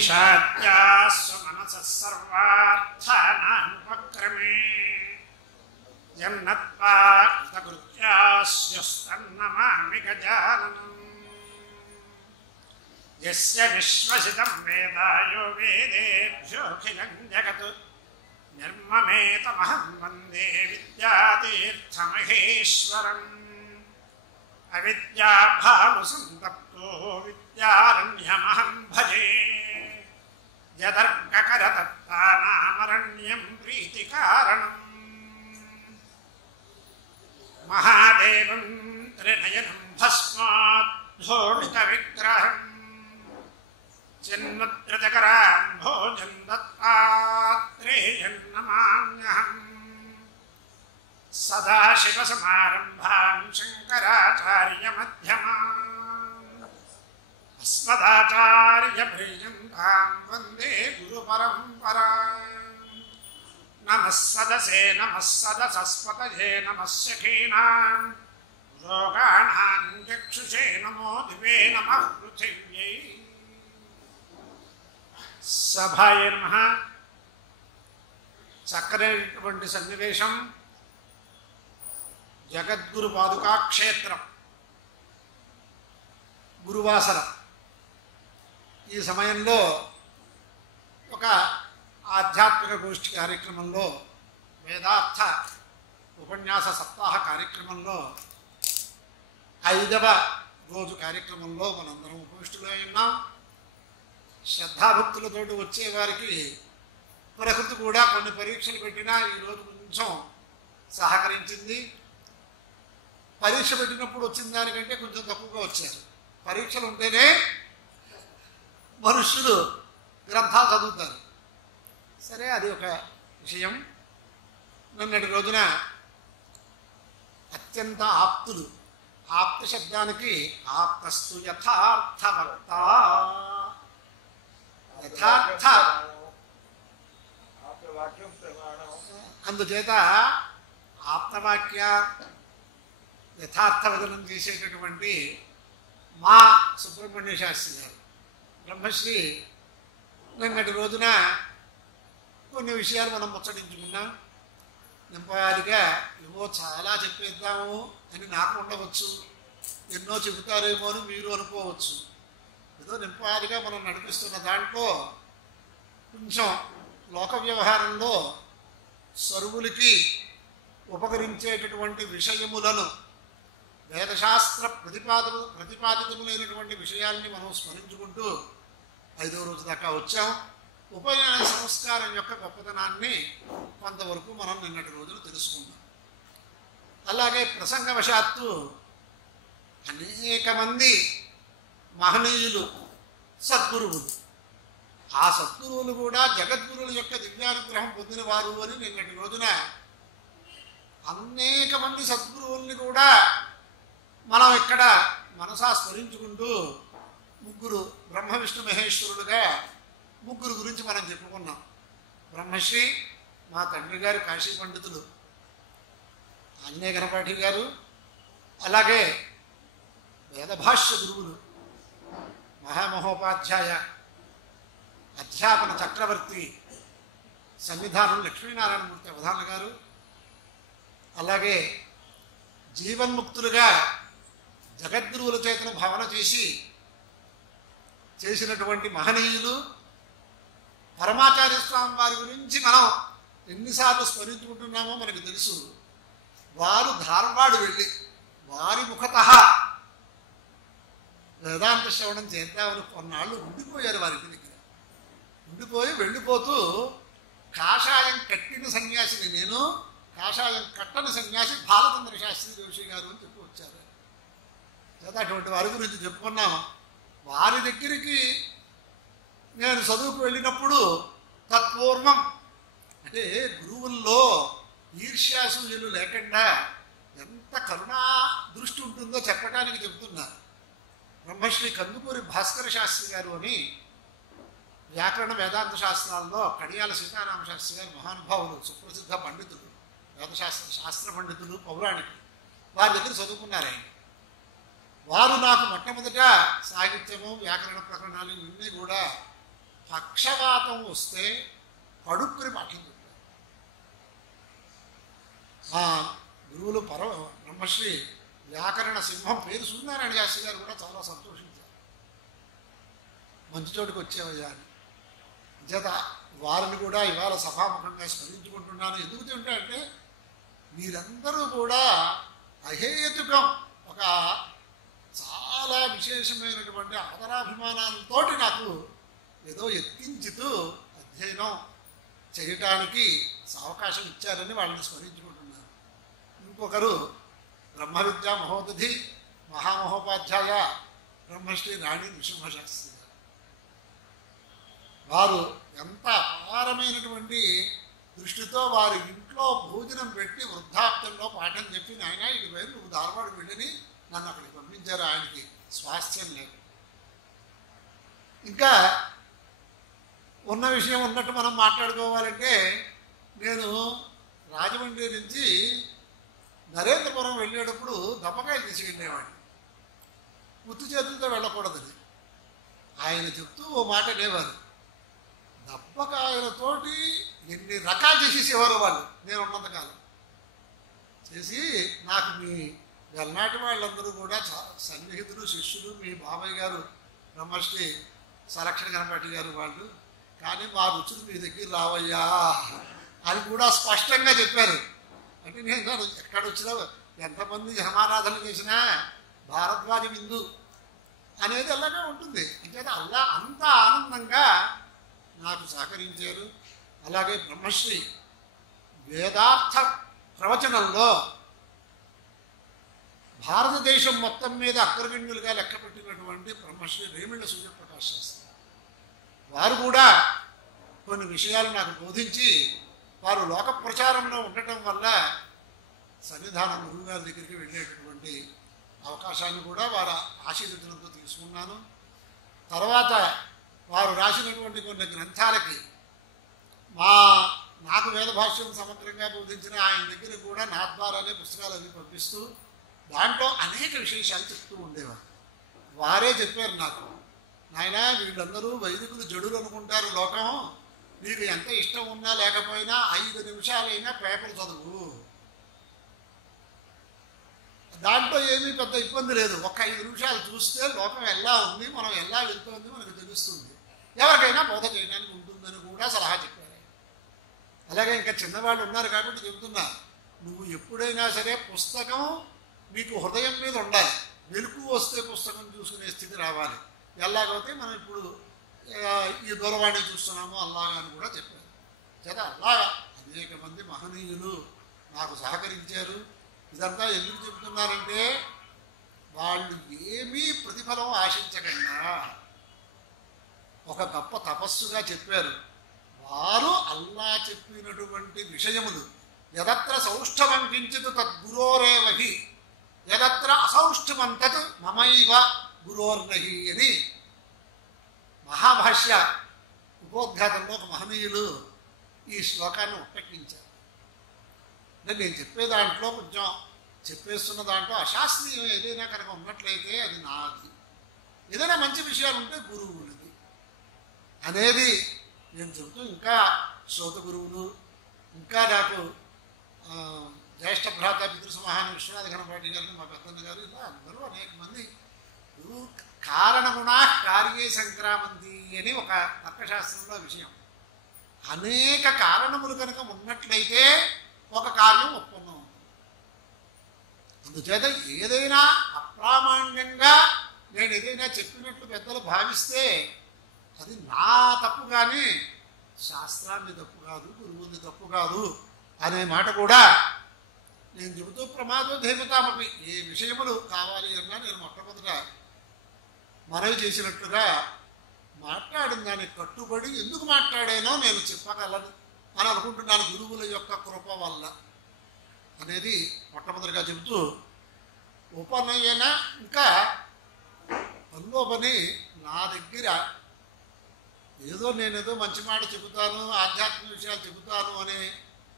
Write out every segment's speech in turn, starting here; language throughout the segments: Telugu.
निषाद्यास्व मनसः सर्वार्थानामुपक्रमे यन्नत्वा कृतकृत्यास्यस्तन्नमामि गजाननम् यस्य विश्वसितं वेदा यो वेदेभ्योऽखिलं जगत् निर्ममेतमहं वन्दे विद्यातीर्थमहेश्वरम् अविद्याभानुसन्तप्तो विद्यारण्यमहं भजे यदर्ककरतत्तानामरण्यं प्रीतिकारणम् महादेवं त्रिनयनं भस्माद्धोणितविग्रहम् चिन्मुद्रितकरान् भोजं दत्तात्रेयं नमाम्यहम् सदाशिवसमारम्भान् शङ्कराचार्यमध्यमान् अस्मदाचार्यपर्यन्तां वन्दे गुरुपरम्पराम् नमः सदसे नमः सदसस्पतये नमः सखीनां रोगाणां चक्षुषे नमो दिवे नमः पृथिव्यै సభాయ నమః. చక్కనైనటువంటి సన్నివేశం జగద్గురు పాదుకా క్షేత్రం గురువాసర. ఈ సమయంలో ఒక ఆధ్యాత్మిక గోష్ఠి కార్యక్రమంలో వేదార్థ ఉపన్యాస సప్తాహ కార్యక్రమంలో 5వ రోజు కార్యక్రమంలో మనందరం ఉపవిష్టులై ఉన్నాం. శ్రద్ధాభక్తులతో వచ్చేవారికి ప్రకృతి కూడా కొన్ని పరీక్షలు పెట్టినా ఈరోజు కొంచెం సహకరించింది. పరీక్ష పెట్టినప్పుడు వచ్చిన దానికంటే కొంచెం తక్కువగా వచ్చారు. పరీక్షలు ఉంటేనే మనుష్యులు గ్రంథాలు చదువుతారు. సరే, అది ఒక విషయం. నిన్నటి రోజున అత్యంత ఆప్తులు, ఆప్త శబ్దానికి ఆప్తస్తు యథార్థవక్త, యథార్థ అందుచేత ఆప్తవాక్య యథార్థవదనం చేసేటటువంటి మా సుబ్రహ్మణ్య శాస్త్రి గారు బ్రహ్మశ్రీ నిన్నటి రోజున కొన్ని విషయాలు మనం ముచ్చటించుకున్నాం. నింపాదిగా ఏవో చాలా చెప్పేద్దాము అని నాకు ఉండవచ్చు, ఎన్నో చెబుతారేమో అని మీరు అనుకోవచ్చు. ఏదో నింపాదిగా మనం నడిపిస్తున్న దాంట్లో కొంచెం లోక వ్యవహారంలో సరువులకి ఉపకరించేటటువంటి విషయములను వేదశాస్త్ర ప్రతిపాదితములైనటువంటి విషయాల్ని మనం స్మరించుకుంటూ 5వ రోజు దాకా వచ్చాం. ఉపనయన సంస్కారం యొక్క గొప్పతనాన్ని కొంతవరకు మనం నిన్నటి రోజున తెలుసుకున్నాం. అలాగే ప్రసంగవశాత్తు అనేక మంది మహనీయులు సద్గురువులు, ఆ సద్గురువులు కూడా జగద్గురువుల యొక్క దివ్యానుగ్రహం పొందినవారు అని నిన్నటి రోజున అనేక మంది సద్గురువుల్ని కూడా మనం ఇక్కడ మనసా స్మరించుకుంటూ ముగ్గురు బ్రహ్మ విష్ణు మహేశ్వరులుగా ముగ్గురు గురించి మనం చెప్పుకున్నాం. బ్రహ్మశ్రీ మా తండ్రి గారు కాశీ పండితులు ఆంజనేయ గణపాఠి గారు, అలాగే వేదభాష్య గురువులు మహామహోపాధ్యాయ అధ్యాపన చక్రవర్తి సన్నిధానం లక్ష్మీనారాయణమూర్తి అవధానులు గారు, అలాగే జీవన్ముక్తులుగా జగద్గురువుల చేతను భావన చేసినటువంటి మహనీయులు పరమాచార్య స్వామి వారి గురించి మనం ఎన్నిసార్లు స్మరించుకుంటున్నామో మనకు తెలుసు. వారు ధార్వాడు వెళ్ళి వారి ముఖత వేదాంత శ్రవణం చేద్దామని కొన్నాళ్ళు ఉండిపోయారు. వారి దగ్గర ఉండిపోయి వెళ్ళిపోతూ కాషాయం కట్టిన సన్యాసిని నేను, కాషాయం కట్టని సన్యాసి బాలచంద్ర శాస్త్రి జోషి గారు అని చెప్పి వచ్చారు. లేదా అటువంటి వారి గురించి చెప్పుకున్నాం. వారి దగ్గరికి నేను చదువుకు వెళ్ళినప్పుడు తత్పూర్వం అంటే గురువుల్లో ఈర్ష్యాసూయులు లేకుండా ఎంత కరుణా దృష్టి ఉంటుందో చెప్పడానికి చెబుతున్నారు. బ్రహ్మశ్రీ కందుకూరి భాస్కర శాస్త్రి గారు అని వ్యాకరణ వేదాంత శాస్త్రాల్లో కడియాల సీతారామ శాస్త్రి గారు మహానుభావులు, సుప్రసిద్ధ పండితులు, శాస్త్ర పండితులు, పౌరాణికులు. వారి దగ్గర చదువుకున్నారు ఆయన. వారు నాకు మొట్టమొదట సాహిత్యము వ్యాకరణ ప్రకరణాలు ఇవన్నీ కూడా పక్షవాతం వస్తే కడుక్కుని పాఠం చెప్పారు. మా గురువులు బ్రహ్మశ్రీ వ్యాకరణ సింహం పేరు సూర్యనారాయణ శాస్త్రి గారు కూడా చాలా సంతోషించారు. మంచి చోటుకు వచ్చేవయ్యా అని. చేత వారిని కూడా ఇవాళ సభాముఖంగా స్మరించుకుంటున్నాను. ఎందుకు అంటే మీరందరూ కూడా అహేతుకం ఒక చాలా విశేషమైనటువంటి ఆదరాభిమానాలతో నాకు ఏదో ఎత్తించుతూ అధ్యయనం చేయటానికి అవకాశం ఇచ్చారని వాళ్ళని స్మరించుకుంటున్నాను. ఇంకొకరు బ్రహ్మ విద్యా మహోదధి మహామహోపాధ్యాయ బ్రహ్మశ్రీ రాణి నృసింహశాస్త్రి గారు. వారు ఎంత అపారమైనటువంటి దృష్టితో వారి ఇంట్లో భోజనం పెట్టి వృద్ధాప్యంలో పాఠం చెప్పి నాయన ఇది వేరు నువ్వు ధారవాడ వెళ్ళని నన్ను అక్కడికి పంపించారు. ఆయనకి స్వాస్థ్యం లేదు. ఇంకా ఉన్న విషయం ఉన్నట్టు మనం మాట్లాడుకోవాలంటే నేను రాజమండ్రి నుంచి నరేంద్రపురం వెళ్ళేటప్పుడు దప్పకాయలు తీసుకెళ్ళేవాడిని. గుర్తు చేతులతో వెళ్ళకూడదని ఆయన చెప్తూ ఓ మాట లేవారు. దప్పకాయలతోటి ఎన్ని రకాలు చేసేసేవారు వాళ్ళు నేను ఉన్నంతకాలం చేసి. నాకు మీ వెల్నాటి వాళ్ళందరూ కూడా సన్నిహితులు శిష్యులు. మీ బాబాయ్ గారు బ్రహ్మశ్రీ సలక్షణ గణపతి గారు వాళ్ళు. కానీ మా రుచులు మీ దగ్గర రావయ్యా అని కూడా స్పష్టంగా చెప్పారు. అంటే నేను ఎక్కడొచ్చినా ఎంతమంది సమారాధన చేసినా భారద్వాజ విందు అనేది అలాగే ఉంటుంది. అంటే అలా అంత ఆనందంగా నాకు సహకరించారు. అలాగే బ్రహ్మశ్రీ వేదార్థ ప్రవచనంలో భారతదేశం మొత్తం మీద అగ్రగణ్యులుగా లెక్కపెట్టినటువంటి బ్రహ్మశ్రీ రేమిళ్ళ సూర్యప్రకాశ్ శాస్త్రి వారు కూడా కొన్ని విషయాలు నాకు బోధించి వారు లోక ప్రచారంలో ఉండటం వల్ల సన్నిధానం గురువుగారి దగ్గరికి వెళ్ళేటటువంటి అవకాశాన్ని కూడా వారు ఆశీర్వచనంతో తీసుకున్నాను. తర్వాత వారు రాసినటువంటి కొన్ని గ్రంథాలకి నాకు వేద భాష్యం సమగ్రంగా బోధించిన ఆయన దగ్గర కూడా నా ద్వారానే పుస్తకాలన్నీ పంపిస్తూ దాంట్లో అనేక విశేషాలు చెప్తూ ఉండేవారు. వారే చెప్పారు నాకు, నాయన వీళ్ళందరూ వైదికులు జడులు అనుకుంటారు లోకం, నీకు ఎంత ఇష్టం ఉన్నా లేకపోయినా 5 నిమిషాలైనా పేపర్ చదువు, దాంట్లో ఏమీ పెద్ద ఇబ్బంది లేదు. ఒక 5 నిమిషాలు చూస్తే లోకం ఎలా ఉంది, మనం ఎలా వెళ్తుంది మనకు తెలుస్తుంది, ఎవరికైనా బోధ చేయడానికి ఉంటుందని కూడా సలహా చెప్పారు. అలాగే ఇంకా చిన్నవాళ్ళు ఉన్నారు కాబట్టి చెబుతున్నా, నువ్వు ఎప్పుడైనా సరే పుస్తకం నీకు హృదయం మీద ఉండాలి. వెలుగు వస్తే పుస్తకం చూసుకునే స్థితి రావాలి. ఎలాగైతే మనం ఇప్పుడు ఈ దూరవాణి చూస్తున్నామో అలాగని కూడా చెప్పారు. చేత అలాగా అనేక మంది మహనీయులు నాకు సహకరించారు. ఇదంతా ఎందుకు చెబుతున్నారంటే వాళ్ళు ఏమీ ప్రతిఫలం ఆశించకుండా ఒక గొప్ప తపస్సుగా చెప్పారు. వారు అల్లా చెప్పినటువంటి విషయములు యదత్ర సౌష్ఠవం కించిత్ తద్గురోరేవహి యదత్ర అసౌష్ఠవం తత్ మమైవ గురోర్నహి అని మహాభాష్య ఉపోద్ఘాతంలో ఒక మహనీయులు ఈ శ్లోకాన్ని ఉపయోగించారు. అంటే నేను చెప్పే దాంట్లో కొంచెం చెప్పేస్తున్న దాంట్లో అశాస్త్రీయం ఏదైనా కనుక ఉన్నట్లయితే అది నాది, ఏదైనా మంచి విషయాలు ఉంటే గురువులది అనేది నేను చెబుతూ, ఇంకా శ్రోత గురువులు, ఇంకా నాకు జ్యేష్ఠ భ్రాత పితృసమహాన విశ్వనాథ గణపాటి గారు, మా పెద్దన్న గారు, ఇలా అందరూ అనేక మంది కారణగుణా కార్యే సంక్రామంతి అని ఒక తర్కశాస్త్రంలో విషయం. అనేక కారణములు కనుక ఉన్నట్లయితే ఒక కార్యం ఉత్పన్నం అవుతుంది. అందుచేత ఏదైనా అప్రామాణ్యంగా నేను ఏదైనా చెప్పినట్లు పెద్దలు భావిస్తే అది నా తప్పు కానీ శాస్త్రాన్ని తప్పు కాదు, గురువుని తప్పు కాదు అనే మాట కూడా నేను చెబుతూ ప్రమాదో దేవతామపి ఏ విషయములు కావాలి అన్నా నేను మొట్టమొదట మనవి చేసినట్లుగా మాట్లాడిన దానికి కట్టుబడి ఎందుకు మాట్లాడానో నేను చెప్పగలను అని అనుకుంటున్నాను, గురువుల యొక్క కృప వల్ల అనేది మొట్టమొదటిగా చెబుతూ, ఉపనయన ఇంకా పనిలో పని నా దగ్గర ఏదో నేనేదో మంచి మాట చెబుతాను, ఆధ్యాత్మిక విషయాలు చెబుతాను అని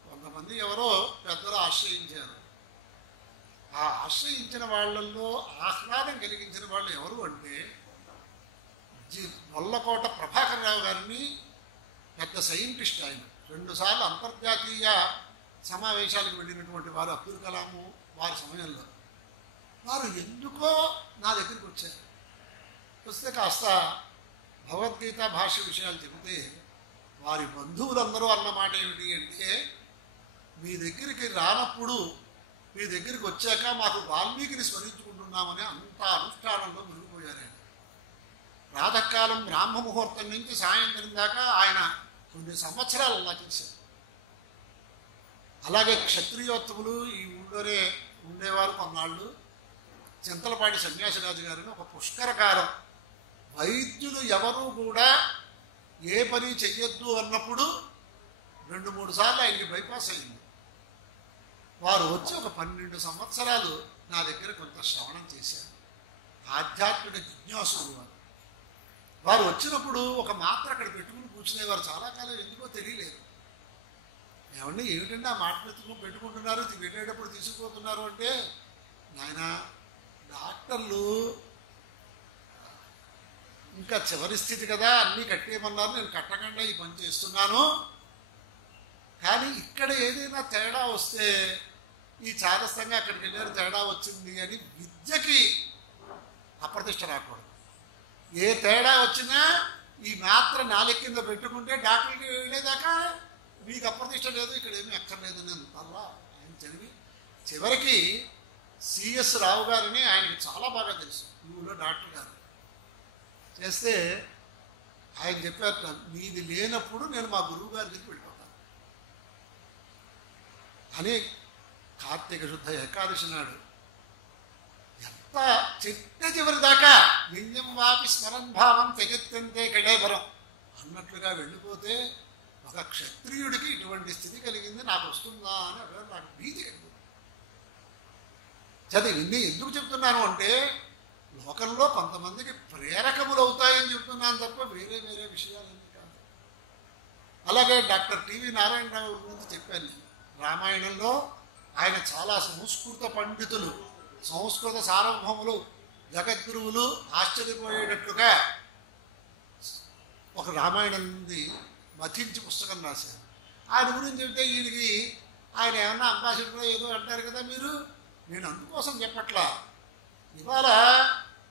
కొంతమంది ఎవరో పెద్దలు ఆశ్రయించారు. ఆ ఆశ్రయించిన వాళ్ళల్లో ఆహ్లాదం కలిగించిన వాళ్ళు ఎవరు అంటే వల్లకోట ప్రభాకర్ రావు గారిని పెద్ద సైంటిస్ట్ ఆయన 2 సార్లు అంతర్జాతీయ సమావేశాలకు వెళ్ళినటువంటి వారు అబ్దుల్ కలాము వారి సమయంలో వారు ఎందుకో నా దగ్గరికి వచ్చారు. వస్తే కాస్త భగవద్గీత భాష విషయాలు చెబితే వారి బంధువులందరూ అన్న మాట ఏమిటి అంటే, మీ దగ్గరికి రానప్పుడు మీ దగ్గరికి వచ్చాక మాకు వాల్మీకిని స్మరించుకుంటున్నామని అంత అనుష్ఠానంలో మునిగిపోయారు. ప్రాతకాలం బ్రాహ్మ ముహూర్తం నుంచి సాయంత్రం దాకా ఆయన కొన్ని సంవత్సరాలు అలా చేశారు. అలాగే క్షత్రియోత్తములు ఈ ఊళ్ళోనే ఉండేవారు కొన్నాళ్ళు. చింతలపాటి సన్యాసిరాజు గారిని ఒక పుష్కరకాలం వైద్యులు ఎవరూ కూడా ఏ పని చెయ్యొద్దు అన్నప్పుడు 2-3 సార్లు ఆయనకి బైపాస్ అయింది. వారు వచ్చి ఒక 12 సంవత్సరాలు నా దగ్గర కొంత శ్రవణం చేశారు. ఆధ్యాత్మిక జిజ్ఞాసులు వారు వచ్చినప్పుడు ఒక మాత్ర అక్కడ పెట్టుకుని కూర్చునేవారు. చాలా కాలం ఎందుకో తెలియలేదు. ఏమండి ఏమిటంటే ఆ మాట పెట్టుకుంటున్నారు, వెళ్ళేటప్పుడు తీసుకుపోతున్నారు అంటే, నాయన డాక్టర్లు ఇంకా చివరి స్థితి కదా, అన్నీ కట్టేయమన్నారు, నేను కట్టకుండా ఈ పని చేస్తున్నాను. కానీ ఇక్కడ ఏదైనా తేడా వస్తే ఈ చాదస్తంగా అక్కడికి వెళ్ళారు తేడా వచ్చింది అని విద్యకి అప్రతిష్ట రాకూడదు. ఏ తేడా వచ్చినా ఈ మాత్ర నాలుగు కింద పెట్టుకుంటే డాక్టర్కి వెళ్ళేదాకా మీకు అప్రతిష్ట లేదు, ఇక్కడ ఏమీ అక్కర్లేదు అని అలా ఆయన చదివి చివరికి సిఎస్ రావు గారిని ఆయనకి చాలా బాగా తెలుసు, ఊళ్ళో డాక్టర్ గారు చేస్తే ఆయన చెప్పారు, మీది లేనప్పుడు నేను మా గురువు గారి దగ్గరికి వెళ్ళిపోతాను అని. కార్తీక శుద్ధ ఏకాదశి నాడు ఎంత చివరి దాకా నింజం వాపి స్మరన్ భావం తెగెత్తంతే కళేవరం అన్నట్లుగా వెళ్ళిపోతే ఒక క్షత్రియుడికి ఇటువంటి స్థితి కలిగింది, నాకు వస్తుందా అని నాకు భీతి కలిగింది. చదివి ఎందుకు చెప్తున్నాను అంటే, లోకంలో కొంతమందికి ప్రేరకములు అవుతాయని చెప్తున్నాను తప్ప వేరే వేరే విషయాలన్నీ కాదు. అలాగే డాక్టర్ టివి నారాయణరావు గురించి చెప్పాను నేను. రామాయణంలో ఆయన చాలా సంస్కృత పండితులు, సంస్కృత సార్వభౌములు, జగద్గురువులు ఆశ్చర్యపోయేటట్లుగా ఒక రామాయణం నుండి మథించి పుస్తకం రాశారు. ఆయన గురించి చెప్తే ఈయనకి ఆయన ఏమన్నా అంబాసిడర్ ఏదో అంటారు కదా మీరు, నేను అందుకోసం చెప్పట్లా. ఇవాళ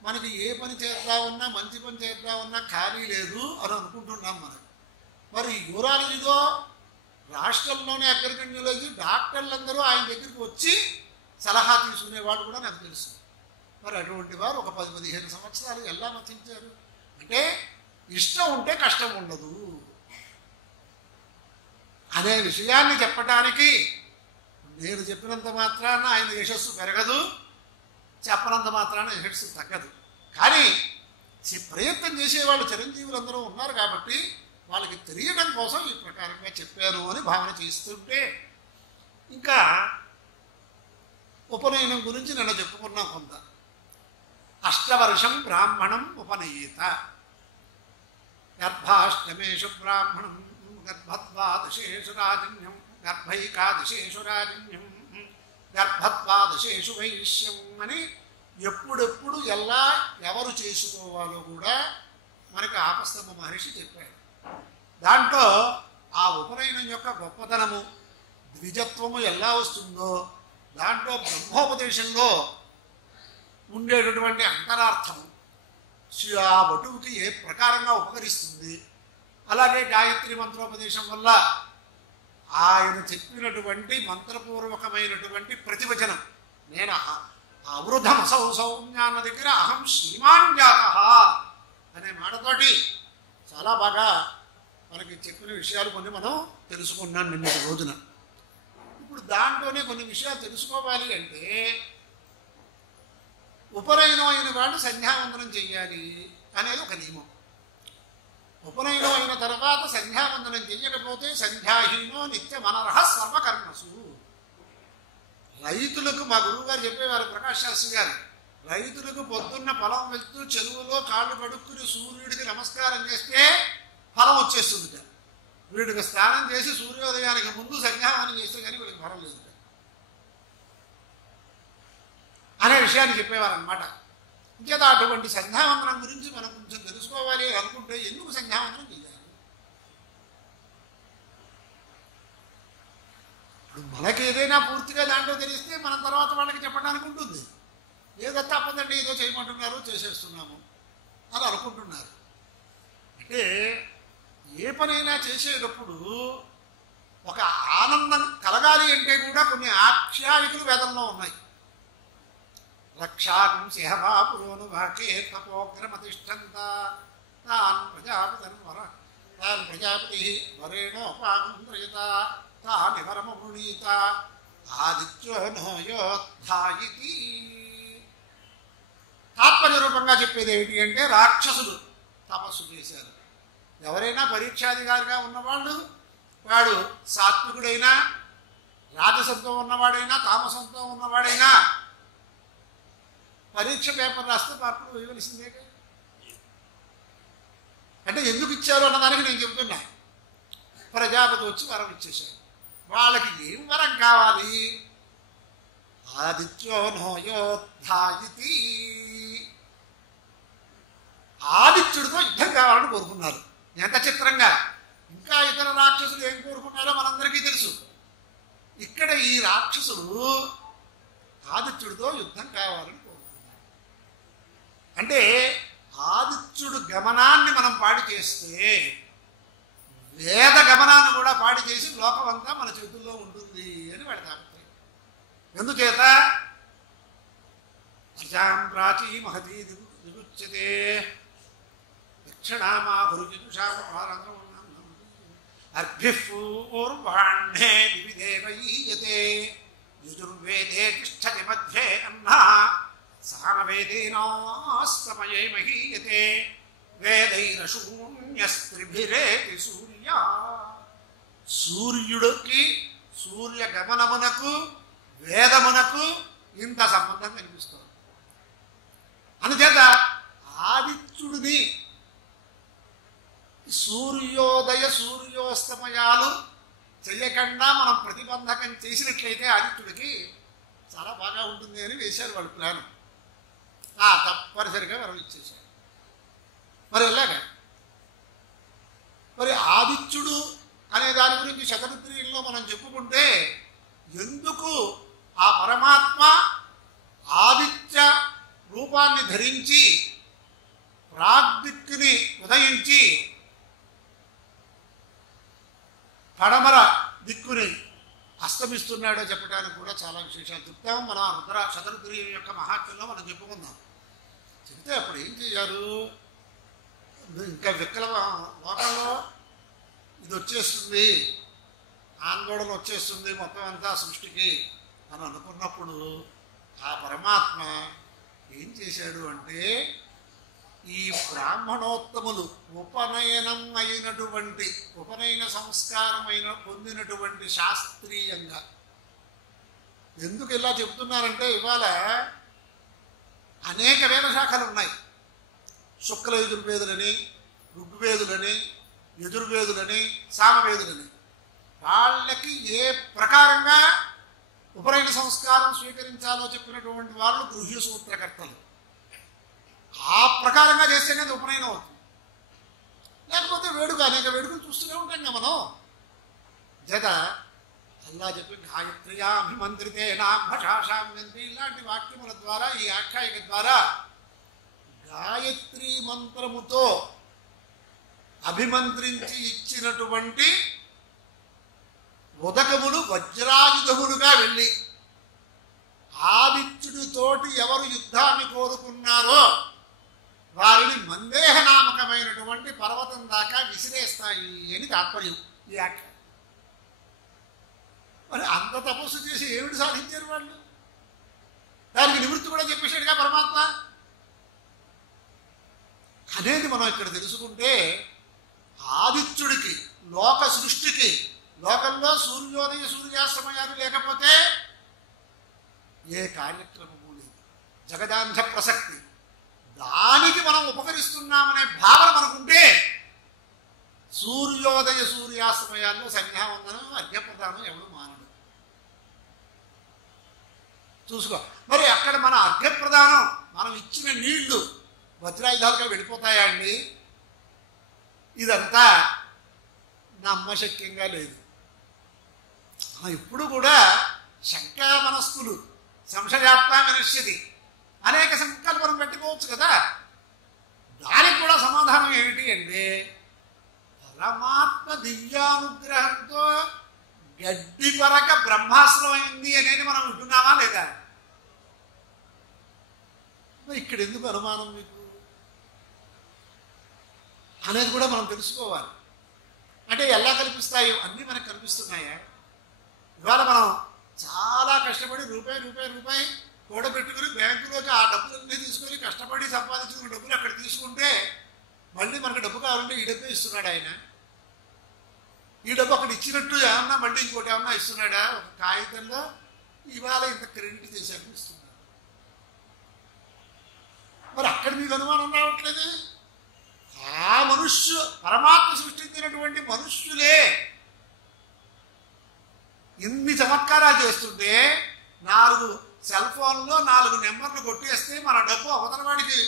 మనకి ఏ పని చేద్దామన్నా మంచి పని చేద్దామన్నా ఖాళీ లేదు అని అనుకుంటున్నాం మనం. మరి యూరాలజీలో రాష్ట్రంలోనే అగ్రగణ్యులకి డాక్టర్లందరూ ఆయన దగ్గరికి వచ్చి సలహా తీసుకునేవాడు కూడా నాకు తెలుసు. మరి అటువంటి వారు ఒక 10-15 సంవత్సరాలు ఎలా మతించారు అంటే, ఇష్టం ఉంటే కష్టం ఉండదు అనే విషయాన్ని చెప్పడానికి నేను చెప్పినంత మాత్రాన ఆయన యశస్సు పెరగదు, చెప్పనంత మాత్రాన యశస్సు తగ్గదు. కానీ ప్రయత్నం చేసేవాళ్ళు చిరంజీవులందరూ ఉన్నారు కాబట్టి వాళ్ళకి తెలియడం కోసం ఈ ప్రకారంగా చెప్పాను అని భావన చేస్తుంటే, ఇంకా ఉపనయనం గురించి నిన్న చెప్పుకున్నాం కొంత. అష్టవర్షం బ్రాహ్మణం ఉపనయేత, గర్భాష్టమేషు బ్రాహ్మణం గర్భద్వాదశేషు రాజన్యం గర్భైకాదశేషు రాజన్యం గర్భద్వాదశేషు వైశ్యం అని ఎప్పుడెప్పుడు ఎలా ఎవరు చేసుకోవాలో కూడా మనకి ఆపస్తమ మహర్షి చెప్పాడు. దాంట్లో ఆ ఉపనయనం యొక్క గొప్పతనము, ద్విజత్వము ఎలా వస్తుందో, దాంట్లో బ్రహ్మోపదేశంలో ఉండేటటువంటి అంతరార్థము, ఆ వటువుకి ఏ ప్రకారంగా ఉపకరిస్తుంది, అలాగే గాయత్రి మంత్రోపదేశం వల్ల ఆయన చెప్పినటువంటి మంత్రపూర్వకమైనటువంటి ప్రతివచనం, నేను అవృధమసౌ సౌజ్ఞాన దగ్గర అహం శ్రీమాన్ జాతః అనే మాటతోటి చాలా బాగా మనకి చెప్పిన విషయాలు కొన్ని మనం తెలుసుకున్నాం నిన్నటి రోజున. ఇప్పుడు దాంట్లోనే కొన్ని విషయాలు తెలుసుకోవాలి అంటే, ఉపనయనం అయిన వాళ్ళు సంధ్యావందనం చెయ్యాలి అనేది ఒక నియమం. ఉపనయనం అయిన తర్వాత సంధ్యావందనం చెయ్యకపోతే సంధ్యాహీనో నిత్యమనర్హ సర్వకర్మసు. రైతులకు మా గురువు గారు చెప్పేవారు, ప్రకాష్ శాస్త్రి గారు, రైతులకు పొద్దున్న పొలం వెళ్తూ చెరువులో కాళ్ళు కడుక్కుని సూర్యుడికి నమస్కారం చేస్తే ఫలం వచ్చేస్తుంది. వీడికి స్నానం చేసి సూర్యోదయానికి ముందు సంధ్యావందనం చేస్తే కానీ వీడికి ఫలం లేదు అనే విషయాన్ని చెప్పేవారు అనమాట. ఇంకేదా అటువంటి సంధ్యావందనం గురించి మనం కొంచెం తెలుసుకోవాలి అనుకుంటే ఎందుకు సంధ్యావందనం చేయాలి? ఇప్పుడు మనకి ఏదైనా పూర్తిగా దాంట్లో తెలిస్తే మనం తర్వాత వాళ్ళకి చెప్పడానికి ఉంటుంది. ఏదో తప్పదండి, ఏదో చేయమంటున్నారు చేసేస్తున్నాము అని అనుకుంటున్నారు. అంటే ఏ పనైనా చేసేటప్పుడు ఒక ఆనందం కలగాలి అంటే కూడా కొన్ని ఆఖ్యాయికలు వేదంలో ఉన్నాయి. రక్షాకం సింహవాపురోను వాకే తపోగ్రమతిష్టంత తాన్ ప్రజాపతి వరేణోపాంద్రయత తానివరమృణీత ఆదిత్యో నోయోత్థాయితి. తాత్పర్యరూపంగా చెప్పేది ఏమిటి అంటే రాక్షసులు తపస్సు చేశారు. ఎవరైనా పరీక్షాధికారిగా ఉన్నవాళ్ళు, వాడు సాత్వికుడైనా రాజసంతో ఉన్నవాడైనా తామసంతో ఉన్నవాడైనా పరీక్ష పేపర్ రాస్తే మార్పులు వేయవలసిందే. అంటే ఎందుకు ఇచ్చారు అన్నదానికి నేను చెబుతున్నా. ప్రజాపతి వచ్చి వరం ఇచ్చేశారు. వాళ్ళకి ఏం వరం కావాలి? ఆదిత్యో నోయోత్థాయితి. ఆదిత్యుడితో యుద్ధం కావాలని కోరుకున్నారు. ఎంత చిత్రంగా! ఇంకా ఇతర రాక్షసులు ఏం కోరుకున్నారో మనందరికీ తెలుసు. ఇక్కడ ఈ రాక్షసులు ఆదిత్యుడితో యుద్ధం కావాలని కోరుకున్నారు. అంటే ఆదిత్యుడు గమనాన్ని మనం పాడి చేస్తే వేద గమనాన్ని కూడా పాడి చేసి లోకమంతా మన చేతుల్లో ఉంటుంది అని వాడి తాపత్రయం. ఎందుచేత ప్రజాం ప్రాచీ మహతీ దిగుచ్యతే దక్షిణామా గురుజుషారంధ్రం అర్భిపూర్వాణ్ణే దివిదేవీయతే యజుర్వేదే తిష్టతి మధ్యే అన్నా సామవేదేనాస్తమయే మహీయతే వేదైరశూన్యస్త్రిభిరేతి సూర్య. సూర్యుడికి సూర్య గమనమునకు వేదమునకు ఇంత సంబంధం కనిపిస్తుంది. అందుచేత ఆదిత్యుడిని సూర్యోదయ సూర్యోస్తమయాలు చెయ్యకుండా మనం ప్రతిబంధకం చేసినట్లయితే ఆదిత్యుడికి చాలా బాగా ఉంటుంది అని వేశారు వాళ్ళు ప్లాన్. తప్పనిసరిగా వరం ఇచ్చేశారు. మరి ఎలాగా? మరి ఆదిత్యుడు అనే దాని గురించి శతరుద్రీయంలో మనం చెప్పుకుంటే ఎందుకు ఆ పరమాత్మ ఆదిత్య రూపాన్ని ధరించి ప్రాగ్దిక్కుని ఉదయించి పడమర దిక్కుని అస్తమిస్తున్నాడో చెప్పడానికి కూడా చాలా విశేషాలు చెప్తాం. మనం రుద్ర శతరుద్రీయం యొక్క మహాత్మ్యంలో మనం చెప్పుకుందాం. చెప్తే అప్పుడు ఏం చేయారు? ఇంకా వికల లోకంలో ఇది వచ్చేస్తుంది, ఆందోళన వచ్చేస్తుంది మొత్తం అంతా సృష్టికి అని అనుకున్నప్పుడు ఆ పరమాత్మ ఏం చేశాడు అంటే ఈ బ్రాహ్మణోత్తములు ఉపనయనం అయినటువంటి ఉపనయన సంస్కారమైన పొందినటువంటి శాస్త్రీయంగా ఎందుకు ఇలా చెప్తున్నారంటే ఇవాళ అనేక వేద శాఖలు ఉన్నాయి. శుక్ల యజుర్వేదులని, ఋగ్వేదులని, యజుర్వేదులని, సామవేదులని. వాళ్ళకి ఏ ప్రకారంగా ఉపనయన సంస్కారం స్వీకరించాలో చెప్పినటువంటి వాళ్ళు గృహ్య సూత్రకర్తలు. ఆ ప్రకారంగా చేస్తేనే అది ఉపనయనం అవుతుంది. లేకపోతే వేడుక అనేక వేడుకలు చూస్తూనే ఉంటాం కదా మనం. జత అల్లా చెప్పి గాయత్ర్యాభిమంత్రితే నాభాషామ్యంతి ఇలాంటి వాక్యముల ద్వారా ఈ ఆఖ్యాయిక ద్వారా గాయత్రీ మంత్రముతో అభిమంత్రించి ఇచ్చినటువంటి ఉదకములు వజ్రాయుధములుగా వెళ్ళి ఆదిత్యుడితోటి ఎవరు యుద్ధాన్ని కోరుకున్నారో వారిని మందేహనామకమైనటువంటి పర్వతం దాకా విసిరేస్తాయి అని తాత్పర్యం ఈ ఆఖ్య. మరి అంత తపస్సు చేసి ఏమిటి సాధించారు వాళ్ళు? దానికి నివృత్తి కూడా చెప్పేశాడుగా పరమాత్మ అనేది మనం ఇక్కడ తెలుసుకుంటే ఆదిత్యుడికి లోక సృష్టికి లోకంలో సూర్యోదయ సూర్యాస్తమయాలు లేకపోతే ఏ కార్యక్రమము లేదు. జగదాంధ ప్రసక్తి దానికి మనం ఉపకరిస్తున్నామనే భావన మనకుంటే సూర్యోదయ సూర్యాస్తమయాల్లో సంధ్యావందనం అర్ఘ్యప్రదానం ఎవడు మానడు. చూసుకో మరి అక్కడ మన అర్ఘ్యప్రదానం మనం ఇచ్చిన నీళ్లు వజ్రాయుధాలుగా వెళ్ళిపోతాయా అండి? ఇదంతా నమ్మశక్యంగా లేదు. ఇప్పుడు కూడా శంకా మనస్కులు సంశయాత్మ వినశ్యతి అనేక సంకల్పం పెట్టుకోవచ్చు కదా. దానికి కూడా సమాధానం ఏమిటి అంటే పరమాత్మ దివ్యానుగ్రహంతో గడ్డి పరక బ్రహ్మాస్త్రం అయింది అనేది మనం వింటున్నామా లేదా? ఇక్కడ ఎందుకు అనుమానం మీకు అనేది కూడా మనం తెలుసుకోవాలి. అంటే ఎలా కల్పిస్తాయో అన్నీ మనకు కనిపిస్తున్నాయా? ఇవాళ మనం చాలా కష్టపడి రూపాయి కూడబెట్టుకుని బ్యాంకులోకి ఆ డబ్బులన్నీ తీసుకొని కష్టపడి సంపాదించిన డబ్బులు అక్కడ తీసుకుంటే మళ్ళీ మనకు డబ్బు కావాలంటే ఈ డబ్బే ఇస్తున్నాడు ఆయన. ఈ డబ్బు అక్కడ ఇచ్చినట్టు ఏమన్నా మళ్ళీ ఇంకోటి ఏమన్నా ఇస్తున్నాడా? ఒక కాగితంలో ఇవాళ ఇంత క్రెడిట్ చేశాక ఇస్తున్నాడు. మరి అక్కడ మీకు అనుమానం రావట్లేదు? ఆ పరమాత్మ సృష్టించినటువంటి మనుష్యులే ఇన్ని చమత్కారాలు చేస్తుంటే 4 సెల్ ఫోన్లో 4 నెంబర్లు కొట్టేస్తే మన డబ్బు అవతల వాడికి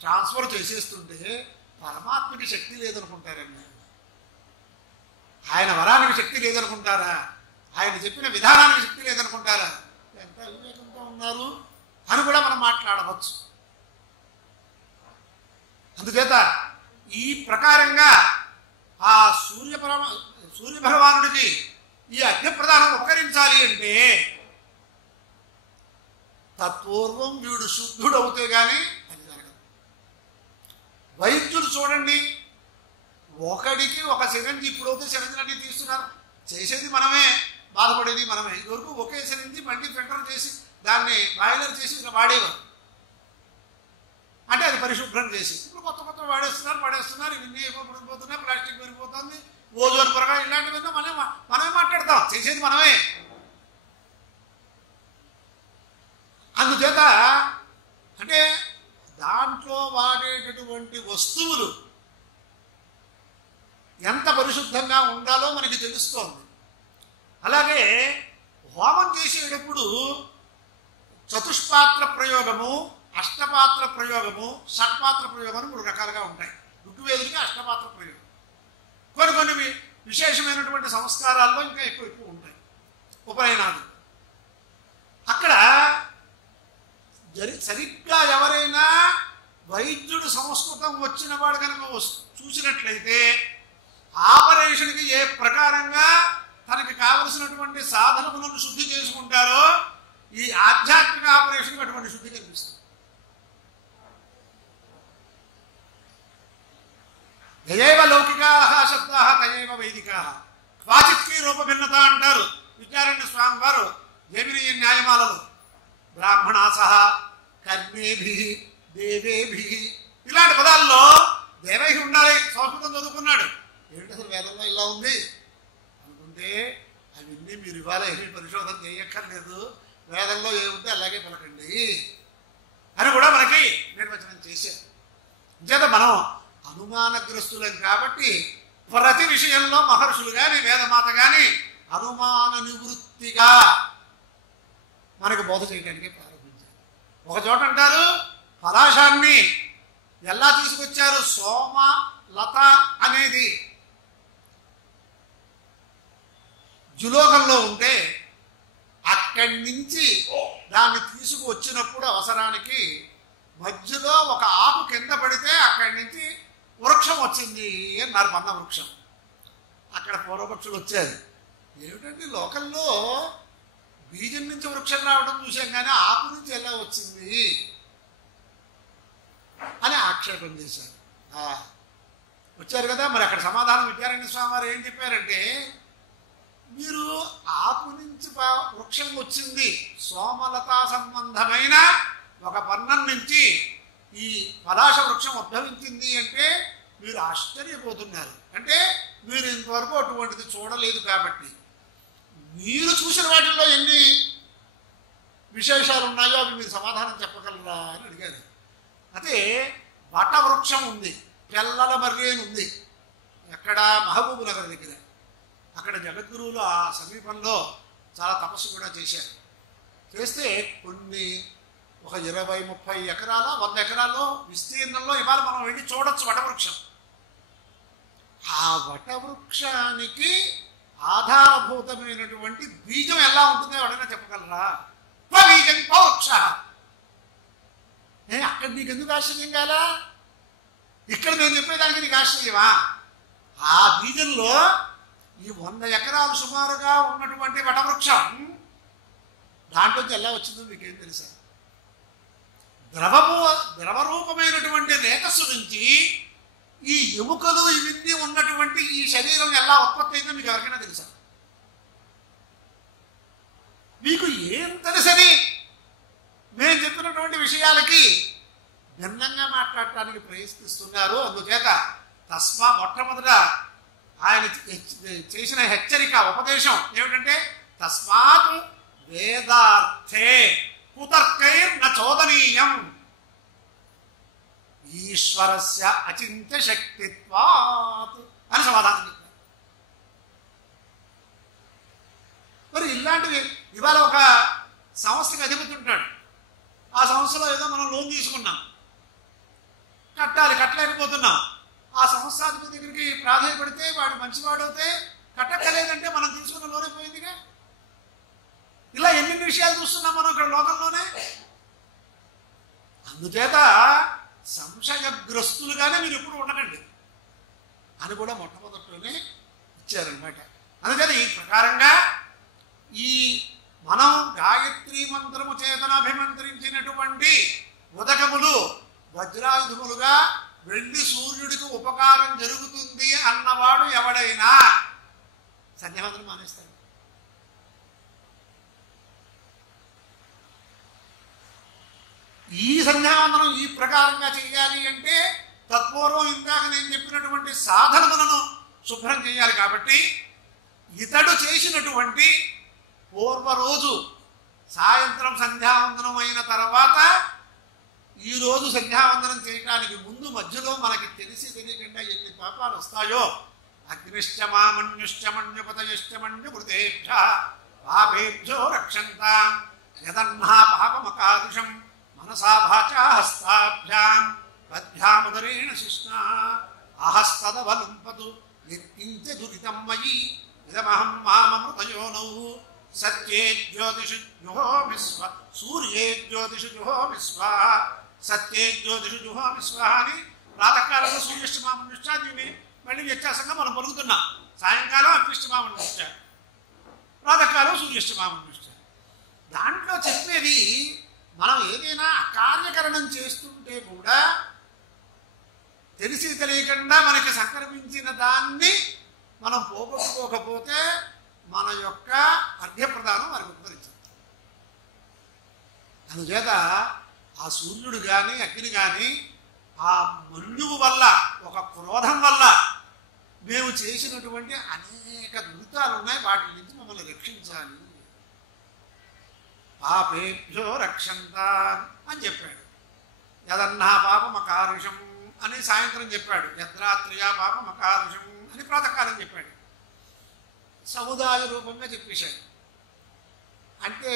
ట్రాన్స్ఫర్ చేసేస్తుంటే పరమాత్మకి శక్తి లేదనుకుంటారండి. ఆయన వరానికి శక్తి లేదనుకుంటారా? ఆయన చెప్పిన విధానానికి శక్తి లేదనుకుంటారా? ఎంత వివేకంతో ఉన్నారు అని కూడా మనం మాట్లాడవచ్చు. అందుచేత ఈ ప్రకారంగా ఆ సూర్య భగవానుడికి ఈ అగ్నిప్రదానం ఉపకరించాలి అంటే తత్పూర్వం వీడు శుద్ధుడవుతే కానీ అది జరగదు. వైద్యులు చూడండి, ఒకడికి ఒక సిరంజి, ఇప్పుడైతే సిరంజిలన్నీ తీస్తున్నారు, చేసేది మనమే, బాధపడేది మనమే. ఇదివరకు ఒకే సిరంజి మళ్ళీ ఫిల్టర్ చేసి దాన్ని బాయిలర్ చేసి ఇలా వాడేవారు, అంటే అది పరిశుభ్రం చేసి. ఇప్పుడు కొత్త పడేస్తున్నారు, ఇవన్నీ పడిపోతున్నాయి, ప్లాస్టిక్ పెరిగిపోతుంది, ఓజోన్ పొరగా, ఇలాంటివన్నీ మనమే మాట్లాడతాం, చేసేది మనమే. అందుచేత అంటే దాంట్లో వాడేటటువంటి వస్తువులు ఎంత పరిశుద్ధంగా ఉండాలో మనకి తెలుస్తోంది. అలాగే హోమం చేసేటప్పుడు చతుష్పాత్ర ప్రయోగము, అష్టపాత్ర ప్రయోగము, షట్పాత్ర ప్రయోగం 3 రకాలుగా ఉంటాయి. ఋగ్వేదులకి అష్టపాత్ర ప్రయోగం. కొన్ని విశేషమైనటువంటి సంస్కారాల్లో ఇంకా ఎక్కువ ఉంటాయి, ఉపనయనాలు. అక్కడ సరిగ్గా ఎవరైనా వైద్యుడు సంస్కృతం వచ్చిన వాడు కనుక చూసినట్లయితే ఆపరేషన్కి ఏ ప్రకారంగా తనకి కావలసినటువంటి సాధనములను శుద్ధి చేసుకుంటారో ఈ ఆధ్యాత్మిక ఆపరేషన్కి అటువంటి శుద్ధి కనిపిస్తుంది. యయైవ లౌకికాః శబ్దాః తయైవ వైదికాః క్వాచిత్కి రూపభిన్నత అంటారు విద్యారణ్య స్వామి వారు జైమినీయ న్యాయమాలలో. బ్రాహ్మణాసహ కర్మేభిః దేవేభిః ఇలాంటి పదాల్లో దేవై ఉండాలి. సంస్కృతం చదువుకున్నాడు, ఏమిటి అసలు వేదంలో ఇలా ఉంది అనుకుంటే అవన్నీ మీరు ఇవాళ ఏమీ పరిశోధన చేయక్కర్లేదు, వేదంలో ఏముంటే అలాగే పలకండి అని కూడా మనకి నిర్వచనం చేశారు. చేత మనం అనుమానగ్రస్తులం కాబట్టి ప్రతి విషయంలో మహర్షులు కానీ వేదమాత కానీ అనుమాన నివృత్తిగా మనకు బోధ చేయడానికి ప్రారంభించారు. ఒక చోట అంటారు పలాశాన్ని ఎలా తీసుకొచ్చారు, సోమ లత అనేది జులోకంలో ఉంటే అక్కడి నుంచి దాన్ని తీసుకువచ్చినప్పుడు అవసరానికి మధ్యలో ఒక ఆకు కింద పడితే అక్కడి నుంచి వృక్షం వచ్చింది అన్నారు, పన్న వృక్షం. అక్కడ పూర్వపక్షులు వచ్చారు, ఏమిటంటే లోకల్లో బీజం నుంచి వృక్షం రావడం చూసాం కానీ ఆకు నుంచి ఎలా వచ్చింది అని ఆక్షేపం చేశారు. వచ్చారు కదా, మరి అక్కడ సమాధానం విద్యారణ్య స్వామి వారు ఏం చెప్పారంటే, మీరు ఆకు నుంచి వృక్షం వచ్చింది, సోమలతా సంబంధమైన ఒక పన్నం నుంచి ఈ పలాశ వృక్షం ఉద్భవించింది అంటే మీరు ఆశ్చర్యపోతున్నారు. అంటే మీరు ఇంతవరకు అటువంటిది చూడలేదు కాబట్టి. మీరు చూసిన వాటిల్లో ఎన్ని విశేషాలు ఉన్నాయో అవి మీరు సమాధానం చెప్పగలరా అని అడిగారు. అయితే వట వృక్షం ఉంది, పిల్లల మర్రేని ఉంది, ఎక్కడ మహబూబ్ నగర్ దగ్గర. అక్కడ జగద్గురువులు ఆ సమీపంలో చాలా తపస్సు కూడా చేశారు. చేస్తే కొన్ని ఒక 20-30 ఎకరాల 100 ఎకరాల్లో విస్తీర్ణంలో ఇవాళ మనం వెళ్ళి చూడొచ్చు వటవృక్షం. ఆ వటవృక్షానికి ఆధారభూతమైనటువంటి బీజం ఎలా ఉంటుందో ఎవరైనా చెప్పగలరా? బీజం వృక్ష. అక్కడ నీకు ఎందుకు ఆశ్చర్యం కాలా? ఇక్కడ నేను చెప్పేదానికి నీకు ఆశ్చర్యమా? ఆ బీజంలో ఈ 100 ఎకరాలు సుమారుగా ఉన్నటువంటి వటవృక్షం దాంట్లోంచి ఎలా వచ్చిందో మీకేం తెలుసా? ద్రవరూపమైనటువంటి రేతస్సు నుంచి ఈ ఎముకలు ఇవన్నీ ఉన్నటువంటి ఈ శరీరం ఎలా ఉత్పత్తి అయిందో మీకు ఎవరికైనా తెలుసా? మీకు ఏం తెలుసని మేము చెప్పినటువంటి విషయాలకి భిన్నంగా మాట్లాడటానికి ప్రయత్నిస్తున్నారు. అందుచేత మొట్టమొదట ఆయన చేసిన హెచ్చరిక ఉపదేశం ఏమిటంటే తస్మాత్ వేదార్థే కుతర్కైర్న చోదనీయం ఈశ్వరస్య అచింత్య శక్తిత్వాత్ అని సమాధానం చెప్పారు. మరి ఇలాంటివి ఇవాళ ఒక సంస్థకి అధిపతి ఉంటాడు. ఆ సంస్థలో ఏదో మనం లోన్ తీసుకున్నాం, కట్టలేకపోతున్నాం. ఆ సంస్థాధిపతి దగ్గరికి ప్రాధాన్యపడితే వాడు మంచివాడవుతే కట్టక్కలేదంటే మనం తీసుకున్న లోనే పోయిందిగా. ఇలా ఎన్ని విషయాలు చూస్తున్నాం మనం ఇక్కడ లోకంలోనే. అందుచేత సంశయగ్రస్తులుగానే మీరు ఎప్పుడు ఉండకండి అని కూడా మొట్టమొదట్లోనే ఇచ్చారనమాట. అందుచేత ఈ ప్రకారంగా ఈ మనం గాయత్రీ మంత్రము చేతన అభిమంత్రించినటువంటి ఉదకములు వజ్రాయుధములుగా వెళ్ళి సూర్యుడికి ఉపకారం జరుగుతుంది అన్నవాడు ఎవడైనా సంధ్యావందనం మానేస్తాడు. ఈ సంధ్యావందనం ఈ ప్రకారంగా చేయాలి అంటే తత్పూర్వం ఇందాక నేను చెప్పినటువంటి సాధనములను శుభ్రం చేయాలి. కాబట్టి ఇతడు చేసినటువంటి పూర్వరోజు సాయంత్రం సంధ్యావందనం అయిన తర్వాత ఈరోజు సంధ్యావందనం చేయడానికి ముందు మధ్యలో మనకి తెలిసి తెలియకుండా ఎన్ని పాపాలు వస్తాయో అగ్నిశ్చమామన్యుశ్చమన్యుపతయుశ్చమన్యుకృతేభ్య పాపేభ్యో రక్షంతాం యదన్హా పాపమకారుషం మనసా వాచా హస్తాభ్యాం పద్భ్యాముదరేణ శిష్ణా అహస్తదవలంపతు నిర్కించ దురితం మయి ఇదమహం మామమృతయోనౌ సత్యే జ్యోతిషు జుహోమి స్వ సూర్యే జ్యోతిషు జుహోమి స్వాహ సత్యే జ్యోతిషు జుహోమి స్వాహ అని ప్రాతకాలంలో సూర్యష్టమామనుష్ఠ దీన్ని మళ్ళీ వ్యత్యాసంగా మనం పలుకుతున్నాం. సాయంకాలం అగ్నిష్టమామనుష్ఠ, ప్రాతకాలం సూర్యష్టమామనుష్ఠ. దాంట్లో చెప్పేది మనం ఏదైనా అకార్యకరణం చేస్తుంటే కూడా తెలిసి తెలియకుండా మనకి సంక్రమించిన దాన్ని మనం పోగొట్టుకోకపోతే మన యొక్క అర్ఘ్యప్రదానం వారికి ఉపకరించింది. అందుచేత ఆ సూర్యుడు కానీ అగ్ని కానీ ఆ మన్యువు వల్ల ఒక క్రోధం వల్ల మేము చేసినటువంటి అనేక దురితాలు ఉన్నాయి, వాటి నుంచి మమ్మల్ని రక్షించాలి. పాపేభ్యో రక్షంతా అని చెప్పాడు. యదన్నా పాపమకారుషం అని సాయంత్రం చెప్పాడు. యద్రాత్రియా పాపమకారుషం అని ప్రాతకాలం చెప్పాడు. సముదాయ రూపంగా చెప్పేశాడు. అంటే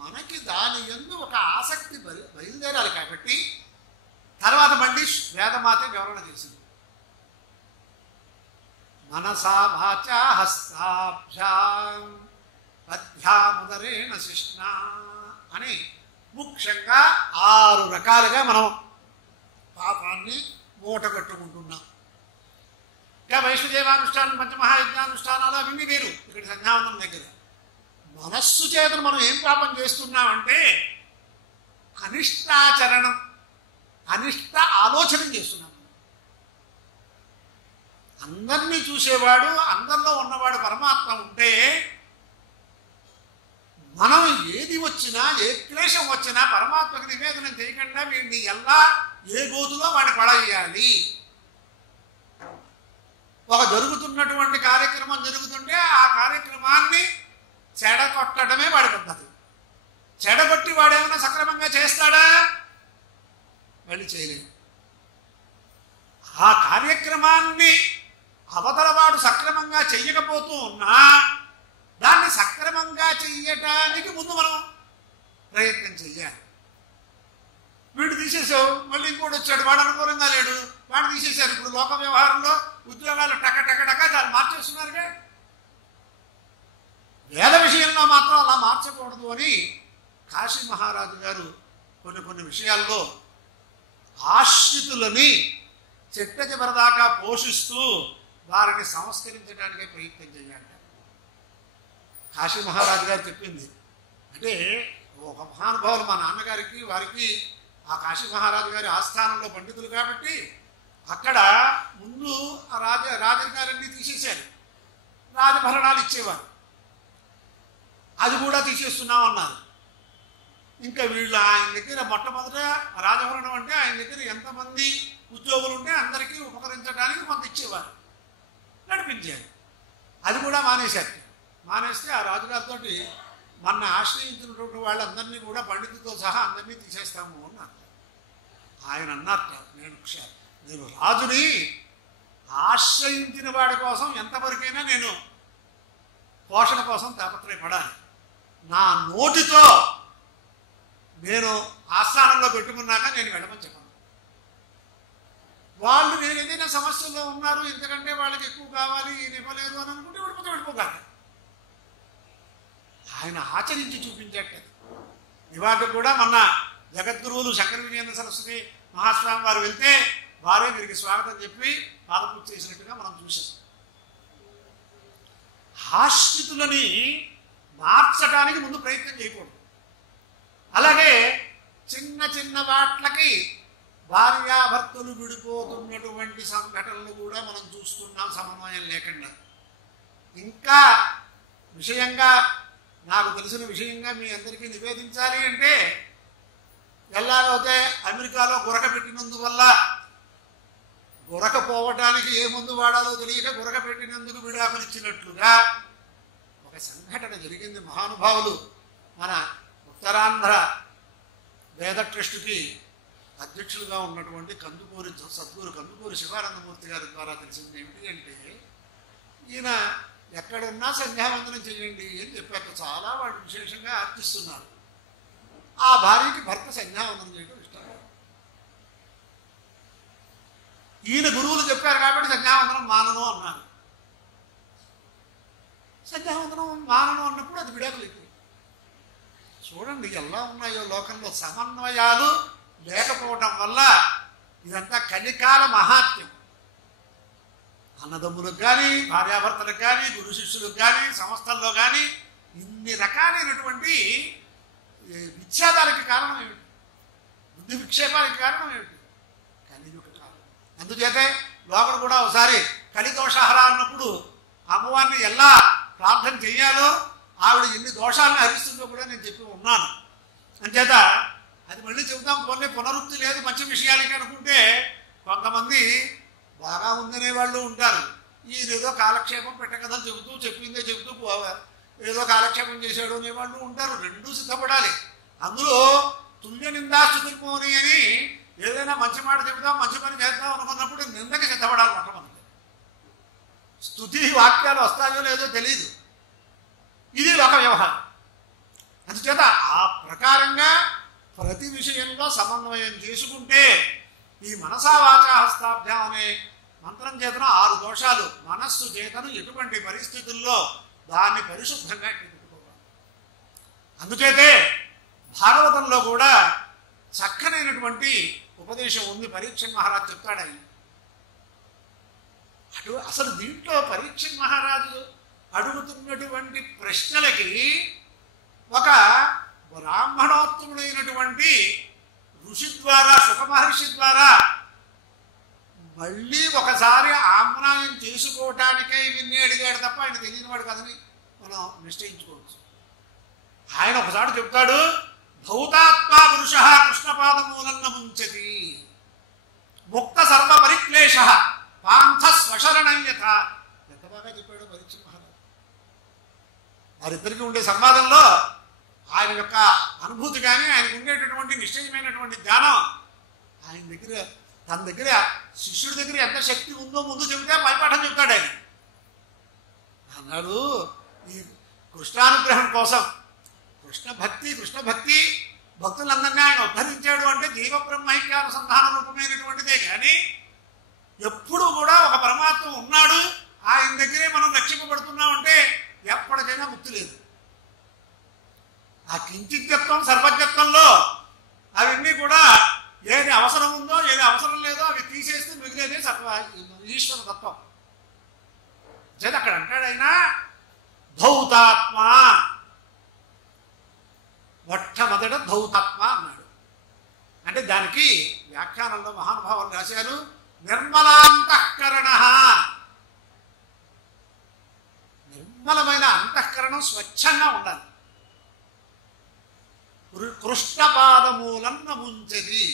మనకి దాని యందు ఒక ఆసక్తి బయలుదేరాలి. కాబట్టి తర్వాత మళ్ళీ వేదమాతే వివరణ చేసింది. మనసా వాచా హస్తాభ్యాం పద్భ్యాముదరేణ శిష్ణా అని ముఖ్యంగా 6 రకాలుగా మనం పాపాన్ని మూట కట్టుకుంటున్నాం. ఇంకా వైష్ణదేవానుష్ఠానం పంచమహాయజ్ఞానుష్ఠానాలు అవన్నీ వేరు. ఇక్కడ సంధ్యావందనం దగ్గర మనస్సు చేతను మనం ఏం పాపం చేస్తున్నామంటే అనిష్టాచరణం, అనిష్ట ఆలోచన చేస్తున్నాం. అందరినీ చూసేవాడు, అందరిలో ఉన్నవాడు పరమాత్మ ఉంటే మనం ఏది వచ్చినా ఏ క్లేశం వచ్చినా పరమాత్మకు నివేదనం చేయకుండా వీడిని ఎలా ఏ గోతులో వాడిని పడేయాలి. ఒక జరుగుతున్నటువంటి కార్యక్రమం జరుగుతుంటే ఆ కార్యక్రమాన్ని చెడగొట్టడమే వాడి పద్ధతి. చెడగొట్టి వాడేమైనా సక్రమంగా చేస్తాడా? మళ్ళీ చేయలేదు. ఆ కార్యక్రమాన్ని అవతలవాడు సక్రమంగా చెయ్యకపోతూ ఉన్నా దాన్ని సక్రమంగా చెయ్యటానికి ముందు మనం ప్రయత్నం చెయ్యాలి. వీడు తీసేసావు, మళ్ళీ ఇంకోటి వచ్చాడు, వాడు అనుకూలంగా లేడు, వాడు తీసేశారు. ఇప్పుడు లోక వ్యవహారంలో ఉద్యోగాలు టక టక టక దాన్ని మార్చేస్తున్నారుగా. వేద విషయంలో మాత్రం అలా మార్చకూడదు అని కాశీ మహారాజు గారు కొన్ని విషయాల్లో ఆశ్రితులని చిట్ట చివరిదాకా పోషిస్తూ వారిని సంస్కరించడానికే ప్రయత్నం చేయాలి. కాశీ మహారాజు గారు చెప్పింది అంటే ఒక మహానుభావులు మా నాన్నగారికి వారికి ఆ కాశీ మహారాజు గారి ఆస్థానంలో పండితులు కాబట్టి అక్కడ ముందు ఆ రాజరికాలన్నీ తీసేశారు, రాజభరణాలు ఇచ్చేవారు. అది కూడా తీసేస్తున్నామన్నారు. ఇంకా వీళ్ళు ఆయన దగ్గర మొట్టమొదట రాజభరణం అంటే ఆయన దగ్గర ఎంతమంది ఉద్యోగులు ఉంటే అందరికీ ఉపకరించడానికి కొంత ఇచ్చేవారు, నడిపించారు. అది కూడా మానేశారు. మానేస్తే ఆ రాజుగారితో మన ఆశ్రయించినటువంటి వాళ్ళందరినీ కూడా పండితులతో సహా అందరినీ తీసేస్తాము అన్నారు. ఆయన అన్నట్ట, నేను రాజుని ఆశ్రయించిన వాడి కోసం ఎంతవరకైనా నేను పోషణ కోసం తాపత్రయపడాలి. నా నోటితో నేను ఆస్థానంలో పెట్టుకున్నాక నేను వెళ్ళమని చెప్పను. వాళ్ళు నేను ఏదైనా సమస్యల్లో ఉన్నారు, ఇంతకంటే వాళ్ళకి ఎక్కువ కావాలి, ఈయన ఇవ్వలేదు అని అనుకుంటే వెళ్ళిపోగాలి. ఆయన ఆచరించి చూపించేట. ఇవాళ కూడా మొన్న జగద్గురువులు శంకర విజయేంద్ర సరస్వతి మహాస్వామి వారు వెళ్తే వారే వీరికి స్వాగతం చెప్పి పాదపూజ చేసినట్టుగా మనం చూసాం. ఆశ్రితులని మార్చడానికి ముందు ప్రయత్నం చేయకూడదు. అలాగే చిన్న చిన్న వాట్లకి భార్యాభర్తలు విడిపోతున్నటువంటి సంఘటనలు కూడా మనం చూస్తున్నాం, సమన్వయం లేకుండా. ఇంకా విషయంగా నాకు తెలిసిన విషయంగా మీ అందరికీ నివేదించాలి అంటే, ఎలాగైతే అమెరికాలో గురక పెట్టినందువల్ల గురక పోవటానికి ఏ మందు వాడాలో తెలియక గురక పెట్టినందుకు విడాకునిచ్చినట్లుగా ఒక సంఘటన జరిగింది. మహానుభావులు మన ఉత్తరాంధ్ర వేద ట్రస్టుకి అధ్యక్షులుగా ఉన్నటువంటి సద్గురు కందుకూరి శివానందమూర్తి గారి ద్వారా తెలిసింది ఏమిటి అంటే, ఈయన ఎక్కడున్నా సంధ్యావందనం చేయండి అని చెప్పాక చాలా వాడు విశేషంగా అర్థిస్తున్నారు. ఆ భార్యకి భర్త సంధ్యావందనం చేయడం ఇష్టం. ఈయన గురువులు చెప్పారు కాబట్టి సంధ్యావందనం మానను అన్నారు. సంధ్యావందనం మానను అన్నప్పుడు అది విడాకులు ఎక్కువ. చూడండి ఎలా ఉన్నాయో లోకంలో సమన్వయాలు లేకపోవటం వల్ల ఇదంతా కలికాల మహాత్మ్యం. అన్నదమ్ములకు కానీ, భార్యాభర్తలకు కానీ, గురు శిష్యులకు కానీ, సంస్థల్లో కానీ ఇన్ని రకాలైనటువంటి విచ్ఛేదాలకి కారణం ఏమిటి? బుద్ధి విక్షేపానికి కారణం ఏమిటి? కలియుగ కాలం. అందుచేతే లోపల కూడా ఒకసారి కలిదోషహర అన్నప్పుడు అమ్మవారిని ఎలా ప్రార్థన చెయ్యాలో, ఆవిడ ఎన్ని దోషాలను హరిస్తుందో కూడా నేను చెప్పి ఉన్నాను. అంచేత అది మళ్ళీ చెబుతాం. కొన్ని పునరుక్తి లేదు మంచి విషయాలకి అనుకుంటే కొంతమంది బాగా ఉందనే వాళ్ళు ఉంటారు. ఈయనేదో కాలక్షేపం పెట్టకథలు చెప్పిందే చెబుతూ ఏదో కాలక్షేపం చేశాడు అనేవాళ్ళు ఉంటారు. రెండూ సిద్ధపడాలి. అందులో తుల్య నిందాస్తుతిర్మోని అని ఏదైనా మంచి మాట చెబుతాం, మంచి పని చేద్దాం అనుకున్నప్పుడు నిందకి సిద్ధపడాలి. మొట్టమొదటి స్తుతి వాక్యాలు వస్తాయో లేదో తెలియదు. ఇది లోక వ్యవహారం. అందుచేత ఆ ప్రకారంగా ప్రతి విషయంలో సమన్వయం చేసుకుంటే ఈ మనసా వాచా హస్తాభ్యాం అనే మంత్రం చేతన 6 దోషాలు మనస్సు చేతను ఎటువంటి పరిస్థితుల్లో దాన్ని పరిశుద్ధంగా పెట్టుకోవాలి. అందుచేతే భాగవతంలో కూడా చక్కనైనటువంటి ఉపదేశం ఉంది. పరీక్షణ్ మహారాజు చెప్తాడు. ఆయన అసలు దీంట్లో పరీక్షణ్ మహారాజు అడుగుతున్నటువంటి ప్రశ్నలకి ఒక బ్రాహ్మణోత్తముడైనటువంటి ఋషి ద్వారా, సుఖ మహర్షి ద్వారా మళ్ళీ ఒకసారి ఆమ్నాయం చేసుకోవటానికే ఇవన్నీ అడిగాడు తప్ప ఆయన తెలియని వాడు కదని మనం నిశ్చయించుకోవచ్చు. ఆయన ఒకసారి చెప్తాడు, భౌతాత్మా పురుష కృష్ణపాదమూలన్న ముంచతి ముక్త సర్వ పరిక్లేశ పాంథ స్వశరణయ్యత. ఎంత బాగా చెప్పాడు పరీక్ష మహారాజు. వారిద్దరికీ ఉండే సంవాదంలో ఆయన యొక్క అనుభూతి కానీ, ఆయనకు ఉండేటటువంటి నిశ్చయమైనటువంటి ధ్యానం, ఆయన దగ్గర తన దగ్గర శిష్యుడి దగ్గర ఎంత శక్తి ఉందో ముందు చెబితే పైపాఠం చెప్తాడు. ఆయన అన్నాడు, ఈ కృష్ణానుగ్రహం కోసం కృష్ణ భక్తి భక్తులందరినీ ఆయన ఉద్ధరించాడు అంటే జీవ బ్రహ్మైక్యానుసంధాన రూపమైనటువంటిదే. కానీ ఎప్పుడు కూడా ఒక పరమాత్మ ఉన్నాడు, ఆయన దగ్గరే మనం రక్షింపబడుతున్నామంటే ఎప్పటికైనా ముక్తి లేదు. ఆ కించిత్వం సర్వజ్ఞత్వంలో అవన్నీ కూడా ఏది అవసరం ఉందో ఏది అవసరం లేదో అవి తీసేస్తే మిగిలేదే ఈశ్వర తత్వం. చేత అక్కడ అంటాడు ఆయన ధౌతాత్మ, మొట్టమొదట ధౌతాత్మ అన్నాడు. అంటే దానికి వ్యాఖ్యానంలో మహానుభావులు రాశారు నిర్మలాంతఃకరణ. నిర్మలమైన అంతఃకరణం స్వచ్ఛంగా ఉండాలి. కృష్ణపాదమూలన్న ముంచది.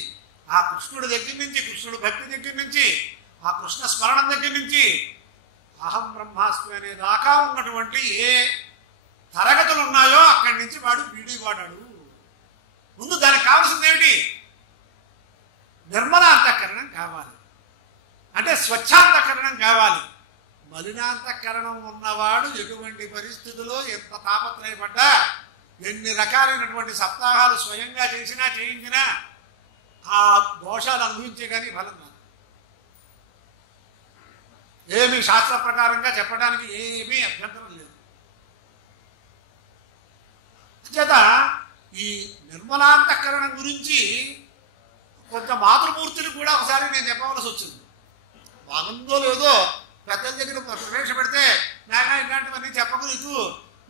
ఆ కృష్ణుడి దగ్గర నుంచి, కృష్ణుడు భక్తి దగ్గర నుంచి, ఆ కృష్ణ స్మరణం దగ్గర నుంచి అహం బ్రహ్మాస్మి అనే దాకా ఉన్నటువంటి ఏ తరగతులు ఉన్నాయో అక్కడి నుంచి వాడు వీడివాడాడు. ముందు దానికి కావాల్సింది ఏమిటి? నిర్మలాంతఃకరణం కావాలి, అంటే స్వచ్ఛాంతఃకరణం కావాలి. మలినాంతఃకరణం ఉన్నవాడు ఎటువంటి పరిస్థితుల్లో ఎంత తాపత్రయపడ్డా, ఎన్ని రకాలైనటువంటి సప్తాహాలు స్వయంగా చేసినా చేయించినా ఆ దోషాలు అనుభవించే కానీ ఫలం కాదు. ఏమీ శాస్త్ర ప్రకారంగా చెప్పడానికి ఏమీ అభ్యంతరం లేదు. చేత ఈ నిర్మలాంతఃకరణం గురించి కొంత మాతృమూర్తిని కూడా ఒకసారి నేను చెప్పవలసి వచ్చింది. బాగుందో లేదో పెద్దల దగ్గర ప్రవేశపెడితే నాయన ఇలాంటివన్నీ చెప్పకు,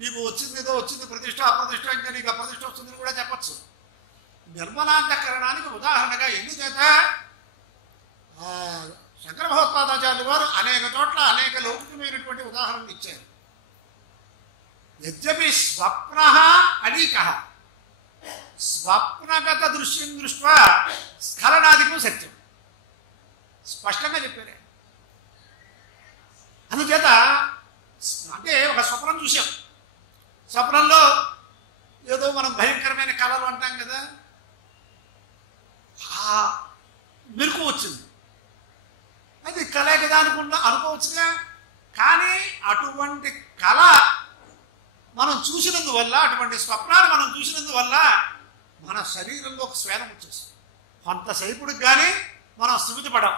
నీకు వచ్చింది ఏదో వచ్చింది, ప్రతిష్ట అప్రతిష్ట, ఇంకా నీకు అప్రతిష్ట వస్తుందని కూడా చెప్పచ్చు. నిర్మలాంతఃకరణానికి ఉదాహరణగా ఎందుచేత శంకర భగవత్పాదాచార్యులు వారు అనేక చోట్ల అనేక లౌకికమైనటువంటి ఉదాహరణలు ఇచ్చారు. యద్యపి స్వప్న అనీక స్వప్నగత దృశ్యం దృష్ట్యా స్ఖలనాదికం సత్యం స్పష్టంగా చెప్పారు. అందుచేత అంటే ఒక స్వప్నం చూసాం, స్వప్నంలో ఏదో మనం భయంకరమైన కళలు అంటాం కదా, మెరుపు వచ్చింది, అది కళే కదా అనుకోవచ్చుగా. కానీ అటువంటి కళ మనం చూసినందువల్ల, అటువంటి స్వప్నాలు మనం చూసినందువల్ల మన శరీరంలో ఒక స్వేదం వచ్చేస్తుంది. కొంతసేపుడికి కానీ మనం స్థిమితి పడం.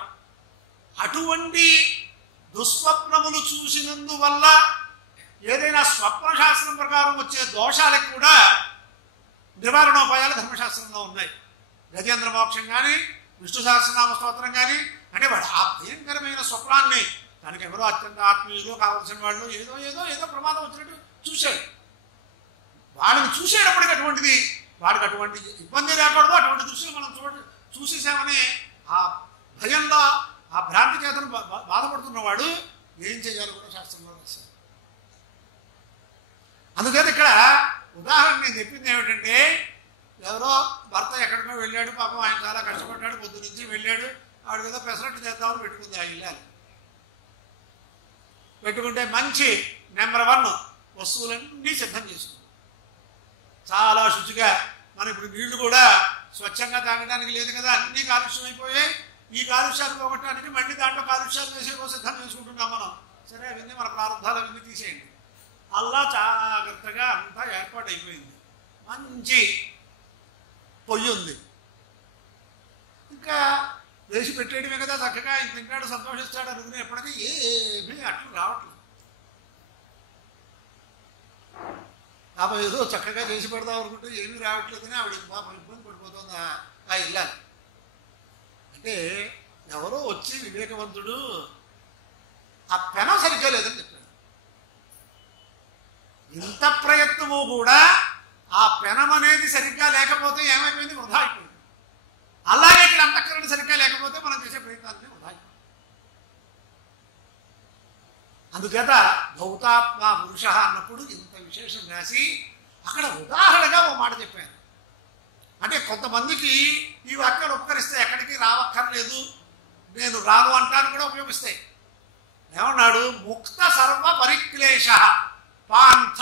అటువంటి దుస్వప్నములు చూసినందువల్ల ఏదైనా స్వప్న శాస్త్రం ప్రకారం వచ్చే దోషాలకు కూడా నివారణోపాయాలు ధర్మశాస్త్రంలో ఉన్నాయి. గజేంద్ర మోక్షం కానీ, విష్ణు సహస్రనామ స్తోత్రం కానీ, అంటే వాడు ఆ భయంకరమైన స్వప్నాన్ని తనకి ఎవరో అత్యంత ఆత్మీయులు కావాల్సిన వాళ్ళు ఏదో ఏదో ఏదో ప్రమాదం వచ్చినట్టు చూశాడు. వాళ్ళని చూసేటప్పటికి అటువంటిది వాడికి అటువంటి ఇబ్బంది లేకూడదు, అటువంటి దృశ్యం మనం చూసేసామని ఆ భయంలో ఆ భ్రాంతి చేతను బాధపడుతున్నవాడు ఏం చేయాలో కూడా శాస్త్రంలో రాశారు. అందుకని ఇక్కడ ఉదాహరణ నేను చెప్పింది ఏమిటంటే, ఎవరో భర్త ఎక్కడికో వెళ్ళాడు, పాపం ఆయన చాలా కష్టపడ్డాడు, పొద్దు నుంచి వెళ్ళాడు, ఆవిడ ఏదో పెసరట్టు చేద్దామని పెట్టుకుంది. ఆ ఇల్లాలి పెట్టుకుంటే మంచి నెంబర్ 1 వస్తువులన్నీ సిద్ధం చేసుకుంది. చాలా శుచిగా, మనం ఇప్పుడు నీళ్లు కూడా స్వచ్ఛంగా తాగడానికి లేదు కదా, అన్నీ కాలుష్యం అయిపోయాయి. ఈ కాలుష్యాలు పోగొట్టడానికి మళ్ళీ దాంట్లో కాలుష్యాలు వేసేకో సిద్ధం చేసుకుంటున్నాం మనం. సరే, అవన్నీ మన ప్రారంభాలు అవన్నీ తీసేయండి. అలా జాగ్రత్తగా అంతా ఏర్పాటు అయిపోయింది. మంచి పొయ్యి ఉంది, ఇంకా వేసి పెట్టేయడమే కదా, చక్కగా ఆయన తింటాడు సంతోషిస్తాడు అనుకునే ఎప్పటికీ ఏమీ అట్లు రావట్లేదు. ఏదో చక్కగా చేసి పెడదాం అనుకుంటే ఏమీ రావట్లేదని ఆవిడ పాపం ఇబ్బంది పడిపోతుంది ఆ ఇల్లాలి. అంటే ఎవరో వచ్చి వివేకవంతుడు ఆ పెనం సరిగ్గా లేదని చెప్పాడు. ఇంత ప్రయత్నము కూడా ఆ పెనం అనేది సరిగ్గా లేకపోతే ఏమైపోయింది? వృధా అయిపోయింది. అలాగే ఇక్కడ అంతఃకరణ సరిగ్గా లేకపోతే మనం చేసే ప్రయత్నాన్ని వృధా అయిపోయింది. అందుచేత భౌతాత్మ పురుష అన్నప్పుడు ఇంత విశేషం రాసి అక్కడ ఉదాహరణగా ఓ మాట చెప్పాను. అంటే కొంతమందికి ఈ వాక్యాలు ఉపకరిస్తే ఎక్కడికి రావక్కర్లేదు, నేను రాను అంటాను కూడా ఉపయోగిస్తాయి. ఏమన్నాడు? ముక్త సర్వ పరిక్లేశ పాంథ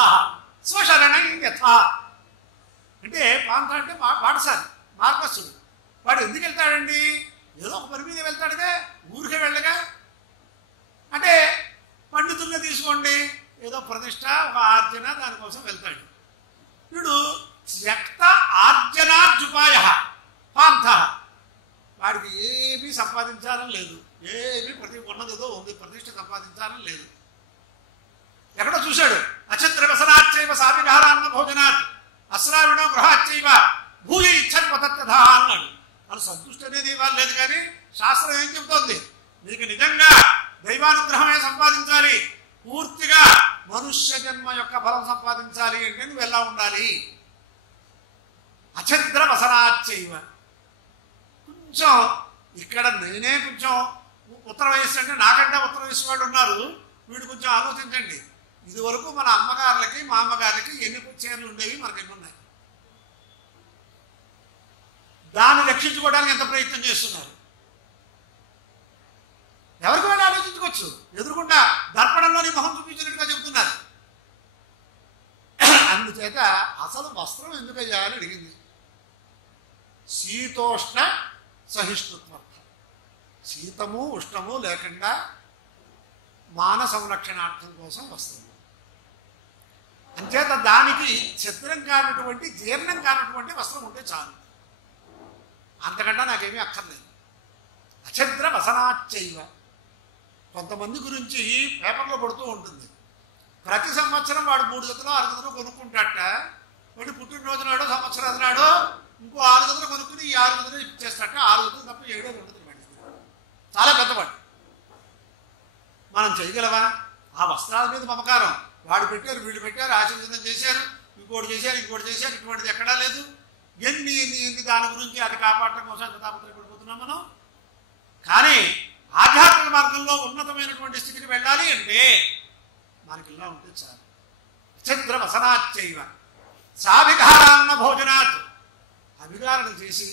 స్వశరణం యథ. అంటే పాంథ అంటే పాఠశాల మార్గస్థుడు. వాడు ఎందుకు వెళ్తాడండి? ఏదో ఒక పని మీద వెళ్తాడుగా, ఊరికే వెళ్ళగా. అంటే పండితుల్ని తీసుకోండి, ఏదో ప్రతిష్ట, ఒక ఆర్జన, దానికోసం వెళ్తాడు. వీడు త్యక్త ఆర్జనార్జుపాయ పాంథ. వాడికి ఏమీ సంపాదించాలని లేదు, ఏమీ ఉన్నదేదో ఉంది, ప్రతిష్ట సంపాదించాలని లేదు. ఎక్కడో చూశాడు, అఛత్ర వ్యసనాచ్చైవ సావిహారాన్న భోజనాత్ అశ్రావిణో గృహాచ్చైవ భూయ ఇచ్చని పతత్యథా అన్నాడు. వాళ్ళు సంతుష్టి అనేది ఇవ్వాలి లేదు, కానీ శాస్త్రం ఏం చెబుతోంది, నీకు నిజంగా దైవానుగ్రహమే సంపాదించాలి, పూర్తిగా మనుష్య జన్మ యొక్క ఫలం సంపాదించాలి అంటే నువ్వు ఎలా ఉండాలి? అఛద్ర వసనాచ్చైవ. కొంచెం ఇక్కడ నేనే కొంచెం ఉత్తర వయస్సు అంటే నాకంటే ఉత్తర వయస్సు వాళ్ళు ఉన్నారు, వీడు కొంచెం ఆలోచించండి. ఇదివరకు మన అమ్మగారులకి మా అమ్మగారికి ఎన్ని చీరలు ఉండేవి, మనకి ఎన్ని ఉన్నాయి, దాన్ని రక్షించుకోవడానికి ఎంత ప్రయత్నం చేస్తున్నారు. ఎవరికి వాళ్ళు ఆలోచించుకోవచ్చు, ఎదురుకుండా దర్పణంలోని మొహం చూపించినట్టుగా చెబుతున్నారు. అందుచేత అసలు వస్త్రం ఎందుకయ్యా అని అడిగింది. శీతోష్ణ సహిష్ణుత్వర్థం, శీతము ఉష్ణము లేకుండా మాన సంరక్షణార్థం కోసం వస్త్రం. అంచేత దానికి ఛిద్రం కానటువంటి జీర్ణం కానటువంటి వస్త్రం ఉంటే చాలు, అంతకంటే నాకేమీ అక్కర్లేదు. అఛద్ర వసనాచ్చైవ. కొంతమంది గురించి పేపర్లో పడుతూ ఉంటుంది, ప్రతి సంవత్సరం వాడు 3 జతలో 6 జతలో కొనుక్కుంటాట, వాడు పుట్టినరోజు నాడో సంవత్సరాది నాడో ఇంకో 6 జతలు కొనుక్కుని ఈ 6 జతలు ఇచ్చేస్తాట. 6 జతలు తప్ప 7 ఉండదు వాడి. చాలా పెద్దవాడు. మనం చేయగలవా? ఆ వస్త్రాల మీద మమకారం. వాడు పెట్టారు, వీళ్ళు పెట్టారు, ఆశీర్వదనం చేశారు, ఇంకోటి చేశారు, ఇటువంటిది ఎక్కడా లేదు. ఎన్ని ఎన్ని ఎన్ని దాని గురించి అది కాపాడటం కోసం ఎంత తాపత్రయపడిపోతున్నాం మనం. కానీ ఆధ్యాత్మిక మార్గంలో ఉన్నతమైనటువంటి స్థితికి వెళ్ళాలి అంటే మనకి ఇలా ఉంటే చాలు. చంద్ర వసనాచ్చైవ సావిహారాన్న భోజనాత్. అభిగారణ చేసి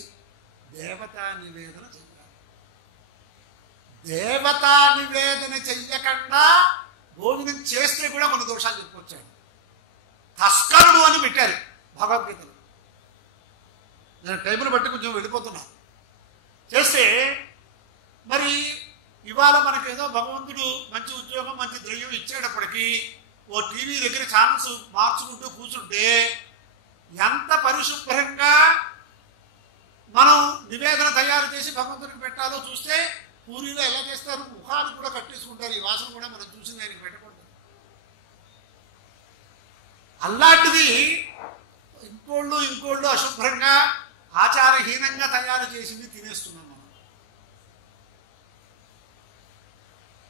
దేవతా నివేదన చెయ్యాలి. దేవతా నివేదన చెయ్యకుండా భోజనం చేస్తే కూడా కొన్ని దోషాలు చెప్పుకొచ్చాడు. తస్కరుడు అని పెట్టారు భగవద్గీతలో. నేను టైంను బట్టి కొంచెం వెళ్ళిపోతున్నా. చేస్తే మరి ఇవాళ మనకేదో భగవంతుడు మంచి ఉద్యోగం మంచి ద్రవ్యం ఇచ్చేటప్పటికీ ఓ టీవీ దగ్గర ఛానల్స్ మార్చుకుంటూ కూర్చుంటే ఎంత పరిశుభ్రంగా మనం నివేదన తయారు చేసి భగవంతుడికి పెట్టాలో చూస్తే పూరీలో ఎలా చేస్తారు, ముఖాలు కూడా కట్టేసుకుంటారు. ఈ వాసన కూడా మనం చూసింది ఆయనకి పెట్టకూడదు. అలాంటిది ఇంకోళ్ళు అశుభ్రంగా ఆచారహీనంగా తయారు చేసింది తినేస్తున్నాం మనం.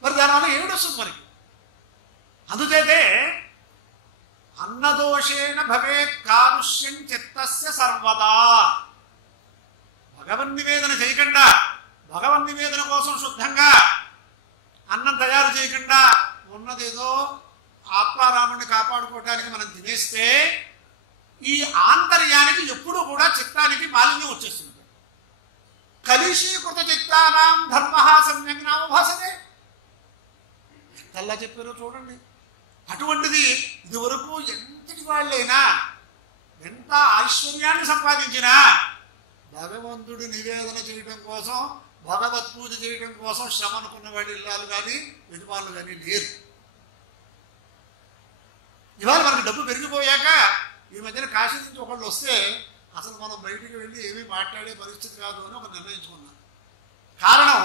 మరి దానివల్ల ఏమిటొస్తుంది మనకి? అందుచేతే అన్నదోషేణ భవేత్ కాలుష్యం చిత్తస్య సర్వదా. భగవన్నివేదన చేయకుండా, భగవన్నివేదన కోసం శుద్ధంగా అన్నం తయారు చేయకుండా ఉన్నదేదో ఆత్మారాముడిని కాపాడుకోవడానికి మనం తినేస్తే ఈ ఆంతర్యానికి ఎప్పుడూ కూడా చిత్తానికి మాలిన్యం వచ్చేస్తుంది. కలుషీకృత చిత్తానాం ధర్మ సమ్యక్ నామభాసతే. ఎంతలా చెప్పారో చూడండి. అటువంటిది ఇదివరకు ఎంతటి వాళ్ళైనా ఎంత ఐశ్వర్యాన్ని సంపాదించినా భగవంతుడి నివేదన చేయడం కోసం, భగవత్ పూజ చేయడం కోసం శ్రమ అనుకున్న వాడి ఇల్లాలు కానీ యజమానులు కానీ లేరు. ఇవాళ మనకు డబ్బు పెరిగిపోయాక ఈ మధ్యన కాశీ నుంచి ఒకళ్ళు వస్తే అసలు మనం బయటికి వెళ్ళి ఏమీ మాట్లాడే పరిస్థితి కాదు అని ఒక నిర్ణయించుకున్నాం. కారణం,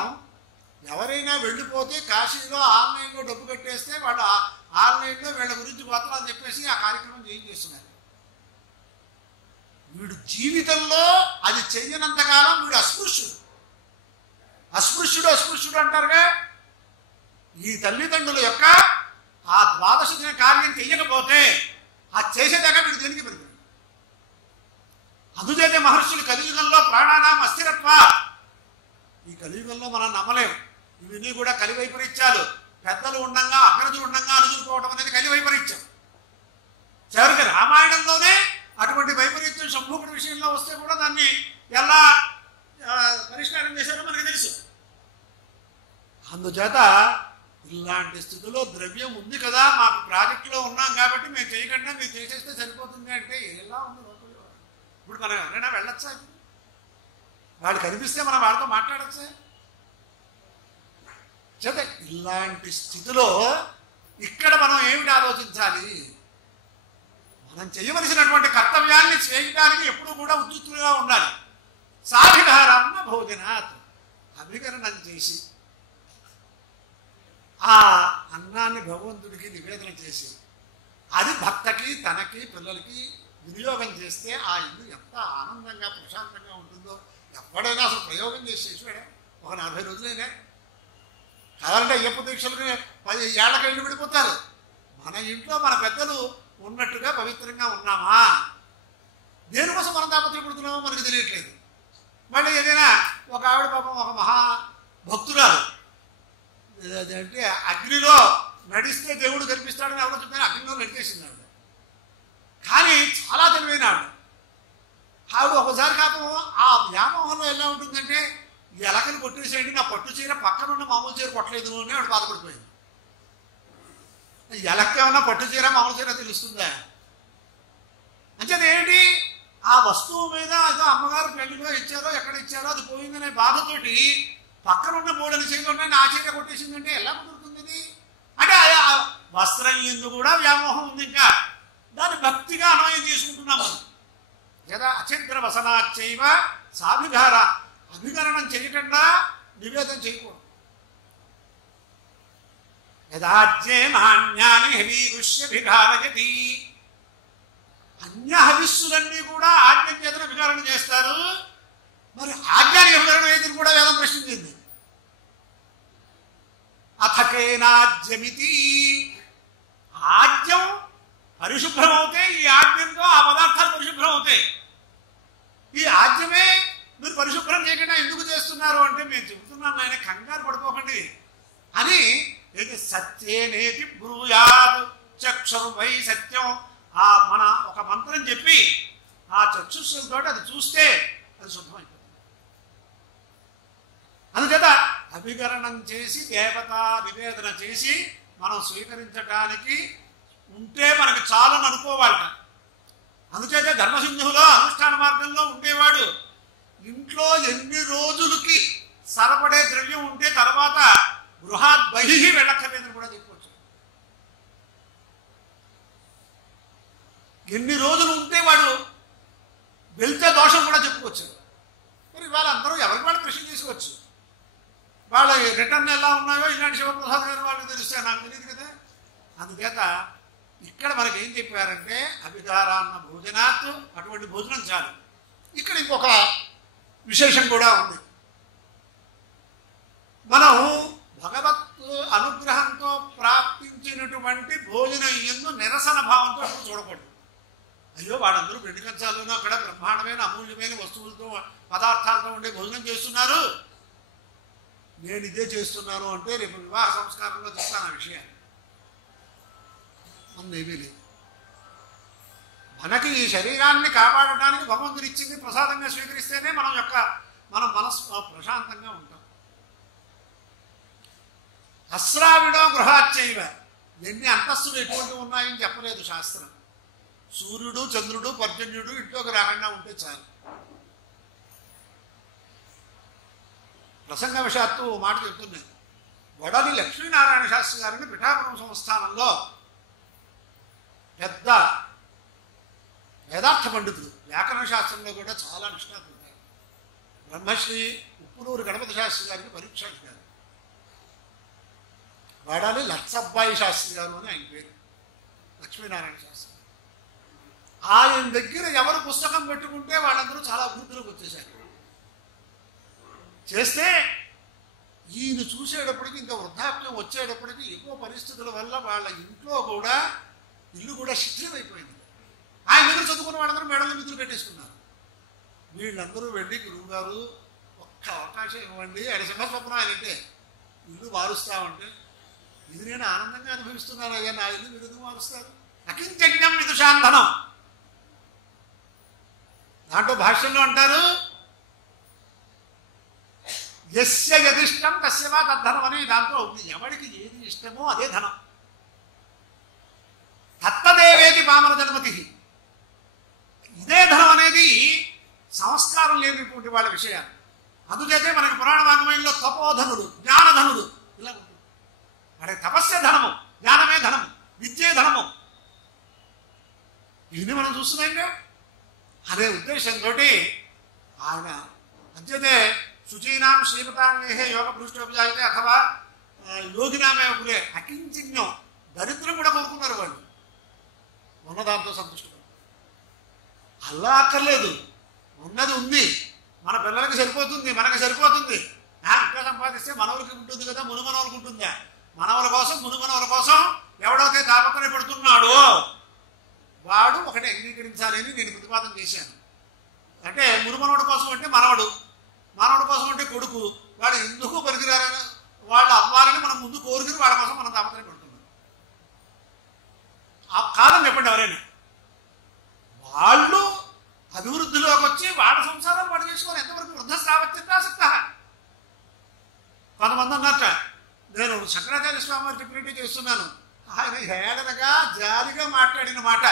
ఎవరైనా వెళ్ళిపోతే కాశీలో ఆన్లైన్లో డబ్బు కట్టేస్తే వాళ్ళు ఆన్లైన్లో వీళ్ళ గురించి గోత్రాలు చెప్పేసి ఆ కార్యక్రమం చేస్తున్నారు. వీడు జీవితంలో అది చెయ్యనంతకాలం వీడు అస్పృశ్యుడు. అస్పృశ్యుడు అంటారుగా. ఈ తల్లిదండ్రుల యొక్క ఆ ద్వాదశ దిన కార్యం చెయ్యకపోతే ఆ చేసేదాకా వీడు దేనికి పెరిగింది. అందుచేతే మహర్షులు కలియుగంలో ప్రాణానాం అస్థిరత్వ. ఈ కలియుగంలో మనం నమ్మలేము. ఇవన్నీ కూడా కలి వైపరీత్యాలు. పెద్దలు ఉండంగా, అగ్రజులు ఉండంగా అనుజుకోవడం అనేది కలి వైపరీత్యం. చివరికి రామాయణంలోనే అటువంటి వైపరీత్యం శంభుకుడి విషయంలో వస్తే కూడా దాన్ని ఎలా పరిష్కారం చేశారో మనకు తెలుసు. అందుచేత ఇలాంటి స్థితిలో ద్రవ్యం ఉంది కదా, మాకు ప్రాజెక్టులో ఉన్నాం కాబట్టి మేము చేయకుండా మీరు చేసేస్తే సరిపోతుంది అంటే ఎలా ఉంది లోపల? ఇప్పుడు మనం ఎవరైనా వెళ్ళొచ్చా? వాళ్ళు కనిపిస్తే మనం వాళ్ళతో మాట్లాడచ్చా? చేత ఇలాంటి స్థితిలో ఇక్కడ మనం ఏమిటి ఆలోచించాలి? మనం చేయవలసినటువంటి కర్తవ్యాన్ని చేయడానికి ఎప్పుడు కూడా ఉద్యుక్తులుగా ఉండాలి. సాభిధారాన్న భోజనాత్, అభికరణం చేసి ఆ అన్నాన్ని భగవంతుడికి నివేదన చేసి అది భర్తకి తనకి పిల్లలకి వినియోగం చేస్తే ఆ ఇల్లు ఎంత ఆనందంగా ప్రశాంతంగా ఉంటుందో ఎవడైనా అసలు ప్రయోగం చేసి చేసాడే. ఒక 40 రోజులైనా కావాలంటే అయ్యప్ప దీక్షలు 10 ఏళ్ళకి ఇల్లు విడిపోతారు. మన ఇంట్లో మన పెద్దలు ఉన్నట్టుగా పవిత్రంగా ఉన్నామా? దేనికోసం మనం తాపత్రయపడుతున్నామో మనకు తెలియట్లేదు. మళ్ళీ ఏదైనా ఒక ఆవిడ పాపం ఒక మహా భక్తురాలు అంటే అగ్నిలో నడిస్తే దేవుడు కనిపిస్తాడని ఎవరో చెప్పిన అగ్నిలో నడిచేసింది ఆవిడ. కానీ చాలా తెలివైన ఆవిడ ఒకసారి కాపం ఆ వ్యామోహంలో ఎలా ఉంటుందంటే ఎలకలు కొట్టేసేయండి, నా పట్టు చీర పక్కనున్న మామూలు చీర కొట్టలేదు అని ఆవిడ బాధపడిపోయింది. ఎలక్క ఏమన్నా పట్టు చీర మామూలు చీర తెలుస్తుందా? అంచేది ఏంటి, ఆ వస్తువు మీద ఏదో అమ్మగారు పెళ్లిలో ఇచ్చారో ఎక్కడ ఇచ్చారో అది పోయిందనే బాధతోటి పక్కనున్న 3 చీరలు ఉన్నాయి, నా చీర కొట్టేసిందంటే ఎలా కుదురుతుంది? అంటే వస్త్రం ఎందు కూడా వ్యామోహం ఉంది. ఇంకా దాన్ని భక్తిగా అన్వయం చేసుకుంటున్నాము. యదా అచంద్ర వసనాచైవ సాభిధార, అభికరణం చేయకుండా నివేదన చేయకూడదు. యదాజ్ఞే నాణ్యాన్ని హవీగుష్యభిఘారయతి, అన్య హవిస్సులన్నీ కూడా ఆజ్ఞ చేతన విచారణ చేస్తారు. మరి ఆజ్ఞానికి వివరణ అయితే కూడా వేదం ప్రశ్నించింది. అథకేనాజ్యమితి, ఆజ్యం పరిశుభ్రం అవుతాయి, ఈ ఆజ్ఞంతో ఆ పదార్థాలు పరిశుభ్రం అవుతాయి. ఈ ఆజ్యమే మీరు పరిశుభ్రం చేయకుండా ఎందుకు చేస్తున్నారు అంటే మేము చెబుతున్నాం ఆయన కంగారు పడుకోకండి అని. ఏది సత్యేనేతి బ్రూయాత్ చక్షుర్వై సత్యం, ఆ మన ఒక మంత్రం చెప్పి ఆ చక్షుస్సులతో అది చూస్తే అది శుద్ధమైపోతుంది. అందుచేత అభికరణం చేసి దేవతా నివేదన చేసి మనం స్వీకరించడానికి ఉంటే మనకు చాలని అనుకోవాలట. అందుచేత ధర్మసింధువులో అనుష్ఠాన మార్గంలో ఉండేవాడు ఇంట్లో ఎన్ని రోజులకి సరపడే ద్రవ్యం ఉంటే తర్వాత గృహాత్ బహిహి వెళ్ళక్కర్లేదని కూడా చెప్పవచ్చు. ఎన్ని రోజులు ఉంటే వాడు వెళ్తే దోషం కూడా చెప్పుకోవచ్చు. మరి ఇవాళ అందరూ ఎవరికి వాళ్ళు ప్రశ్న చేసుకోవచ్చు. వాళ్ళ రిటర్న్ ఎలా ఉన్నాయో ఇలాంటి శివప్రసాద్ గారు వాళ్ళకి తెలుస్తాయి, నాకు తెలియదు కదా. అందుచేత ఇక్కడ మనకి ఏం చెప్పారంటే అభిధారాన్న భోజనాత్, అటువంటి భోజనం చాలు. ఇక్కడ ఇంకొక విశేషం కూడా ఉంది. మనం భగవత్ అనుగ్రహంతో ప్రాప్తించినటువంటి భోజనం ఎందు నిరసన భావంతో చూడకూడదు. అయ్యో వాళ్ళందరూ వెండి కంచాలను అక్కడ బ్రహ్మాండమైన అమూల్యమైన వస్తువులతో పదార్థాలతో ఉండే భోజనం చేస్తున్నారు, నేను ఇదే చేస్తున్నాను అంటే రేపు వివాహ సంస్కారంలో చెప్తాను ఆ విషయాన్ని. మనదేమీ లేదు. మనకి ఈ శరీరాన్ని కాపాడటానికి భగవంతుడు ఇచ్చింది ప్రసాదంగా స్వీకరిస్తేనే మన మనస్సు ప్రశాంతంగా ఉంటాం. అస్రావిడో గృహాచైవ, ఎన్ని అంతస్తులు ఎటువంటి ఉన్నాయని చెప్పలేదు శాస్త్రం. సూర్యుడు చంద్రుడు పర్జన్యుడు ఇంట్లోకి రాకుండా ఉంటే చాలు. ప్రసంగవశాత్తు ఓ మాట చెప్తున్నాను. వడలి లక్ష్మీనారాయణ శాస్త్రి గారిని పిఠాపురం సంస్థానంలో పెద్ద వేదార్థ పండితులు, వ్యాకరణ శాస్త్రంలో కూడా చాలా నిష్ణాతులు. బ్రహ్మశ్రీ ఉప్పునూరు గణపతి శాస్త్రి గారికి పరీక్షాధికారి. వాడాలి లక్షబ్బాయి శాస్త్రి గారు అని ఆయన పేరు, లక్ష్మీనారాయణ శాస్త్రి. ఆయన దగ్గర ఎవరు పుస్తకం పెట్టుకుంటే వాళ్ళందరూ చాలా అభివృద్ధిలోకి వచ్చేసారు. చేస్తే ఈయన చూసేటప్పటికి ఇంకా వృద్ధాప్యం వచ్చేటప్పటికి ఎక్కువ పరిస్థితుల వల్ల వాళ్ళ ఇంట్లో కూడా ఇల్లు కూడా శిథిలమైపోయింది. ఆయన దగ్గర చదువుకున్న వాళ్ళందరూ మేడల మిద్దులు పెట్టేసుకున్నారు. వీళ్ళందరూ వెళ్ళి గురువు గారు ఒక్క అవకాశం ఇవ్వండి, ఆయన సింహస్వప్నం ఆయనంటే ఇల్లు మారుస్తామంటే, ఇది నేను ఆనందంగా అనుభవిస్తున్నాను అయ్యా, నా ఇల్లు మీరు ఎందుకు మారుస్తారు? అకించజ్ఞం విదుషాంధనం. దాంట్లో భాష్యంలో అంటారు యస్య యదిష్టం తస్యవా తద్ధనం అని. దాంట్లో ఎవరికి ఏది ఇష్టమో అదే ధనం. తత్తదేవేది పామర జన్మతి. ఇదే ధనం అనేది సంస్కారం లేనటువంటి వాళ్ళ విషయాలు. అందుచేతే మనకి పురాణ వాంగ్మయంలో తపోధనులు, జ్ఞానధనులు ఇలా ఉంటుంది. అంటే తపస్సే ధనము, జ్ఞానమే ధనము, విద్యే ధనము. ఇవన్నీ మనం చూస్తున్నాంగా. అనే ఉద్దేశంతో ఆయన అంచేతే శుచీనాం శ్రీమతాంగే యోగ భృష్టోపజాయితే అథవా యోగినామే కులే అకించిన్యం దరిద్రం కూడా కోరుకున్నారు వాళ్ళు, ఉన్నదాంతో సంతుష్టం. అలా అక్కర్లేదు, ఉన్నది ఉంది, మన పిల్లలకి సరిపోతుంది, మనకి సరిపోతుంది. ఇంకా సంపాదిస్తే మనవలకి ఉంటుంది కదా, మునుమనవలకు ఉంటుందా? మనవల కోసం మునుమనవల కోసం ఎవడైతే తాపత్రయపడుతున్నాడో వాడు ఒకటి అంగీకరించాలని నేను ప్రతిపాదన చేశాను. అంటే మునుమనవుడి కోసం అంటే మనవడు, మనవడి కోసం అంటే కొడుకు, వాడు ఎందుకు పనికిరారని వాళ్ళు అవ్వాలని మనం ముందు కోరుకుని వాళ్ళ కోసం మనం తాపత్రయపడుతున్నాం. కాదని చెప్పండి ఎవరైనా. వాళ్ళు అభివృద్ధిలోకి వచ్చి వాళ్ళ సంసారాలు వాడు చేసుకొని ఎంతవరకు వృద్ధస్థావత్యంత. కొంతమంది అన్నట్ట, నేను శంకరాచార్య స్వామి వారి చెప్పినట్టు చేస్తున్నాను. ఆయన హేళనగా జాలిగా మాట్లాడిన మాట,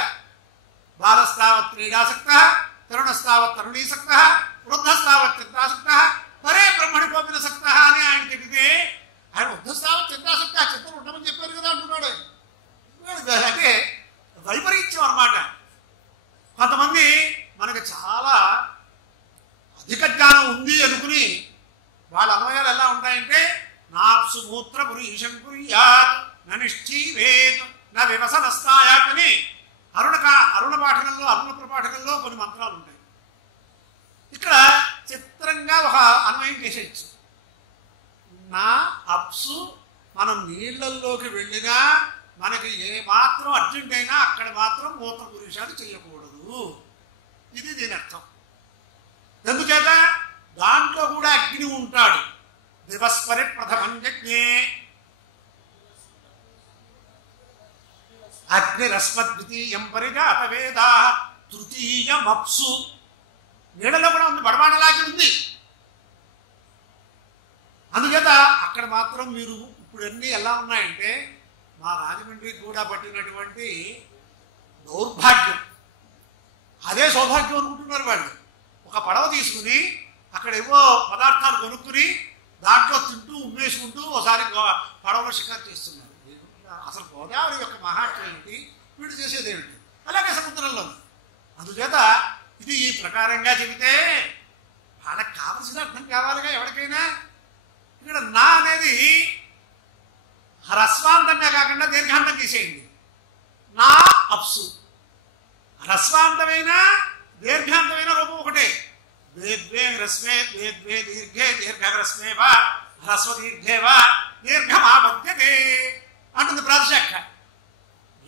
బాలస్థావత్ క్రీడాసక్త, తరుణస్థావత్ తరుణీసక్త, వృద్ధస్థావత్యంతాసక్త, మరే బ్రహ్మణి కోపినసక్త అని ఆయన చెబితే ఆయన వృద్ధస్థావత్యంతాసక్త చిత్తం ఉండమని చెప్పారు కదా అంటున్నాడు. అంటే వైపరీత్యం అన్నమాట. కొంతమంది మనకి చాలా అధిక జ్ఞానం ఉంది అనుకుని వాళ్ళ అన్వయాలు ఎలా ఉంటాయంటే, నాప్సు మూత్ర పురీషం కుర్యాత్ నిశ్చీవేత్ నా వివసనస్తాయాత్ అని అరుణ పాఠనంలో అరుణ ప్రపాఠనంలో కొన్ని మంత్రాలు ఉంటాయి. ఇక్కడ చిత్రంగా ఒక అన్వయం చేసేయచ్చు. నా అప్సు మనం నీళ్లలోకి వెళ్ళినా మనకి ఏ మాత్రం అర్జెంట్ అయినా అక్కడ మాత్రం మూత్ర పురుషాలు చేయకూడదు. ఇది దీని అర్థం. ఎందుచేత దాంట్లో కూడా అగ్ని ఉంటాడు. దివస్పరి ప్రథమం యజ్ఞే అగ్నిరస్మద్వితీయం పరిజాత వేద తృతీయమప్సు. నీడలో కూడా ఉంది, బడబాడలాగి ఉంది. అందుచేత అక్కడ మాత్రం మీరు ఇప్పుడు అన్నీ ఎలా ఉన్నాయంటే, మా రాజమండ్రికి కూడా పట్టినటువంటి దౌర్భాగ్యం అదే సౌభాగ్యం అనుకుంటున్నారు వాళ్ళు. ఒక పడవ తీసుకుని అక్కడ ఏవో పదార్థాలు కొనుక్కుని దాంట్లో తింటూ ఉమ్మేసుకుంటూ ఒకసారి పడవలో షికారు చేస్తున్నారు. అసలు గోదావరి యొక్క మహాత్మ ఏమిటి, వీడు చేసేది ఏమిటి? అలాగే సముద్రంలో. అందుచేత ఇది ఈ ప్రకారంగా చెబితే వాళ్ళకి కావలసిన అర్థం కావాలిగా ఎవరికైనా. ఇక్కడ నా అనేది హ్రస్వాంతంగా కాకుండా దీర్ఘాంతం తీసేయండి. నా అప్సు హ్రస్వాంతమైన దీర్ఘాంతమైన రూపం ఒకటే. ద్వే హ్రస్వే ద్వే దీర్ఘే దీర్ఘ హ్రస్వే వా హ్రస్వ దీర్ఘే వా దీర్ఘమాపద్యతే అంటుంది ప్రాతిశాఖ.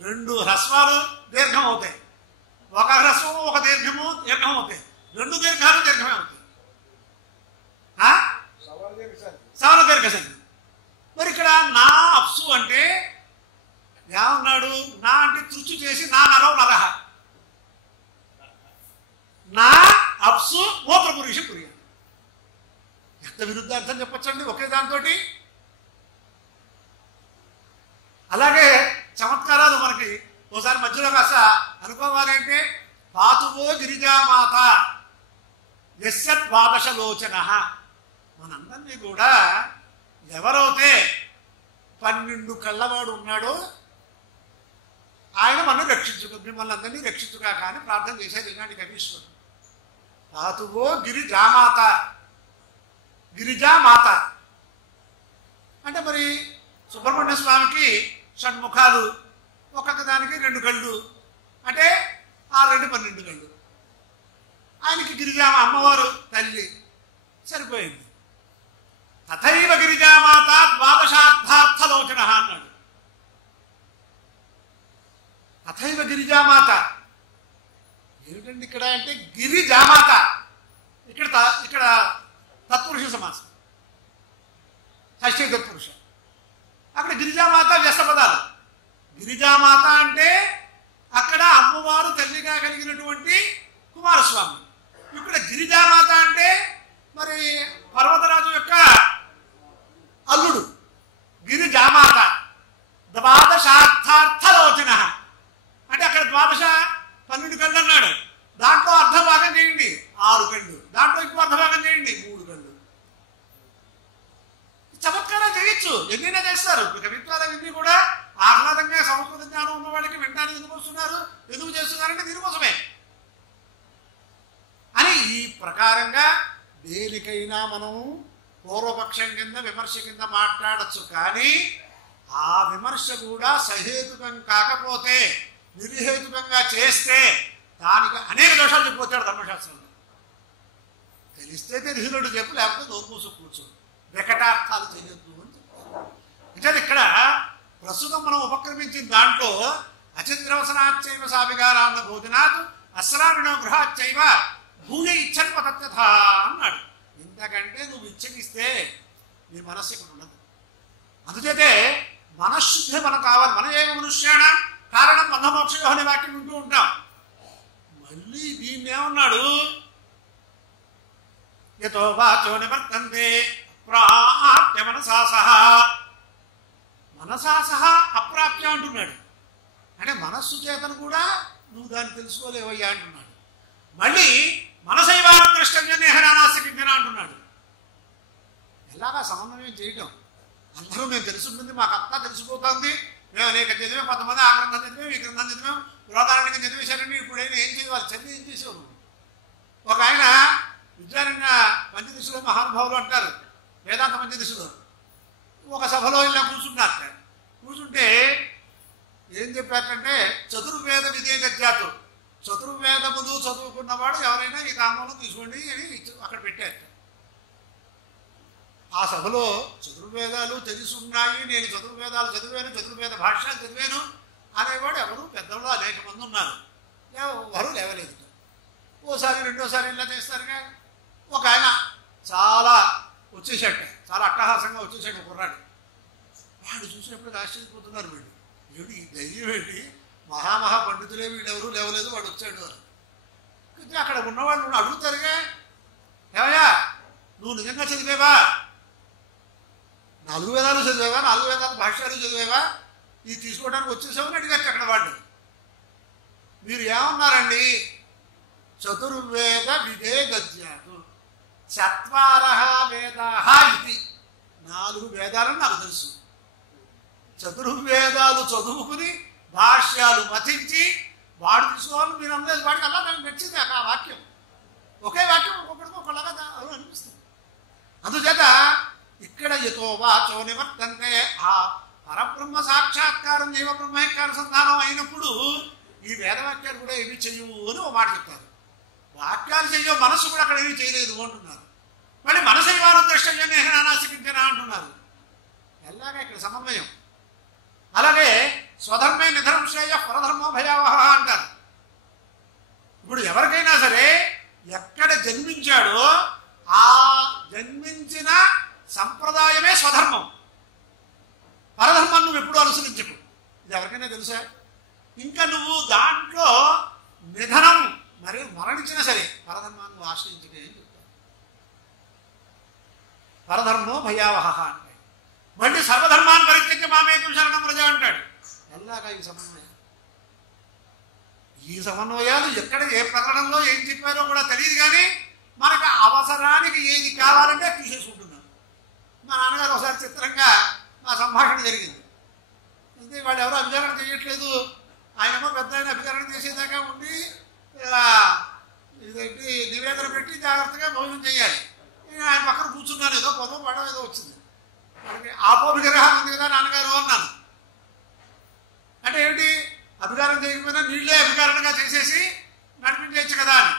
రెండు హ్రస్వాలు దీర్ఘం అవుతాయి, ఒక హ్రస్వము ఒక దీర్ఘము దీర్ఘం అవుతాయి, రెండు దీర్ఘాలు దీర్ఘమే అవుతాయి. సవర దీర్ఘ సంధి. మరి ఇక్కడ నా అప్సు అంటే ఏమన్నాడు? నా అంటే తృచు చేసి నా నరవ నరహ, నా అప్సు మూత్ర పురుష పుర్య. ఎంత విరుద్ధార్థం చెప్పొచ్చండి ఒకే దాంతో. అలాగే చమత్కారాలు మనకి ఓసారి మధ్యలో కాస్త అనుకోవాలి అంటే, పాతువో గిరిజామాత యస్య ద్వాదశలోచన. మనందరినీ కూడా ఎవరైతే 12 కళ్ళవాడు ఉన్నాడో ఆయన మనం రక్షించుకో, మిమ్మల్ని అందరినీ రక్షించుగా కానీ ప్రార్థన చేసేది ఇలాంటి కవీశ్వరుడు. పాతువో గిరిజామాత, గిరిజామాత అంటే మరి సుబ్రహ్మణ్య స్వామికి షణ్ముఖాలు, ఒక్కొక్క దానికి 2 కళ్ళు అంటే 6 12 కళ్ళు. ఆయనకి గిరిజామ అమ్మవారు తల్లి సరిపోయింది. తథైవ గిరిజామాత ద్వాదశార్థార్థలోచన అన్నాడు. తథైవ గిరిజామాత ఏమిటండి ఇక్కడ అంటే గిరిజామాత. ఇక్కడ తత్పురుష సమాసం, షష్ఠీ తత్పురుష. అక్కడ గిరిజామాత వ్యస్త పదాలు. గిరిజామాత అంటే అక్కడ అమ్మవారు తల్లిగా కలిగినటువంటి కుమారస్వామి. ఇక్కడ గిరిజామాత అంటే మరి పర్వతరాజు యొక్క అల్లుడు గిరిజామాత. ద్వాదశార్థార్థలోచన అంటే అక్కడ 12 కళ్ళు అన్నాడు, దాంట్లో అర్ధ భాగం చేయండి 6 కళ్ళు, దాంట్లో ఇంకో అర్ధ భాగం చేయండి 3 కళ్ళు. చమత్కారం చేయొచ్చు, ఎన్నైనా చేస్తారు. కవిత్వాలన్నీ కూడా ఆహ్లాదంగా సంస్కృత జ్ఞానం ఉన్న వాళ్ళకి వినడానికి ఎందుకు వస్తున్నారు, ఎందుకు చేస్తున్నారంటే దీనికోసమే అని ఈ ప్రకారంగా దేనికైనా మనం పూర్వపక్షం కింద విమర్శ కింద మాట్లాడచ్చు. కానీ ఆ విమర్శ కూడా సహేతుకం కాకపోతే నిర్హేతుకంగా చేస్తే దానికి అనేక దోషాలు చెప్పొచ్చాడు ధర్మశాస్త్రంలో. తెలిస్తే తెలిసినట్టు చెప్పు, లేకపోతే నోరు మూసు కూర్చో, వికటార్థాలు చేయొద్దు అని చెప్పారు. అంటే ఇక్కడ ప్రస్తుతం మనం ఉపక్రమించిన దాంట్లో అచిద్రవసనాచ్చైవ సాభిగారాన్న భోజనాత్ అశ్రావిణో గృహాచ్చైవ భూయ ఇచ్చన్వ తత్యథ అన్నాడు. ఇంతకంటే నువ్వు ఇచ్చగిస్తే నీ మనస్సు ఇక్కడ ఉండదు. అందుచేతే మనశ్శుద్ధి మనకు కావాలి. మన ఏమో మనుష్యాణ కారణం బంధమోక్షయో అనే వాక్యం వింటూ ఉంటాం. మళ్ళీ దీన్ని ఏమన్నాడు, యతో వాచో నివర్తంతే అప్రాప్య మనసా సహా, మనసా సహా అప్రాప్య అంటున్నాడు. అంటే మనస్సు చేతను కూడా నువ్వు దాన్ని తెలుసుకోలేవయ్యా అంటున్నాడు. మళ్ళీ మనసైవానం ద్రష్టవ్యం నేహనానాశకించన అంటున్నాడు. ఎలాగా సమన్వయం చేయటం? అందరూ మేము తెలుసుంటుంది, మాకు అంతా తెలిసిపోతుంది, మేము అనేక చదివాం, కొంతమంది ఆ గ్రంథం చదివాం, ఈ గ్రంథం చదివాం, పురాణానికి చదివేశారండి, ఇప్పుడైనా ఏం చేయాలి, చదివి ఏం చేసావు? ఒక ఆయన విద్యారణ్య పంచదశలో మహానుభావులు అంటారు, వేదాంత పంచదశలో ఒక సభలో ఇలా కూర్చున్నారు. కూర్చుంటే ఏం చెప్పారంటే చతుర్వేద విధేయజాతు, చతుర్వేదములు చదువుకున్నవాడు ఎవరైనా ఈ కామంలో తీసుకోండి అని అక్కడ పెట్టారు. ఆ సభలో చతుర్వేదాలు తెలుసున్నాయి, నేను చతుర్వేదాలు చదివాను, చతుర్వేద భాష్యాలు చదివాను అనేవాడు ఎవరు పెద్దలు అనేక మంది ఉన్నారు. ఎవరు లేవలేదు. ఓసారి రెండోసారి ఇలా చేస్తారుగా. ఒక ఆయన చాలా వచ్చేసాట, చాలా అట్టహాసంగా వచ్చేసాడు కుర్రాడు. వాడు చూసినప్పుడు ఆశ్చర్యపోతున్నారు, వీడు ఏమిటి ఈ ధైర్యం ఏంటి, మహామహా పండితులే వీడెవరు లేవలేదు, వాడు వచ్చాడు అని. కానీ అక్కడ ఉన్నవాళ్ళు అడుగుతారుగా, ఏమయ్యా నువ్వు నిజంగా చదివేవా, 4 వేదాలు చదివేవా, 4 వేదాలు భాష్యాలు చదివేవా, ఇది తీసుకోవడానికి వచ్చేసామని అడిగారు అక్కడ వాళ్ళు. మీరు ఏమన్నారండి, చతుర్వేద విదే గద్యాతు చత్వారః వేదాః ఇది, 4 వేదాలని నాకు తెలుసు, చతుర్వేదాలు చదువుకుని భాష్యాలు మతించి వాడు తీసుకోవాలని మీరు అందరూ వాడికి అలా నాకు నచ్చింది ఆ వాక్యం. ఒకే వాక్యం ఒక్కొక్కడికి ఒకలాగా అనిపిస్తుంది. అందుచేత ఇక్కడ యతో వాచో నివర్తంతే, ఆ పరబ్రహ్మ సాక్షాత్కారం జీవబ్రహ్మైక్యాల సంధానం అయినప్పుడు ఈ వేదవాక్యాలు కూడా ఏమీ చెయ్యవు అని ఒక మాట చెప్తారు. వాక్యాలు చెయ్యవు, మనసు కూడా అక్కడ ఏమీ చేయలేదు అంటున్నారు. మళ్ళీ మనసైవానం ద్రష్టవ్యం నేహనానాశకించనా అంటున్నారు. ఎలాగా ఇక్కడ సమన్వయం. అలాగే స్వధర్మే నిధనం శ్రేయ పరధర్మో భయావహ అంటారు. ఇప్పుడు ఎవరికైనా సరే ఎక్కడ జన్మించాడో ఆ జన్మించిన సంప్రదాయమే స్వధర్మం, పరధర్మం నువ్వు ఎప్పుడు అనుసరించకు. ఇది ఎవరికైనా తెలుసా? ఇంకా నువ్వు దాంట్లో నిధనం మరి మరణించినా సరే పరధర్మాన్ని నువ్వు ఆశ్రయించకే అని చెప్తారు. పరధర్మో భయావహ అంటాడు. మళ్ళీ సర్వధర్మాన్ని పరిత్యజ్య మామేకం శరణం వ్రజ అంటాడు. ఎలాగా ఈ సమన్వయం? ఈ సమన్వయాలు ఎక్కడ ఏ ప్రకరణంలో ఏం చెప్పారో కూడా తెలియదు, కానీ మనకు అవసరానికి ఏది కావాలంటే తీసేసుకుంటున్నాం. మా నాన్నగారు ఒకసారి చిత్రంగా మా సంభాషణ జరిగింది. అంటే వాళ్ళు ఎవరో అభిచారణ చేయట్లేదు, ఆయనేమో పెద్ద ఆయన అభిచారణ చేసేదాకా ఉండి ఇదేంటి నివేదన పెట్టి జాగ్రత్తగా భోజనం చేయాలి. నేను ఆయన పక్కన కూర్చున్నాను, ఏదో పొదవ పడవ ఏదో వచ్చింది. వాళ్ళకి ఆపోభిగ్రహం ఉంది కదా నాన్నగారు అన్నాను. అంటే ఏమిటి, అభికారం చేయకపోయినా నీళ్ళే అభికారంగా చేసేసి నడిపించవచ్చు కదా అని.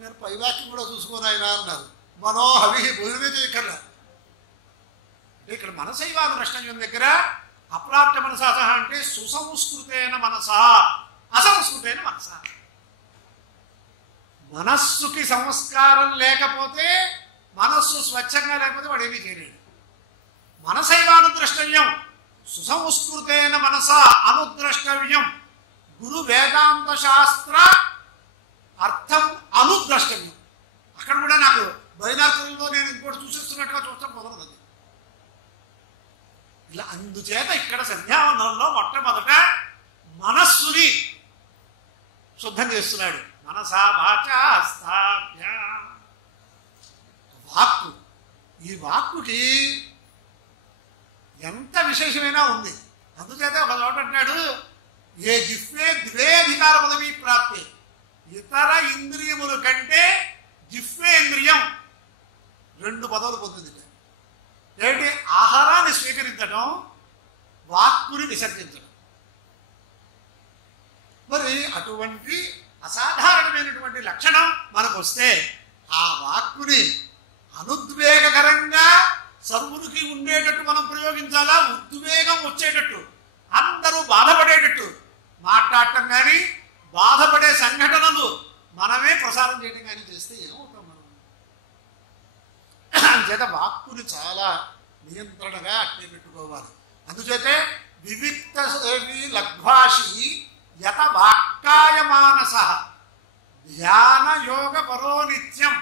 మీరు పైవాక్యం కూడా చూసుకొని ఆయన అన్నారు, మనోహవి భోజనమే చేయక్కర్లా. అంటే ఇక్కడ మనసైవాను నష్టం దగ్గర అప్రాప్య మనసా సహా అంటే సుసంస్కృతైన మనసా అసంస్కృతైన మనసా. మనస్సుకి సంస్కారం లేకపోతే, మనస్సు స్వచ్ఛంగా లేకపోతే వాడు ఏమీ చేయలేడు. మనసైవానుద్రష్టవ్యం సుసంస్కృతైన మనసా అనుద్రష్టవ్యం, గురు వేదాంత శాస్త్ర అర్థం అనుద్రష్టవ్యం. అక్కడ కూడా నాకు బైనార్కులలో నేను ఇంకోటి చూసేస్తున్నట్టుగా చూస్తాం కుదరదు. ఇలా అందుచేత ఇక్కడ సంధ్యావందనంలో మొట్టమొదట మనస్సుని శుద్ధం చేస్తున్నాడు. మనసా వాచా స్థాప్య, వాక్కు. ఈ వాక్కుకి ఎంత విశేషమైనా ఉంది. అందుచేత ఒక చోట అంటాడు, ఏ జిహ్వే ద్వే అధికార పదవి ప్రాప్తి, ఇతర ఇంద్రియముల కంటే జిహ్వేంద్రియం 2 పదవులు పొందింది. ఏంటి? ఆహారాన్ని స్వీకరించడం, వాక్కుని విసర్జించడం. మరి అటువంటి అసాధారణమైనటువంటి లక్షణం మనకు వస్తే ఆ వాక్కుని అనుద్వేగకరంగా సర్వునికి ఉండేటట్టు మనం ప్రయోగించాలా, ఉద్వేగం వచ్చేటట్టు, అందరూ బాధపడేటట్టు మాట్లాడటం కానీ, బాధపడే సంఘటనలు మనమే ప్రసారం చేయడం కానీ చేస్తే ఏమవుతాం మనం? అందుచేత వాక్కుని చాలా నియంత్రణగా అట్టే పెట్టుకోవాలి. అందుచేతే వివిక్త లగ్భాషి యత వాక్కాయమానస ధ్యాన యోగ పరో నిత్యం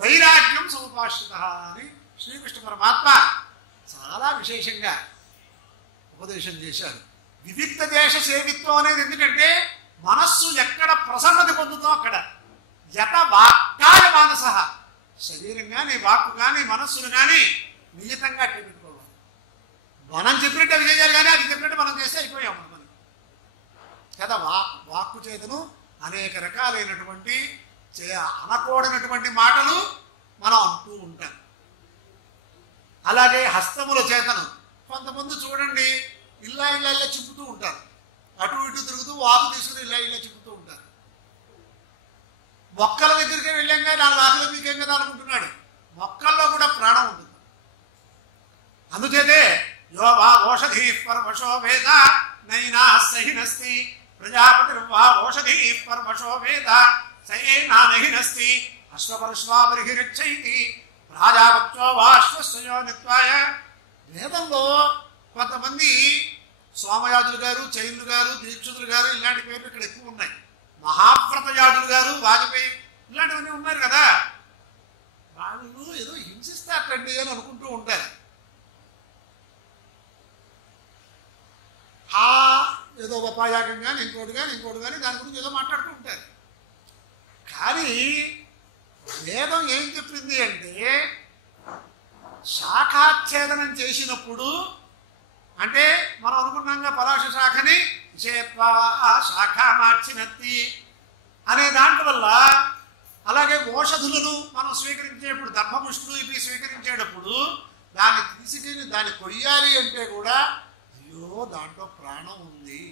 వైరాగ్యం సముపాశ్రిత అని శ్రీకృష్ణ పరమాత్మ చాలా విశేషంగా ఉపదేశం చేశారు. వివిక్త దేశ సేవిత్వం అనేది ఎందుకంటే మనస్సు ఎక్కడ ప్రసన్నత పొందుతాం అక్కడ. యత వాక్కాయ మానస, శరీరం కానీ వాక్కు కానీ మనస్సును కానీ నియతంగా అట్టే పెట్టుకోవాలి. మనం చెప్పినట్టు అవి చేయాలి, కానీ అది చెప్పినట్టు మనం చేస్తే అయిపోయాం మనం. కదా వాక్కు చేతను అనేక రకాలైనటువంటి అనకూడనటువంటి మాటలు మనం అంటూ ఉంటాం. అలాగే హస్తముల చేతను కొంతమంది చూడండి, ఇల్లా చిప్పుతూ ఉంటారు, అటు ఇటు తిరుగుతూ వాకు తీసుకుని ఇలా చిప్పుతూ ఉంటారు. మొక్కల దగ్గరికి వెళ్ళాక 4 ఆకులు మీకేం కదా అనుకుంటున్నాడు. మొక్కల్లో కూడా ప్రాణం ఉంటుంది. అందుచేతే యో వా ఓషధి పరమశో వేద నైనా సహినస్తి ప్రజాపతిర్వా ఓషధి పరమశో వేద సయేనా నహినస్తి అశ్వపరశ్వాపరిహిరిచ్చైతి రాజావత్సో వాశ్వస్యో నిత్వాయ. వేదంలో కొంతమంది సోమయాజులు గారు, చైన్లు గారు, దీక్షితులు గారు ఇలాంటి పేర్లు ఇక్కడ ఎక్కువ ఉన్నాయి. మహావ్రతయాజులు గారు, వాజపేయి ఇలాంటివన్నీ ఉన్నారు కదా. వాళ్ళు ఏదో హింసిస్తారండి అని అనుకుంటూ ఉంటారు. ఏదో ఉపాయాగం కానీ ఇంకోటి కానీ దాని గురించి ఏదో మాట్లాడుతూ ఉంటారు. కానీ వేదం ఏం చెప్పింది అంటే, శాఖాచ్ఛేదనం చేసినప్పుడు, అంటే మనం అనుకున్నాంగా పలాశ శాఖని శాఖ మార్చినత్తి అనే దాంట్ వల్ల, అలాగే ఓషధులను మనం స్వీకరించేటప్పుడు దర్భపుష్టులు ఇవి స్వీకరించేటప్పుడు దాన్ని తీసుకుని దాన్ని కొయ్యాలి అంటే కూడా అయ్యో దాంట్లో ప్రాణం ఉంది.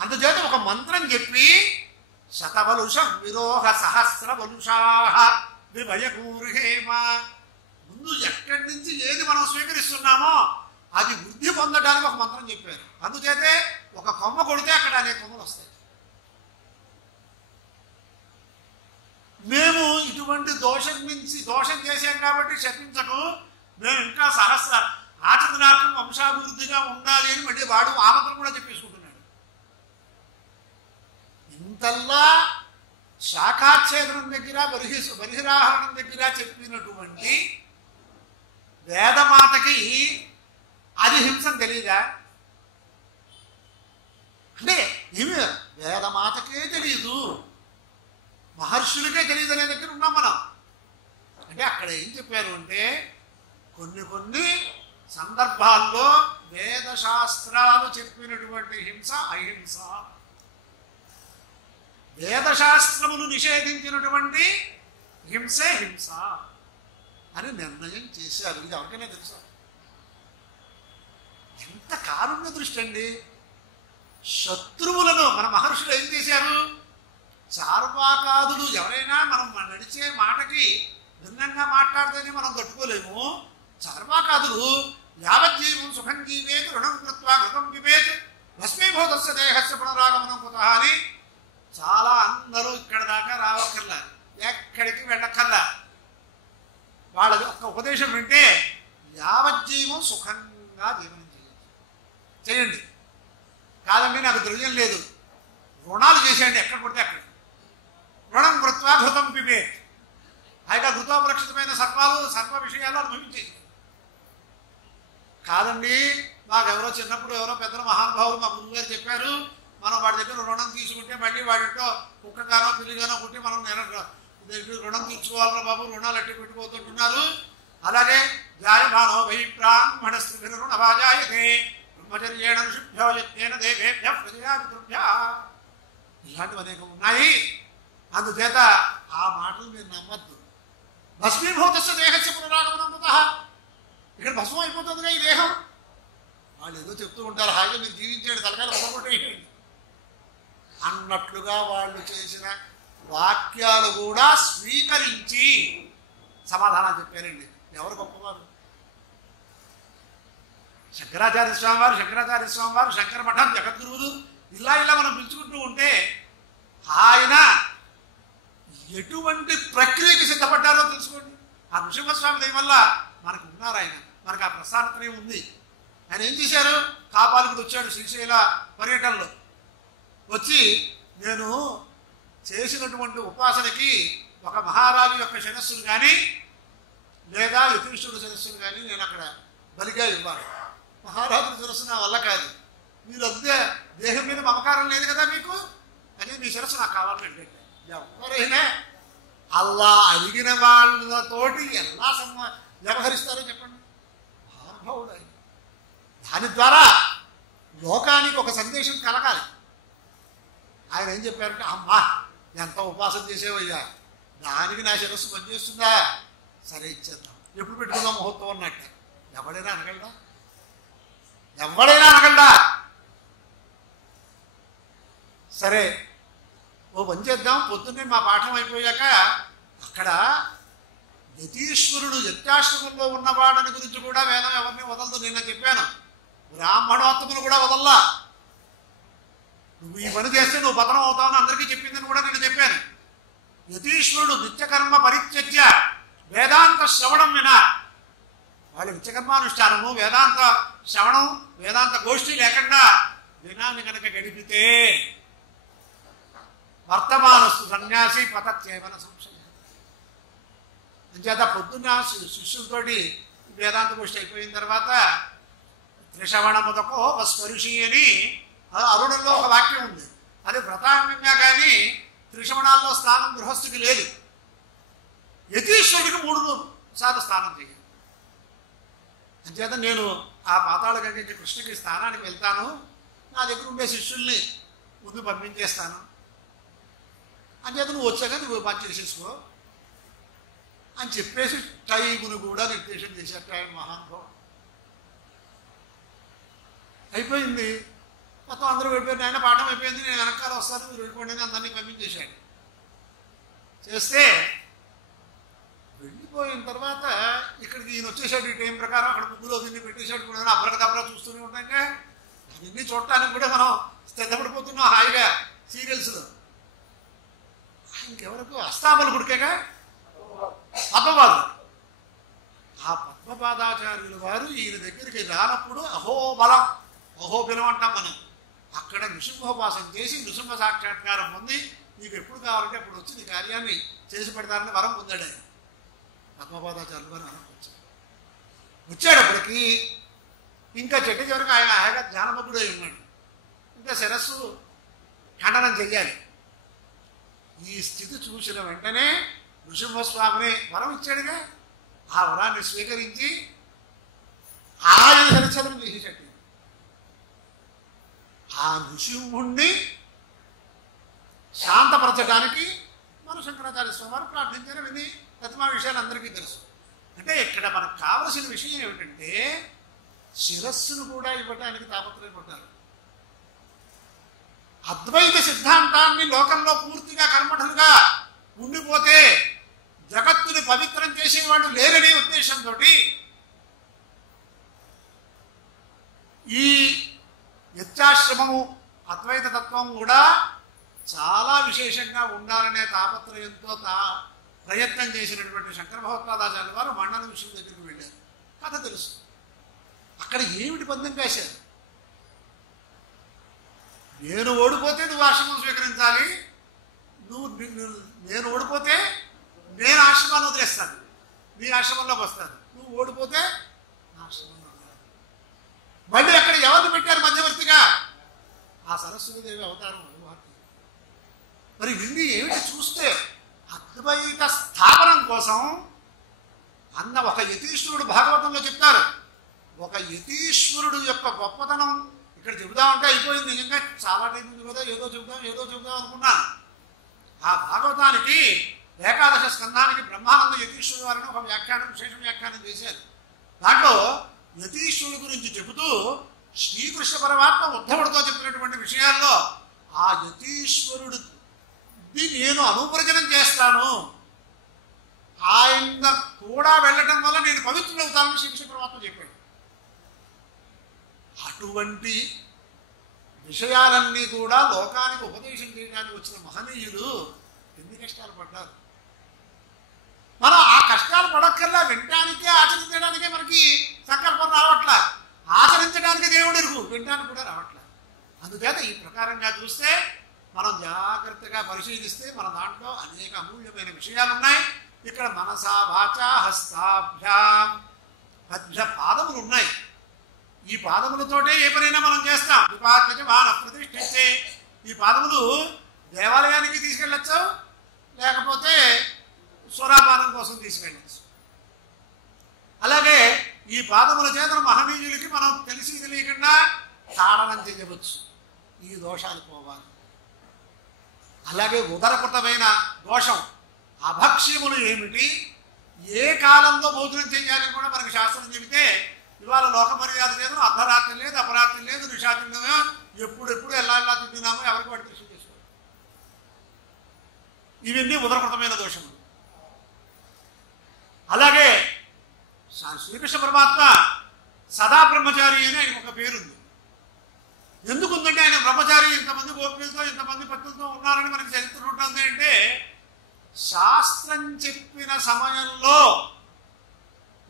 అందుచేత ఒక మంత్రం చెప్పి శతబలుషం విరోహ సహస్ర బలుషాహ విభయకూర్హేమ, ముందు ఎక్కడి నుంచి ఏది మనం స్వీకరిస్తున్నామో అది వృద్ధి పొందడానికి ఒక మంత్రం చెప్పారు. అందుచేతే ఒక కొమ్మ కొడితే అక్కడ అనేక కొమ్మలు వస్తాయి. మేము ఇటువంటి దోషం చేశాం కాబట్టి శపించకు, మేము ఇంకా సహస్ర ఆచరణార్థం వంశాభివృద్ధిగా ఉండాలి అని మళ్ళీ వాడు ఆ మంత్రం కూడా చెప్పేసుకుంటున్నాడు. ఇంతల్లా శాఖాచ్ఛేదనం దగ్గర బహిరాహరణం దగ్గర చెప్పినటువంటి వేదమాతకి అది హింసను తెలియదా? అంటే ఏమి వేదమాతకే తెలియదు, మహర్షులకే తెలియదు అనే దగ్గర ఉన్నాం మనం. అంటే అక్కడ ఏం చెప్పారు అంటే, కొన్ని సందర్భాల్లో వేదశాస్త్రాలు చెప్పినటువంటి హింస అహింస, వేదశాస్త్రములు నిషేధించినటువంటి హింసే హింస అని నిర్ణయం చేశారు. ఇది ఎవరికైనా తెలుసా? ఎంత కారుణ్య దృష్టి అండి! శత్రువులను మన మహర్షులు ఏం చేశారు? చార్వాకాదులు ఎవరైనా మనం నడిచే మాటకి భిన్నంగా మాట్లాడితేనే మనం తట్టుకోలేము. చార్వాకాదులు యావజ్జీవం సుఖం జీవేత్ రుణం కృత్వా గృహం పిబేత్ భస్మీభూతస్య దేహస్య పునరాగమనం కుతః అని చాలా అందరూ ఇక్కడ దాకా రావక్కర్లా, ఎక్కడికి వెళ్ళక్కర్లా. వాళ్ళ ఒక్క ఉపదేశం వింటే యావజ్జీవం సుఖంగా జీవనం చేయండి. కాదండి నాకు ద్రవ్యం లేదు, రుణాలు చేసేయండి ఎక్కడ పడితే అక్కడ. రుణం కృత్వా ఘృతం పిబేత్, అయినా ఘృతోపరక్షితమైన సర్వ విషయాలు అనుభవించేసి. కాదండి మాకెవరో చిన్నప్పుడు ఎవరో పెద్దల మహానుభావులు మా గురువుగారు చెప్పారు, మనం వాడి దగ్గర రుణం తీసుకుంటే మళ్ళీ వాడితో కుక్కగానో పిల్లిగానో కుట్టి మనం రుణం తీర్చుకోవాలరా బాబు, రుణాలు అట్టి పెట్టుకోతుంటున్నారు. అలాగే జాయమానో వై బ్రాహ్మణ స్త్రీ రుణభాజాయతే బ్రహ్మచర్యేణ ఋషిభ్యో యజ్ఞేన దేవేభ్య ప్రజయాపితృభ్య ఇలాంటివి అనేకం ఉన్నాయి. అందుచేత ఆ మాటలు మీరు నమ్మద్దు. భస్మీభూతస్య దేహస్య పునరాగమనముత, ఇక్కడ భస్మం అయిపోతుందిగా ఈ దేహం. వాళ్ళు ఏదో చెప్తూ ఉంటారు, హాయిగా మీరు జీవించాడు తలకాయలు పొగొట్టేయండి అన్నట్లుగా వాళ్ళు చేసిన వాక్యాలు కూడా స్వీకరించి సమాధానాలు చెప్పారండి. ఎవరు గొప్పవారు? శంకరాచార్య స్వామి వారు, శంకర మఠం జగద్గురువులు, ఇలా మనం పిలుచుకుంటూ ఉంటే ఆయన ఎటువంటి ప్రక్రియకి సిద్ధపడ్డారో తెలుసుకోండి. ఆ నృసింహస్వామి దయ వల్ల మనకు ఉన్నారు. ఆయన మనకు ఆ ప్రసాదత్రయం ఉంది. ఆయన ఏం చేశారు? కాపాలికుడు వచ్చాడు శ్రీశైల పర్యటనలో. వచ్చి నేను చేసినటువంటి ఉపాసనకి ఒక మహారాజు యొక్క శిరస్సును కానీ లేదా యతీశ్వరుడు శిరస్సును కానీ నేను అక్కడ బలిగా ఇవ్వాలి. మహారాజుల శిరస్సు నా వల్ల కాదు, మీరు అంతే దేహం మీద మమకారం లేదు కదా మీకు, అని మీ శిరస్సు నాకు కావాలంటే ఎవరైనా అలా అడిగిన వాళ్ళతోటి ఎలా వ్యవహరిస్తారో చెప్పండి. మహానుభావుడు ఆయన. దాని ద్వారా లోకానికి ఒక సందేశం కలగాలి. ఆయన ఏం చెప్పారంటే, అమ్మా ఎంత ఉపాసన చేసేవయ్యా, దానికి నా శిరస్సు పనిచేస్తుందా, సరే ఇచ్చేద్దాం, ఎప్పుడు పెట్టుకుందాం ముహూర్తం అన్నట్టు. ఎవడైనా అనగలడా? సరే ఓ పని చేద్దాం, పొద్దున్నే మా పాఠం అయిపోయాక అక్కడ యతీశ్వరుడు యత్యాశ్రమంలో ఉన్నవాడని గురించి కూడా వేదం ఎవరిని వదలదు. నిన్న చెప్పాను, బ్రాహ్మణోత్తములు కూడా వదల్లా. నువ్వు ఈ పని చేస్తే నువ్వు పతనం అవుతావని అందరికీ చెప్పిందని కూడా నేను చెప్పాను. యతీశ్వరుడు నిత్యకర్మ పరిత్యజ్య వేదాంత శ్రవణం వినా, వాళ్ళు నిత్యకర్మానుష్ఠానము వేదాంత శ్రవణం వేదాంత గోష్ఠి లేకుండా దినాన్ని కనుక గడిపితే వర్తమానస్తు సన్యాసి పతత్యేవన సంశయం. అంచేత పొద్దున్న శిష్యులతోటి వేదాంత గోష్ఠి అయిపోయిన తర్వాత త్రిశవణముదకో స్పరుషి అని అరుణంలో ఒక వాక్యం ఉంది. అది వ్రతాంగంగా కానీ త్రిశవణాల్లో స్నానం గృహస్థుకి లేదు. యతీశ్వరుడికి 3 సార్లు స్నానం చేయాలి. అంచేత నేను ఆ పాతాళ గంగ కృష్ణకి స్థానానికి వెళ్తాను, నా దగ్గర ఉండే శిష్యుల్ని ముందు పంపించేస్తాను, అంచేత నువ్వు వచ్చాక నువ్వు పని చేసేసుకో అని చెప్పేసి టైమును కూడా నిర్దేశం చేశారు ఆయన మహానుభావం. అయిపోయింది, మొత్తం అందరూ వెళ్ళిపోయింది. ఆయన పాఠం అయిపోయింది, నేను వెనకాల వస్తాను, మీరు వెళ్ళిపోండి అని అందరినీ పంపించేశాడు. చేస్తే వెళ్ళిపోయిన తర్వాత ఇక్కడికి ఈయన వచ్చేసాడు. ఈ టైం ప్రకారం అక్కడ ముగ్గులో దీన్ని పెట్టేశాడు కూడా. అబ్రకదబ్రా చూస్తూనే ఉంటాం. అవన్నీ చూడటానికి కూడా మనం స్థిరపడిపోతున్నాం హాయిగా సీరియల్స్లో. ఇంకెవరకు అస్తాబల గుడికేగా పద్మపాదుడు. ఆ పద్మపాదాచార్యుల వారు ఈయన దగ్గరికి రానప్పుడు అహోబలం అహోబలం అంటాం మనం. అక్కడ నృసింహోపాసన చేసి నృసింహ సాక్షాత్కారం పొంది నీకు ఎప్పుడు కావాలంటే అప్పుడు వచ్చి నీ కార్యాన్ని చేసి పెడతారని వరం పొందాడు ఆయన. పద్మపాదాచార్యుల వారు వచ్చేటప్పటికి ఇంకా చెట్టు చివరికి ఆయన హాయిగా ధ్యానమగ్గుడై ఉన్నాడు. ఇంకా శిరస్సు ఖండనం చెయ్యాలి. ఈ స్థితి చూసిన వెంటనే నృసింహస్వామిని వరం ఇచ్చాడుగా, ఆ వరాన్ని స్వీకరించి ఆయన శిరచ్ఛేదనం చేసేటట్టు ఆ నృసింహుణ్ణి శాంతపరచడానికి మన శంకరాచార్య స్వామి వారు ప్రార్థించారు. విని ప్రతిమా విషయాలు అందరికీ తెలుసు. అంటే ఇక్కడ మనకు కావలసిన విషయం ఏమిటంటే శిరస్సును కూడా ఇవ్వటానికి తాపత్రయపడ్డారు. అద్వైత సిద్ధాంతాన్ని లోకంలో పూర్తిగా కర్మఠులుగా ఉండిపోతే జగత్తుని పవిత్రం చేసేవాళ్ళు లేరనే ఉద్దేశంతో ఈ యత్యాశ్రమము అద్వైత తత్వం కూడా చాలా విశేషంగా ఉండాలనే తాపత్రయంతో ప్రయత్నం చేసినటువంటి శంకర భగవత్పాదాచార్యుల వారు మండల విషయం దగ్గరికి వెళ్ళారు. కథ తెలుసు. అక్కడ ఏమిటి పందెం కాశారు? నేను ఓడిపోతే నువ్వు ఆశ్రమం స్వీకరించాలి, నేను ఓడిపోతే నేను ఆశ్రమాన్ని వదిలేస్తాను, నీ ఆశ్రమంలోకి వస్తాను, నువ్వు ఓడిపోతే ఆశ్రమంలో వదిలేస్తాను. మళ్ళీ అక్కడ ఎవరిని పెట్టారు మధ్యవర్తిగా? ఆ సరస్వతీదేవి అవతారం. మరి ఇన్ని ఏమిటి చూస్తే అద్వైత స్థాపనం కోసం అన్న ఒక యతీశ్వరుడు భాగవతంలో చెప్తారు. ఒక యతీశ్వరుడు యొక్క గొప్పతనం ఇక్కడ చెబుదామంటే అయిపోయింది. నిజంగా చాలా టైం ఉంది కదా, ఏదో చెబుదాం అనుకున్నాను. ఆ భాగవతానికి ఏకాదశ స్కంధానికి బ్రహ్మానంద యతీశ్వరుడు వారిని ఒక వ్యాఖ్యానం, విశేష వ్యాఖ్యానం చేశారు. దాంట్లో యతీశ్వరుడు గురించి చెబుతూ శ్రీకృష్ణ పరమాత్మ ఉద్ధవుడితో చెప్పినటువంటి విషయాల్లో ఆ యతీశ్వరుడిని నేను అనుప్రజనం చేస్తాను, ఆయన కూడా వెళ్ళటం వల్ల నేను పవిత్రుడవుతానని శ్రీకృష్ణ పరమాత్మ చెప్పాడు. అటువంటి విషయాలన్నీ కూడా లోకానికి ఉపదేశం చేయడానికి వచ్చిన మహనీయులు ఎన్ని కష్టాలు పడ్డారు. మనం ఆ కష్టాలు పడక్కర్లా, వినటానికే ఆచరించడానికే మనకి సంకల్పం రావట్లా, ఆచరించడానికి దేవుడు ఎరుగు, వినడానికి కూడా రావట్లా. అందుచేత ఈ ప్రకారంగా చూస్తే మనం జాగ్రత్తగా పరిశీలిస్తే మన దాంట్లో అనేక అమూల్యమైన విషయాలు ఉన్నాయి. ఇక్కడ మనసా వాచా హస్తాభ్యాం 10 పాదములు ఉన్నాయి. ఈ పాదములతోటే ఏ పనైనా మనం చేస్తాం. ప్రతిష్ఠించే ఈ పాదములు దేవాలయానికి తీసుకెళ్ళచ్చు, లేకపోతే స్వరాపానం కోసం తీసుకెళ్ళచ్చు. అలాగే ఈ పాదముల చేత మహనీయులకి మనం తెలిసి తెలియకుండా తాడనం చేయవచ్చు, ఈ దోషాలు పోవాలి. అలాగే ఉదరకృతమైన దోషం అభక్ష్యములు ఏమిటి, ఏ కాలంలో భోజనం చేయాలని కూడా మనకి శాస్త్రం చెబితే, ఇవాళ లోక మర్యాద లేదు, అర్ధరాత్రి లేదు, అపరాత్రి లేదు, నిషాచంలో ఎప్పుడెప్పుడు ఎలా తింటున్నామో ఎవరికి వాటి కృషి చేసుకోవాలి. ఇవన్నీ ఉదరకృతమైన దోషములు. అలాగే శ్రీకృష్ణ పరమాత్మ సదా బ్రహ్మచారి అని ఆయనకు ఒక పేరుంది. ఎందుకుందంటే ఆయన బ్రహ్మచారి, ఇంతమంది గోపికలతో ఇంతమంది పత్తులతో ఉన్నారని మనకి చరిత్ర ఉంటుంది. అంటే శాస్త్రం చెప్పిన సమయంలో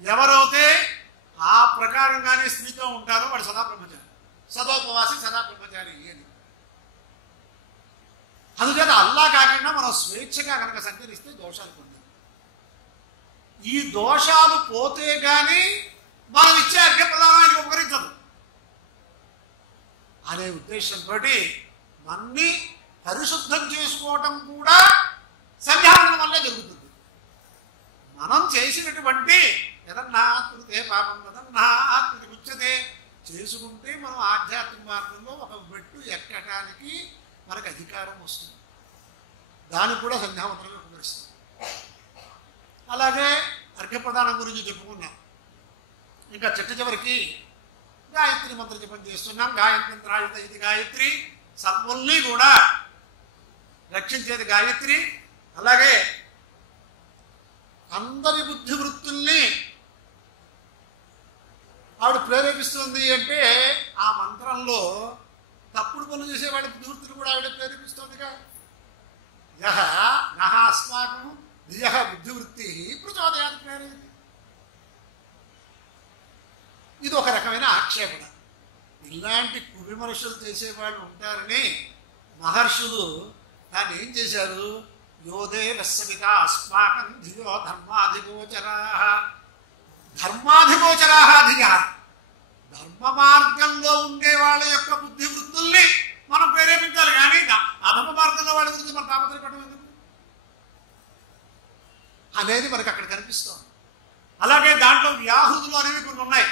ఎవరైతే ఆ ప్రకారంగానే స్త్రీతో ఉంటారో వాడు సదా బ్రహ్మచారి, సదోపవాసి సదా బ్రహ్మచారి అని. అందుచేత అల్లా కాకుండా మనం స్వేచ్ఛగా కనుక సంచరిస్తే దోషాలు పొందాలి. ఈ దోషాలు పోతే కానీ మనం ఇచ్చే అర్ఘ్యప్రదానానికి ఉపకరించదు అనే ఉద్దేశంతో మన్ని పరిశుద్ధం చేసుకోవటం కూడా సంధ్యావనం వల్లే జరుగుతుంది. మనం చేసినటువంటి ఏదన్నా కృతే పాపం ఏదన్నా కృతి ఉచ్యతే చేసుకుంటే మనం ఆధ్యాత్మిక మార్గంలో ఒక మెట్టు ఎక్కడానికి మనకు అధికారం వస్తుంది. దానికి కూడా సంధ్యావంతమే ఉపకరిస్తుంది. అలాగే అర్ఘ్యప్రదానం గురించి చెప్పుకున్నాం. ఇంకా చివరికి గాయత్రి మంత్ర జపం చేస్తున్నాం. గాయత్రి ఇది గాయత్రి, సర్వుల్ని కూడా రక్షించేది గాయత్రి. అలాగే అందరి బుద్ధి వృత్తుల్ని ఆవిడ ప్రేరేపిస్తుంది. అంటే ఆ మంత్రంలో తప్పుడు పనులు చేసేవాడి బుద్ధి వృత్తులు కూడా ఆవిడ ప్రేరేపిస్తుందిగా. యహ నహ అస్మాకం ధియ బుద్ధివృత్తి ప్రచోదయాన్ని ప్రేరేపి. ఇది ఒక రకమైన ఆక్షేపణ. ఇలాంటి కువిమర్శలు చేసేవాళ్ళు ఉంటారని మహర్షులు దాన్ని ఏం చేశారు, యోదే వస్సవిత అస్మాకం ధియో ధర్మాధిగోచరా, ధర్మాధిగోచరా ధియ, ధర్మ మార్గంలో ఉండే వాళ్ళ యొక్క బుద్ధి వృత్తుల్ని మనం ప్రేరేపించాలి. కానీ అధర్మ మార్గంలో వాళ్ళ గురించి మనం తాపత్రయపడడం ఎందుకు అనేది మనకు అక్కడ కనిపిస్తుంది. అలాగే దాంట్లో వ్యాహృతులు అనేవి కొన్ని ఉన్నాయి.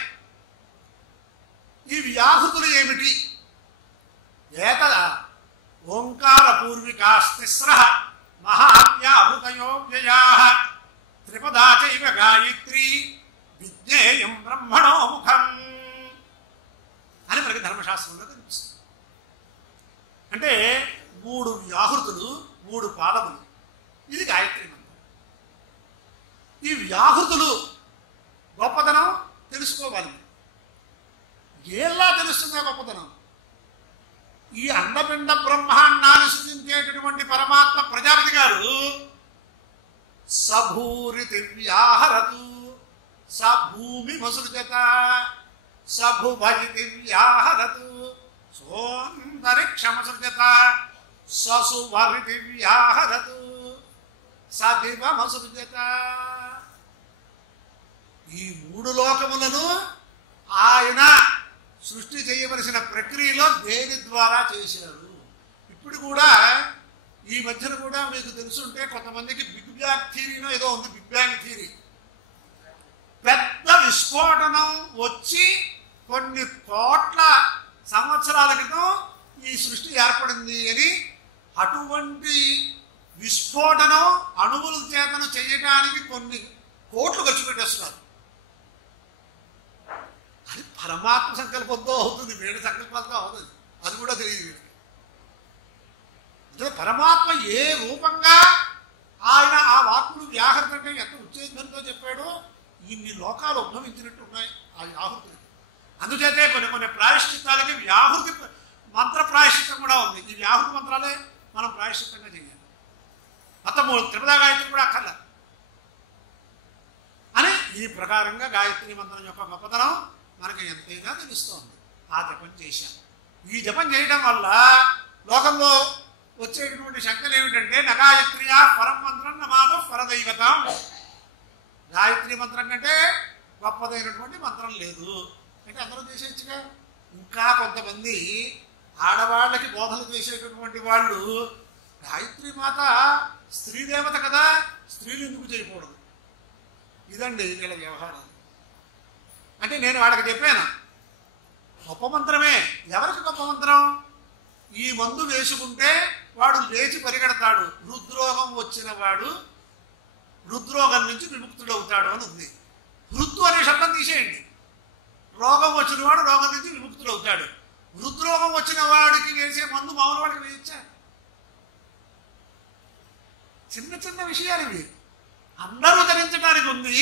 ఈ వ్యాహృతులు ఏమిటి? ఏతద ఓంకార పూర్వికాస్తిస్ర మహావ్యాహృతయో వ్యయాః త్రిపదా చైవ గాయత్రీ విజ్ఞేయం బ్రహ్మణో ముఖం అని మనకి ధర్మశాస్త్రంలో కనిపిస్తుంది. అంటే 3 వ్యాహృతులు, 3 పాదములు, ఇది గాయత్రి మంత్రం. ఈ వ్యాహృతులు గొప్పతనం తెలుసుకోవాలి. ఎలా తెలుస్తుందా గొప్పతనం? ఈ అండపిండ బ్రహ్మాండాన్ని సృజించేటటువంటి పరమాత్మ ప్రజాపతి గారు సభూరితి వ్యాహరతు సభూమి మసృజత సభుభజితి వ్యాహరతు సోంతరిక్షమసృజత ససువరితి వ్యాహరతు సదివమసృజత. ఈ 3 లోకములను ఆయన సృష్టి చేయవలసిన ప్రక్రియలో దేని ద్వారా చేశారు. ఇప్పుడు కూడా ఈ మధ్యన కూడా మీకు తెలుసుంటే కొంతమందికి బిగ్ బ్యాంగ్ థియరీనో ఏదో ఉంది. బిగ్ బ్యాంగ్ థియరీ పెద్ద విస్ఫోటనం వచ్చి కొన్ని కోట్ల సంవత్సరాల క్రితం ఈ సృష్టి ఏర్పడింది అని, అటువంటి విస్ఫోటనం అణువుల చేతను చేయడానికి కొన్ని కోట్లు ఖర్చు పెట్టేస్తున్నారు. అది పరమాత్మ సంకల్పంతో అవుతుంది, వేడి సంకల్పంతో అవుతుంది, అది కూడా తెలియదు వీడికి. అంటే పరమాత్మ ఏ రూపంగా ఆయన ఆ వాక్కులు వ్యాహృతంగా ఎంత ఉచ్చేదంతో చెప్పాడో ఇన్ని లోకాలు ఉద్భవించినట్టు ఉన్నాయి ఆ వ్యాహృతులు. అందుచేతే కొన్ని కొన్ని ప్రాయశ్చిత్తాలకి వ్యాహృతి మంత్ర ప్రాయశ్చిత్తం కూడా ఉంది. ఈ వ్యాహృతి మంత్రాలే మనం ప్రాయశ్చిత్తంగా చేయాలి. మొత్తము త్రిపదా గాయత్రి కూడా అక్కర్లా అని ఈ ప్రకారంగా గాయత్రి మంత్రం యొక్క గొప్పతనం మనకు ఎంతైనా తెలుస్తోంది. ఆ జపం చేశాం. ఈ జపం చేయడం వల్ల లోకంలో వచ్చేటటువంటి శంకలు ఏమిటంటే, నగాయత్రియా పరం మంత్రం నమాతో పరదైవతం. గాయత్రి మంత్రం కంటే గొప్పదైనటువంటి మంత్రం లేదు అంటే అందరూ చేసేయచ్చుగా. ఇంకా కొంతమంది ఆడవాళ్ళకి బోధలు చేసేటటువంటి వాళ్ళు, గాయత్రి మాత స్త్రీదేవత కదా, స్త్రీలు ఎందుకు చేయకూడదు, ఇదండి వీళ్ళ వ్యవహారాలు. అంటే నేను వాళ్ళకి చెప్పాను, గొప్ప మంత్రమే. ఎవరికి గొప్ప మంత్రం? ఈ మందు వేసుకుంటే వాడు లేచి పరిగెడతాడు, హృద్రోగం వచ్చిన వాడు హృద్రోగం నుంచి విముక్తుడవుతాడు అని ఉంది. హృద్దు అనే శబ్దం తీసేయండి. రోగం వచ్చిన వాడు రోగం నుంచి విముక్తుడవుతాడు. హృద్రోగం వచ్చిన వాడికి వేసే మందు మామూలు వాడికి వేయచ్చా? చిన్న చిన్న విషయాలు ఇవి. అందరూ ధరించడానికి ఉంది.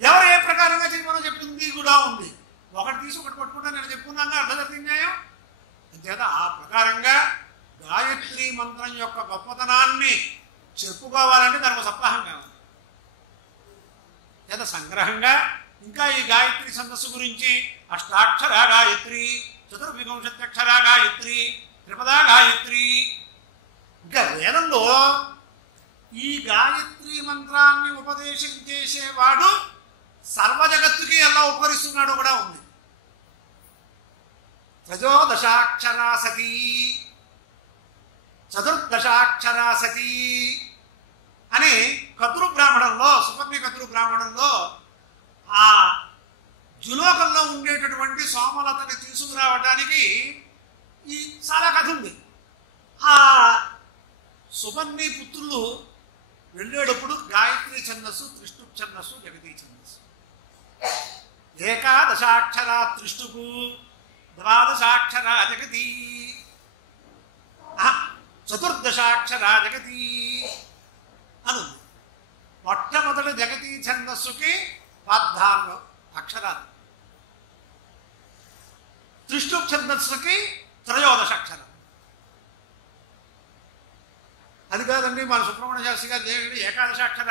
ఎవరు ఏ ప్రకారంగా చేయమని చెప్పింది కూడా ఉంది. ఒకటి తీసి ఒకటి పట్టుకుంటా నేను చెప్పుకున్నాగా అర్థం న్యాయం. అంతేత ఆ ప్రకారంగా గాయత్రి మంత్రం యొక్క గొప్పతనాన్ని చెప్పుకోవాలంటే దానికి సప్తాహం కావాలి. లేదా సంగ్రహంగా ఇంకా ఈ గాయత్రి ఛందస్సు గురించి అష్టాక్షర గాయత్రి, చతుర్వింశత్యక్షర గాయత్రి, త్రిపదా గాయత్రి, ఇంకా వేదంలో ఈ గాయత్రి మంత్రాన్ని ఉపదేశం చేసేవాడు సర్వజగత్తుకి ఎలా ఉపకరిస్తున్నాడో కూడా ఉంది. త్రయోదశాక్షరా సతీ, చతుర్దశాక్షరా సతీ అని కతురు బ్రాహ్మణంలో, సుపర్ణి కతురు బ్రాహ్మణంలో ఆ జులోకంలో ఉండేటటువంటి సోమలతని తీసుకురావటానికి ఈ చాలా కథ ఉంది. ఆ సుపర్ణి పుత్రులు వెళ్ళేటప్పుడు గాయత్రి ఛందస్సు, త్రిష్టు ఛందస్సు, జగతీ ఛందస్సు. ఏకాదశాక్షర త్రిష్టుకు, ద్వాదశాక్షర జగతీ, చతుర్దశాక్షర జగతీ అని ఉంది. మొట్టమొదటి జగతీ ఛందస్సుకి 14 అక్షరాలు, త్రిష్టు ఛందస్సుకి 13 అక్షరాలు. అది కాదండి మన సుబ్రహ్మణ్య శాస్త్రి గారు దేవుడి ఏకాదశాక్షర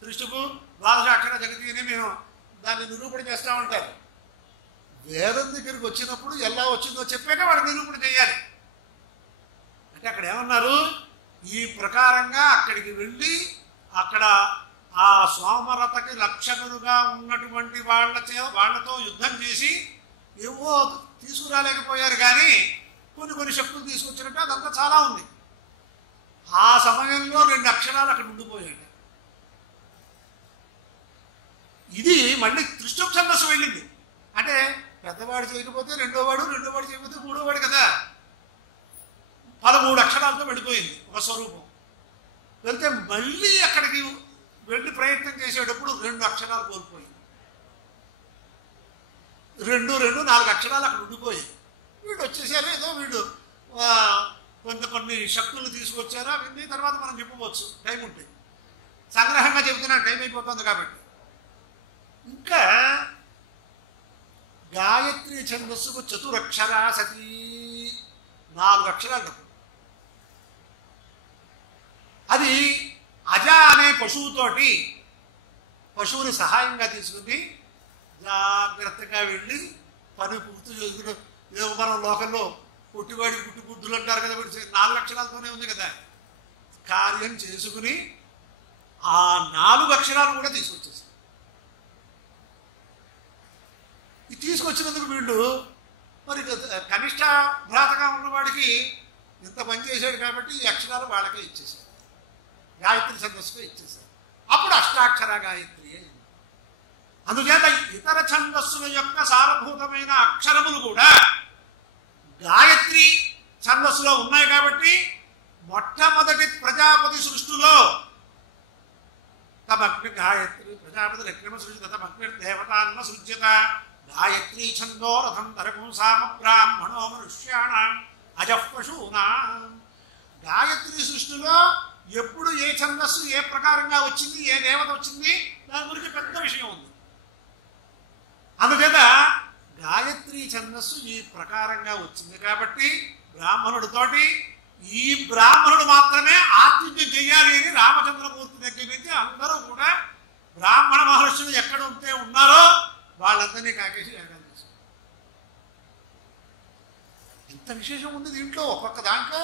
త్రిష్టుకు, ద్వాదశాక్షర జగతీ అని మేము దాన్ని నిరూపణ చేస్తూ ఉంటారు. వేదం దగ్గరికి వచ్చినప్పుడు ఎలా వచ్చిందో చెప్పాక వాడు నిరూపణ చేయాలి. అంటే అక్కడ ఏమన్నారు, ఈ ప్రకారంగా అక్కడికి వెళ్ళి అక్కడ ఆ సోమరతకి రక్షకుడుగా ఉన్నటువంటి వాళ్ళతో యుద్ధం చేసి ఏవో తీసుకురాలేకపోయారు, కానీ కొన్ని కొన్ని శక్తులు తీసుకొచ్చినట్టు అదంతా చాలా ఉంది. ఆ సమయంలో 2 అక్షరాలు అక్కడ ఉండిపోయాడు. ఇది మళ్ళీ త్రిష్టు ఛందస్సు వెళ్ళింది. అంటే పెద్దవాడు చేయకపోతే రెండోవాడు, రెండోవాడు చేయకపోతే మూడోవాడు కదా, 13 అక్షరాలతో వెళ్ళిపోయింది ఒక స్వరూపం. వెళ్తే మళ్ళీ అక్కడికి వెళ్ళి ప్రయత్నం చేసేటప్పుడు 2 అక్షరాలు కోల్పోయింది. 4 అక్షరాలు అక్కడ ఉండిపోయాయి. వీడు వచ్చేసారు, ఏదో వీడు కొన్ని శక్తులు తీసుకొచ్చారా, అవన్నీ తర్వాత మనం చెప్పవచ్చు టైం ఉంటే. సంగ్రహంగా చెబుతున్నాను, టైం అయిపోతుంది కాబట్టి. ఇంకా గాయత్రి ఛందస్సుకు చతురక్షరా సతీ, 4 అక్షరాలు. అది అజ అనే పశువుతోటి, పశువుని సహాయంగా తీసుకుని జాగ్రత్తగా వెళ్ళి పని పూర్తి చేసుకుని, ఏదో మనం లోకంలో పుట్టివాడికి పుట్టి బుద్ధులు అంటారు కదా, 4 అక్షరాలతోనే ఉంది కదా, కార్యం చేసుకుని ఆ 4 అక్షరాలు కూడా తీసుకొచ్చేసి, ఇది తీసుకొచ్చినందుకు వీళ్ళు మరి కనిష్ట భ్రాతగా ఉన్నవాడికి ఇంత పని చేశాడు కాబట్టి ఈ అక్షరాలు వాళ్ళకే ఇచ్చేశారు, గాయత్రి ఛందస్సుగా ఇచ్చేశారు. అప్పుడు అష్టాక్షర గాయత్రి అయింది. అందుచేత ఇతర ఛందస్సుల యొక్క సారభూతమైన అక్షరములు కూడా గాయత్రి ఛందస్సులో ఉన్నాయి కాబట్టి మొట్టమొదటి ప్రజాపతి సృష్టిలో తమగ్ని గాయత్రి ప్రజాపతి లక్ష్మ సృష్టి తమగ్ని దేవతాన్న సృజ్యత గాయత్రి ఛందో రథం తరపుంసామ బ్రాహ్మణో మనుష్యాణం అజః పశూనాం. గాయత్రి సృష్టిలో ఎప్పుడు ఏ ఛందస్సు ఏ ప్రకారంగా వచ్చింది, ఏ దేవత వచ్చింది, దాని గురించి పెద్ద విషయం ఉంది. అందుచేత గాయత్రి ఛందస్సు ఈ ప్రకారంగా వచ్చింది కాబట్టి బ్రాహ్మణుడితోటి ఈ బ్రాహ్మణుడు మాత్రమే ఆతిథ్యం చెయ్యాలి అని రామచంద్రమూర్తి దగ్గర నుంచి అందరూ కూడా బ్రాహ్మణ మహర్షులు ఎక్కడ ఉంటే ఉన్నారో వాళ్ళందరినీ కాకేసి యాగాలు చేశారు. ఎంత విశేషం ఉంది దీంట్లో. ఒక్కొక్క దాంట్లో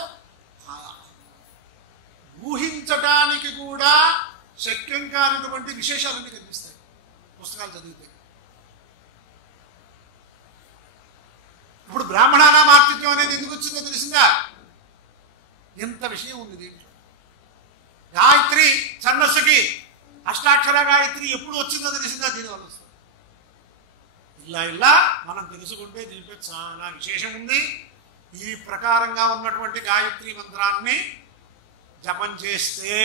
ఊహించటానికి కూడా శక్యం కానటువంటి విశేషాలన్నీ కనిపిస్తాయి పుస్తకాలు చదివితే. ఇప్పుడు బ్రాహ్మణానామార్తిత్యం అనేది ఎందుకు వచ్చిందో తెలిసిందా? ఎంత విషయం ఉంది దీంట్లో. గాయత్రి ఛందస్సుకి అష్టాక్షర గాయత్రి ఎప్పుడు వచ్చిందో తెలిసిందా? దీనివల్ల వస్తుంది. ఇలా మనం తెలుసుకుంటే దీంట్లో చాలా విశేషం ఉంది. ఈ ప్రకారంగా ఉన్నటువంటి గాయత్రి మంత్రాన్ని జపం చేస్తే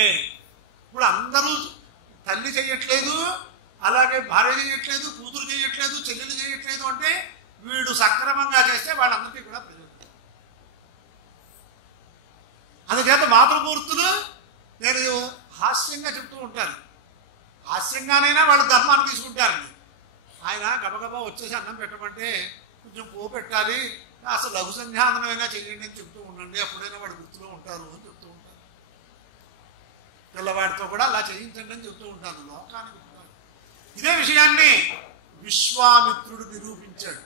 ఇప్పుడు అందరూ తల్లి చేయట్లేదు, అలాగే భార్య చేయట్లేదు, కూతురు చేయట్లేదు, చెల్లెలు చేయట్లేదు అంటే వీడు సక్రమంగా చేస్తే వాళ్ళందరికీ కూడా ప్రయోజనం. అందుచేత మాతృమూర్తులు నేను హాస్యంగా చెప్తూ ఉంటాను. హాస్యంగానైనా వాళ్ళు ధర్మాన్ని తీసుకుంటారండి. ఆయన గబగబా వచ్చేసి అన్నం పెట్టమంటే కొంచెం పో పెట్టాలి, అసలు లఘు సంధ్యానందమైనా చెయ్యండి అని చెప్తూ ఉండండి, అప్పుడైనా వాడు గుర్తులో ఉంటారు అని చెప్తూ ఉంటాను. పిల్లవాడితో కూడా అలా చేయించండి అని చెప్తూ ఉంటాను. లోకానికి ఉంటాను. ఇదే విషయాన్ని విశ్వామిత్రుడు నిరూపించాడు.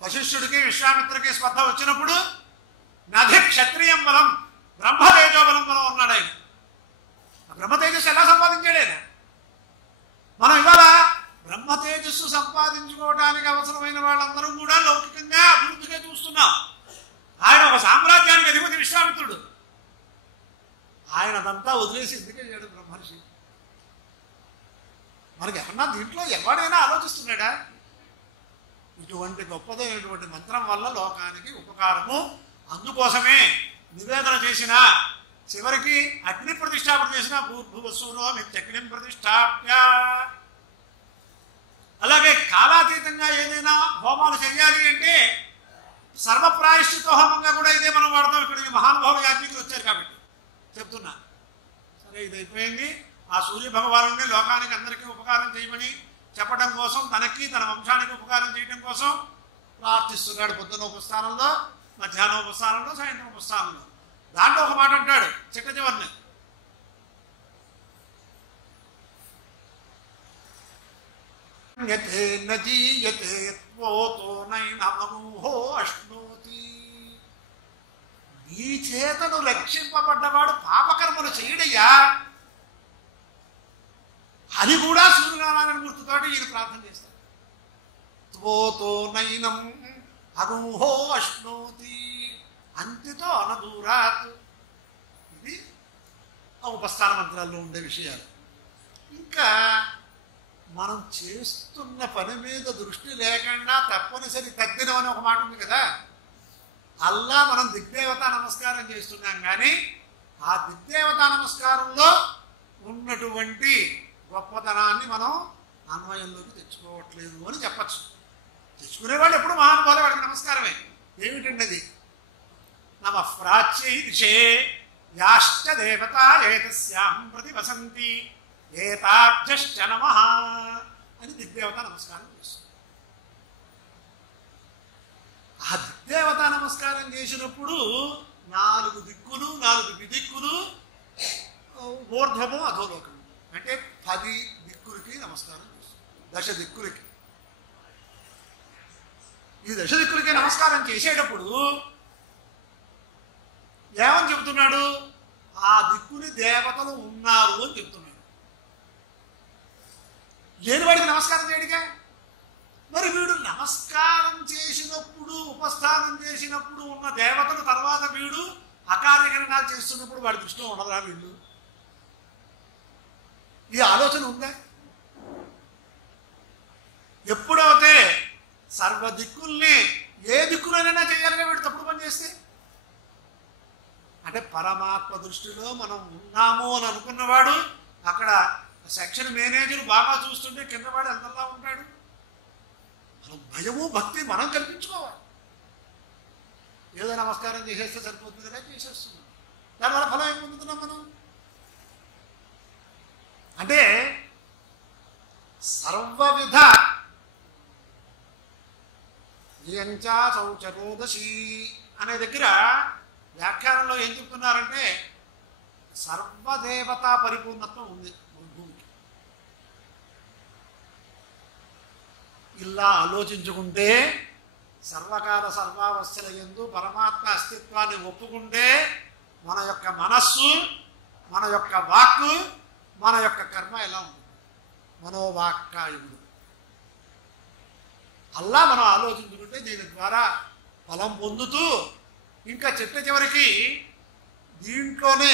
వశిష్ఠుడికి విశ్వామిత్రుడికి స్పర్ధ వచ్చినప్పుడు నది క్షత్రియం బలం బ్రహ్మతేజో బలం బలం అన్నాడు ఆయన. ఆ బ్రహ్మతేజస్సు ఎలా సంపాదించాడు ఆయన? మనం ఇవాళ బ్రహ్మతేజస్సు సంపాదించుకోవడానికి అవసరమైన వాళ్ళందరూ కూడా లౌకికంగా అభివృద్ధిగా చూస్తున్నాం. ఆయన ఒక సామ్రాజ్యానికి అధిపతి విశ్వామిత్రుడు. ఆయన అదంతా వదిలేసి ఎందుకే చేయడు బ్రహ్మర్షి? మనకి ఏమన్నా దీంట్లో ఎవడైనా ఆలోచిస్తున్నాడా? ఇటువంటి గొప్పదైనటువంటి మంత్రం వల్ల లోకానికి ఉపకారము. అందుకోసమే నివేదన చేసిన చివరికి అగ్ని ప్రతిష్టాపన చేసిన భూర్భువస్సులో అగ్నిం ప్రతిష్టాప్య. అలాగే కాలాతీతంగా ఏదైనా హోమాలు చేయాలి అంటే సర్వప్రాయశ్చిత హోమంగా కూడా ఇదే మనం వాడతాం. ఇక్కడ ఈ మహానుభావులు యాజ్ఞికులు వచ్చారు కాబట్టి చెప్తున్నా. సరే, ఇది అయిపోయింది. ఆ సూర్య భగవాను లోకానికి అందరికీ ఉపకారం చేయమని చెప్పడం కోసం, తనకి తన వంశానికి ఉపకారం చేయడం కోసం ప్రార్థిస్తున్నాడు. పొద్దున ఉపస్థానంలో, మధ్యాహ్నం ఉపస్థానంలో, సాయంత్రం ఉపస్థానంలో. దాంట్లో ఒక మాట అంటాడు చిట్ట చివరిని, నీ చేతను రక్షింపబడ్డవాడు పాపకర్మలు చేయడయ్యా అని కూడా సూర్యనారాయణ మూర్తితోటి ఈయన ప్రార్థన చేస్తాడు. త్వోతో నైనం అనూహో అశ్నోతి అంతితో అనదూరాత్. ఇది ఆ ఉపస్థాన మంత్రాల్లో ఉండే విషయాలు. ఇంకా మనం చేస్తున్న పని మీద దృష్టి లేకుండా తప్పనిసరి తగ్గినం అని ఒక మాట ఉంది కదా. అల్లా మనం దిగ్దేవతా నమస్కారం చేస్తున్నాం, కానీ ఆ దిగ్దేవతా నమస్కారంలో ఉన్నటువంటి గొప్పతనాన్ని మనం అన్వయంలోకి తెచ్చుకోవట్లేదు అని చెప్పచ్చు. తెచ్చుకునేవాళ్ళు ఎప్పుడు మహానుభావులు, వాడికి నమస్కారమే. ఏమిటండి అది? నమ ప్రాచ్యై దిశే యాశ్చ దేవతా ఏతస్యాం ప్రతి వసంతి ఏతాభ్యశ్చ నమః అని దిగ్దేవత నమస్కారం చేస్తుంది. ఆ దిగ్దేవత నమస్కారం చేసినప్పుడు 4 దిక్కులు, 4 విదిక్కులు, ఊర్ధ్వము అధోలోకము, అంటే 10 దిక్కులకి నమస్కారం చేస్తుంది. 10 దిక్కులకి. ఈ 10 దిక్కులకి నమస్కారం చేసేటప్పుడు ఏమని చెబుతున్నాడు? ఆ దిక్కుని దేవతలు ఉన్నారు అని చెప్తున్నాడు. లేనివాడికి నమస్కారం చేయడిగా. మరి వీడు నమస్కారం చేసినప్పుడు, ఉపస్థానం చేసినప్పుడు ఉన్న దేవతలు తర్వాత వీడు అకార్యకరణాలు చేస్తున్నప్పుడు వాడి దృష్టిలో ఉండదురా వీళ్ళు? ఈ ఆలోచన ఉందా? ఎప్పుడు సర్వ దిక్కుల్ని ఏ దిక్కులైనా చేయాలిగా వీడు తప్పుడు పని చేస్తే. అంటే పరమాత్మ దృష్టిలో మనం ఉన్నాము అని అనుకున్నవాడు అక్కడ సెక్షన్ మేనేజర్ బాగా చూస్తుంటే కిందవాడు ఎంతలా ఉంటాడు. మనం భయము భక్తి మనం కల్పించుకోవాలి. ఏదో నమస్కారం చేసేస్తే సరిపోతుంది కదా, చేసేస్తున్నాం. దానివల్ల ఫలం ఏం పొందుతున్నాం మనం? అంటే సర్వవిధ యంచా శౌచరోదశి అనే దగ్గర వ్యాఖ్యానంలో ఏం చెప్తున్నారంటే సర్వదేవతా పరిపూర్ణత్వం ఉంది భూమికి. ఇలా ఆలోచించుకుంటే సర్వకాల సర్వావస్థల యందు పరమాత్మ అస్తిత్వాన్ని ఒప్పుకుంటే మన యొక్క మనస్సు, మన యొక్క వాక్కు, మన యొక్క కర్మ ఎలా ఉంటుంది? మనోవాక్కాయుడు అలా మనం ఆలోచించుకుంటే దీని ద్వారా ఫలం పొందుతూ ఇంకా చిట్ట చివరికి దీంట్లోనే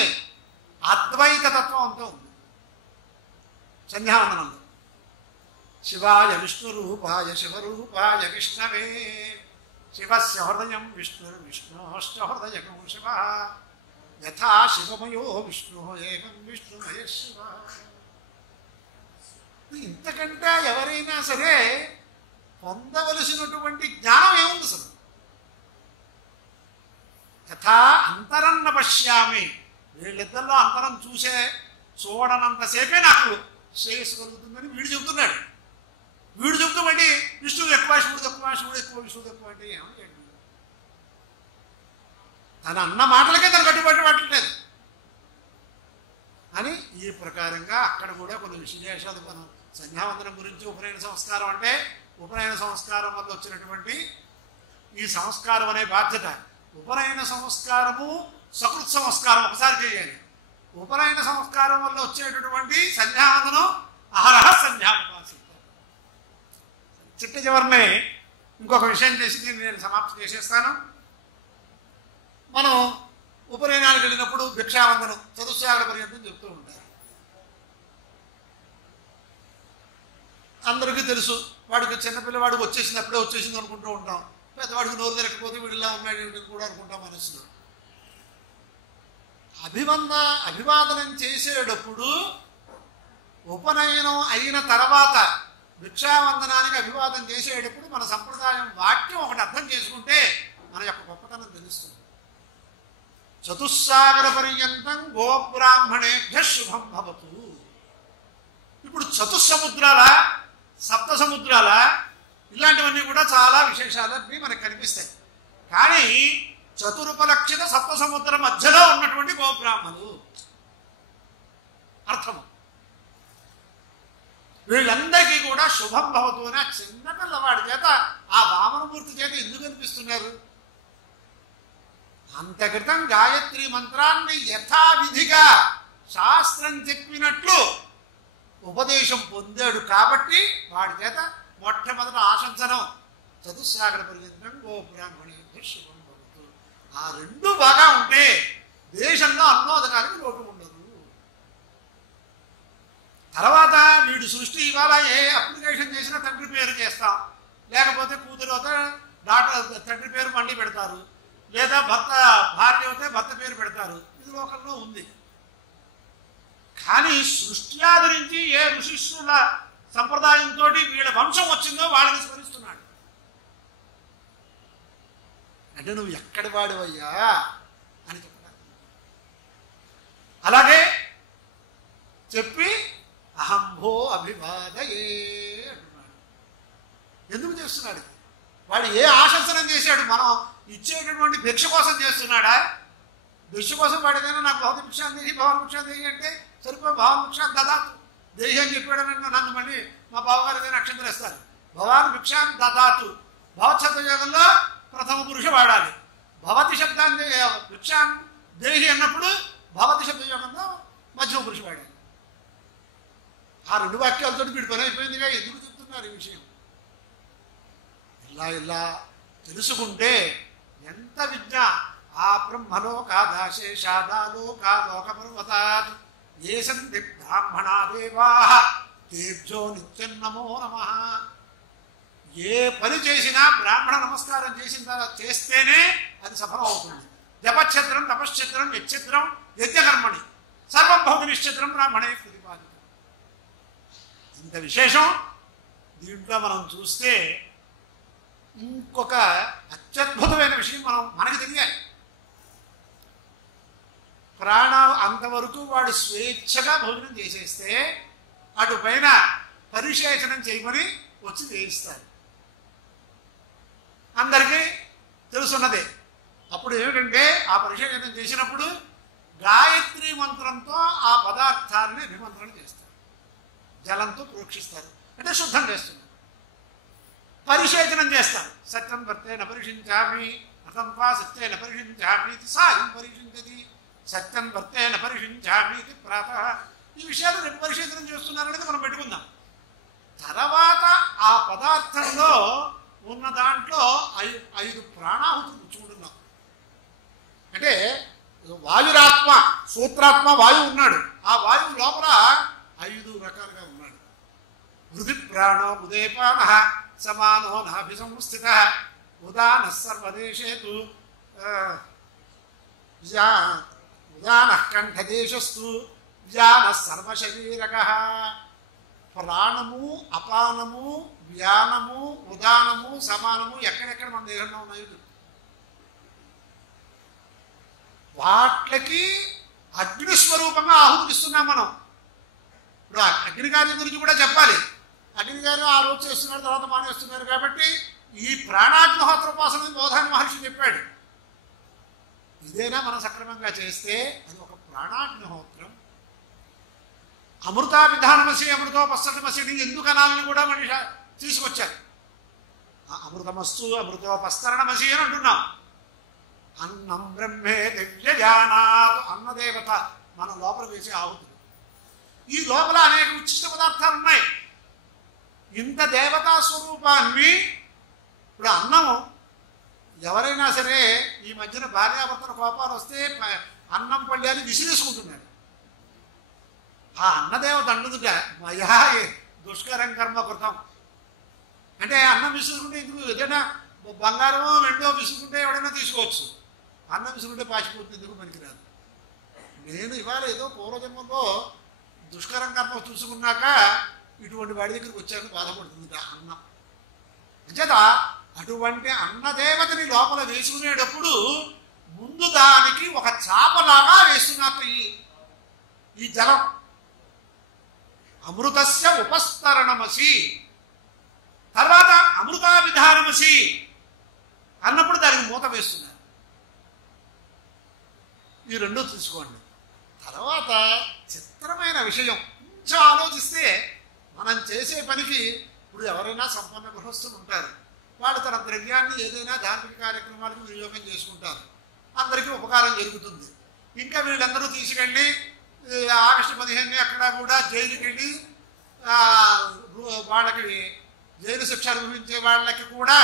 అద్వైత తత్వం అంతా ఉంది. సంధ్యావందనంలో శివాయ విష్ణురూపాయ శివరూపాయ విష్ణవే శివస్య హృదయం విష్ణుర్విష్ణోశ్చ హృదయకం శివ యథా శివమయో విష్ణు ఏకం విష్ణుమయ శివ. ఇంతకంటే ఎవరైనా సరే పొందవలసినటువంటి జ్ఞానం ఏముంది అసలు? యథా అంతరన్న పశ్యామి, వీళ్ళిద్దరిలో అంతరం చూడనంతసేపే నాకు శ్రేయస్సు కలుగుతుందని వీడు చెబుతున్నాడు. వీడు చెబుతూ మళ్ళీ విష్ణువు ఎక్కువ, శివుడు తక్కువ, శివుడు ఎక్కువ, విష్ణువు తక్కువ అంటే ఏమంటే తన అన్న మాటలకే తను కట్టుబడి పట్టలేదు అని ఈ ప్రకారంగా అక్కడ కూడా కొన్ని విశేషాలు. మనం సంధ్యావందనం గురించి ఉపనయన సంస్కారం అంటే ఉపనయన సంస్కారం వల్ల వచ్చినటువంటి ఈ సంస్కారం అనే బాధ్యత. ఉపనయన సంస్కారము సకృత్ సంస్కారం ఒకసారి చేయాలి. ఉపనయన సంస్కారం వల్ల వచ్చేటటువంటి సంధ్యావందనం అహరహ సంధ్యావపాసి. చిట్ట చివరిని ఇంకొక విషయం చేసి దీన్ని నేను సమాప్తి చేసేస్తాను. మనం ఉపనయనానికి వెళ్ళినప్పుడు భిక్షావందనం చతుస్సాగర పర్యంతం చెప్తూ ఉంటారు. అందరికీ తెలుసు. వాడికి చిన్నపిల్లవాడు వచ్చేసింది, అప్పుడే వచ్చేసింది అనుకుంటూ ఉంటాం. పెద్దవాడికి నోరు తిరగకపోతే వీడిలా ఉన్నాడు కూడా అనుకుంటాం మనసులో. అభివాదనం చేసేటప్పుడు ఉపనయనం అయిన తర్వాత భిక్షావందనానికి అభివాదం చేసేటప్పుడు మన సంప్రదాయం వాక్యం ఒకటి అర్థం చేసుకుంటే మన యొక్క గొప్పతనం తెలుస్తుంది. చతుస్సాగర పర్యంతం గోబ్రాహ్మణేభ్య శుభం భవతు. ఇప్పుడు చతుస్సముద్రాల, సప్త సముద్రాల ఇలాంటివన్నీ కూడా చాలా విశేషాలన్నీ మనకు కనిపిస్తాయి. కానీ చతురుపలక్షిత సప్త సముద్ర మధ్యలో ఉన్నటువంటి గోబ్రాహ్మణులు అర్థము. వీళ్ళందరికీ కూడా శుభం భవతు అని ఆ చిన్న పిల్లవాడి చేత, ఆ వామనమూర్తి చేత ఎందుకు అనిపిస్తున్నారు? అంతక్రితం గాయత్రి మంత్రాన్ని యథావిధిగా శాస్త్రం చెప్పినట్లు ఉపదేశం పొందాడు కాబట్టి వాడి చేత మొట్టమొదటి ఆశంసనం చతుస్సాగర పర్యంతం గోబ్రాహ్మణేభ్య శుభం భవతు. ఆ రెండు బాగా ఉంటే దేశంలో అన్నోదకానికి లోటు ఉండదు. తర్వాత వీడు సృష్టి ఇవాళ ఏ అప్లికేషన్ చేసినా తండ్రి పేరు చేస్తాం, లేకపోతే కూతురు అయితే డాక్టర్ తండ్రి పేరు మళ్ళీ పెడతారు, లేదా భార్య అయితే భర్త పేరు పెడతారు. ఇది లోకంలో ఉంది. కానీ సృష్టి ఆదరించి ఏ ఋషిష్యుల సంప్రదాయంతో వీళ్ళ వంశం వచ్చిందో వాళ్ళని స్మరిస్తున్నాడు. అంటే నువ్వు ఎక్కడి వాడివయ్యా అని చెప్తాడు. అలాగే చెప్పి అహంభో అభివాదయే అంటున్నాడు. ఎందుకు చేస్తున్నాడు? వాడు ఏ ఆశంసనం చేశాడు? మనం ఇచ్చేటటువంటి భిక్ష కోసం చేస్తున్నాడా? భిక్ష కోసం వాడిదైనా నాకు భౌత భిక్షాన్ని దేహి భవన భిక్షాన్ని దేహి అంటే సరిపోయి భవన భిక్షాన్ని దదాతు దేహి అని చెప్పాడని నన్ను మళ్ళీ మా బావగారు ఏదైనా అక్షంతలు ఇస్తారు. భవాన్ భిక్షాన్ని దదాతు భవశబ్ద యోగంలో ప్రథమ పురుష వాడాలి. భవతి శబ్దాన్ని భిక్షాన్ని దేహి అన్నప్పుడు భవతి శబ్ద యోగంలో మధ్యమ పురుష వాడాలి. ఆ రెండు వాక్యాలతో వీడి పని అయిపోయిందిగా. ఎందుకు చెప్తున్నారు ఈ విషయం? ఇలా తెలుసుకుంటే ఎంత విజ్ఞ. ఆ బ్రహ్మలోకాదాశేషాదాలోకాలోకపర్వతాత్ ఏ సంతి బ్రాహ్మణా దేవా తేభ్యో నిత్యం నమో నమః. ఏ పని చేసినా బ్రాహ్మణ నమస్కారం చేసిన తర్వాత చేస్తేనే అది సఫలం అవుతుంది. జపఛత్రం తపశ్చత్రం యచ్ఛత్రం యజ్ఞకర్మణి సర్వం భోగ నిశ్చిత్రం బ్రాహ్మణే ప్రతిపాదితం. ఇంత విశేషం దీంట్లో మనం చూస్తే ఇంకొక అత్యద్భుతమైన విషయం మనకి తెలియాలి. ప్రాణం అంతవరకు వాడు స్వేచ్ఛగా భోజనం చేసేస్తే అటు పైన పరిశేచనం చేయమని వచ్చి చేయిస్తారు. అందరికీ తెలుసున్నదే. అప్పుడు ఏమిటంటే ఆ పరిశేచనం చేసినప్పుడు గాయత్రి మంత్రంతో ఆ పదార్థాన్ని అభిమంత్రణ చేస్తారు, జలంతో ప్రోక్షిస్తారు, అంటే శుద్ధం చేస్తున్నారు. పరిశేచనం చేస్తారు. సత్యం భర్తేన పరిశించామి అతంపా సత్యేన పరిశించామి సాయం పరిశించది సత్యం భర్తేన పరిశించామి ప్రాత. ఈ విషయాలు రెండు పరిశేచనం చేస్తున్నారనేది మనం పెట్టుకుందాం. తర్వాత ఆ పదార్థంలో ఉన్న దాంట్లో 5 ప్రాణాహుతులు పుచ్చుకుంటున్నాం. అంటే వాయురాత్మ, సూత్రాత్మ వాయువు ఉన్నాడు. ఆ వాయువు లోపల 5 రకాలుగా ఉన్నాడు. హృది ప్రాణో ఉదయపాన సమానో నాభిసంస్థిత ఉదాన సర్వదేశేతు ఉదాన కంఠదేశస్తు వ్యాన సర్వశరీరక. ప్రాణము, అపానము, వ్యానము, ఉదానము, సమానము ఎక్కడెక్కడ మన దేహంలో ఉన్నాయో వాట్లకి అగ్నిస్వరూపంగా ఆహుతిస్తున్నాం మనం. ఇప్పుడు అగ్నికార్యం గురించి కూడా చెప్పాలి. అగ్నికార్యం ఆ రోజు చేస్తున్నారు, తర్వాత మానేస్తున్నారు. కాబట్టి ఈ ప్రాణాగ్నిహోత్రోపాసన బోధాని మహర్షి చెప్పాడు. ఇదేనా మనం సక్రమంగా చేస్తే అది ఒక ప్రాణాగ్నిహోత్రం. అమృతాభిధానమసి అమృతోపస్తమసి ఎందుకు అనాలని కూడా మనిషి తీసుకొచ్చారు. అమృతమస్తు అమృతోపస్తరణమసి అని అంటున్నాం. అన్నం బ్రహ్మే దివ్యజానాత్, అన్నదేవత మన లోపల వేసే ఆహుతులు. ఈ లోపల అనేక ఉచ్చిష్ట పదార్థాలు ఉన్నాయి. ఇంత దేవతా స్వరూపాన్ని ఇప్పుడు అన్నము ఎవరైనా సరే ఈ మధ్యన భార్యాభర్తల కోపాలు వస్తే అన్నం పళ్ళాన్ని విసిరేసుకుంటున్నాడు. ఆ అన్నదేవత అండుదుట మయా దుష్కరం కర్మ కృతం. అంటే అన్నం విసురుకుంటే ఎందుకు, ఏదైనా బంగారమో వెంటో విసురుకుంటే ఎవడైనా తీసుకోవచ్చు. అన్నం విసురుకుంటే పాచిపోతుంది, ఎందుకు పనికిరాదు. నేను ఇవాళ ఏదో పూర్వజన్మలో దుష్కరం కర్మ చూసుకున్నాక ఇటువంటి వాడి దగ్గరికి వచ్చాను బాధపడుతుంది అన్నం. అంచేత అటువంటి అన్నదేవతని లోపల వేసుకునేటప్పుడు ముందు దానికి ఒక చాపలాగా వేస్తున్నట్టు ఈ జలం. అమృతస్య ఉపస్తరణమసి, తర్వాత అమృతాభిధానమసి అన్నప్పుడు దానికి మూత వేస్తున్నారు. ఈ రెండు తీసుకోండి. తర్వాత చిత్రమైన విషయం కొంచెం ఆలోచిస్తే మనం చేసే పనికి, ఇప్పుడు ఎవరైనా సంపన్న గృహస్థులు ఉంటారు, వాళ్ళు తన ద్రవ్యాన్ని ఏదైనా ధార్మిక కార్యక్రమాలకు వినియోగం చేసుకుంటారు, అందరికీ ఉపకారం జరుగుతుంది. ఇంకా వీళ్ళందరూ తీసుకెళ్ళి ఆగస్టు 15 అక్కడ కూడా జైలుకి వెళ్ళి వాళ్ళకి జైలు శిక్ష అనుభవించే వాళ్ళకి కూడా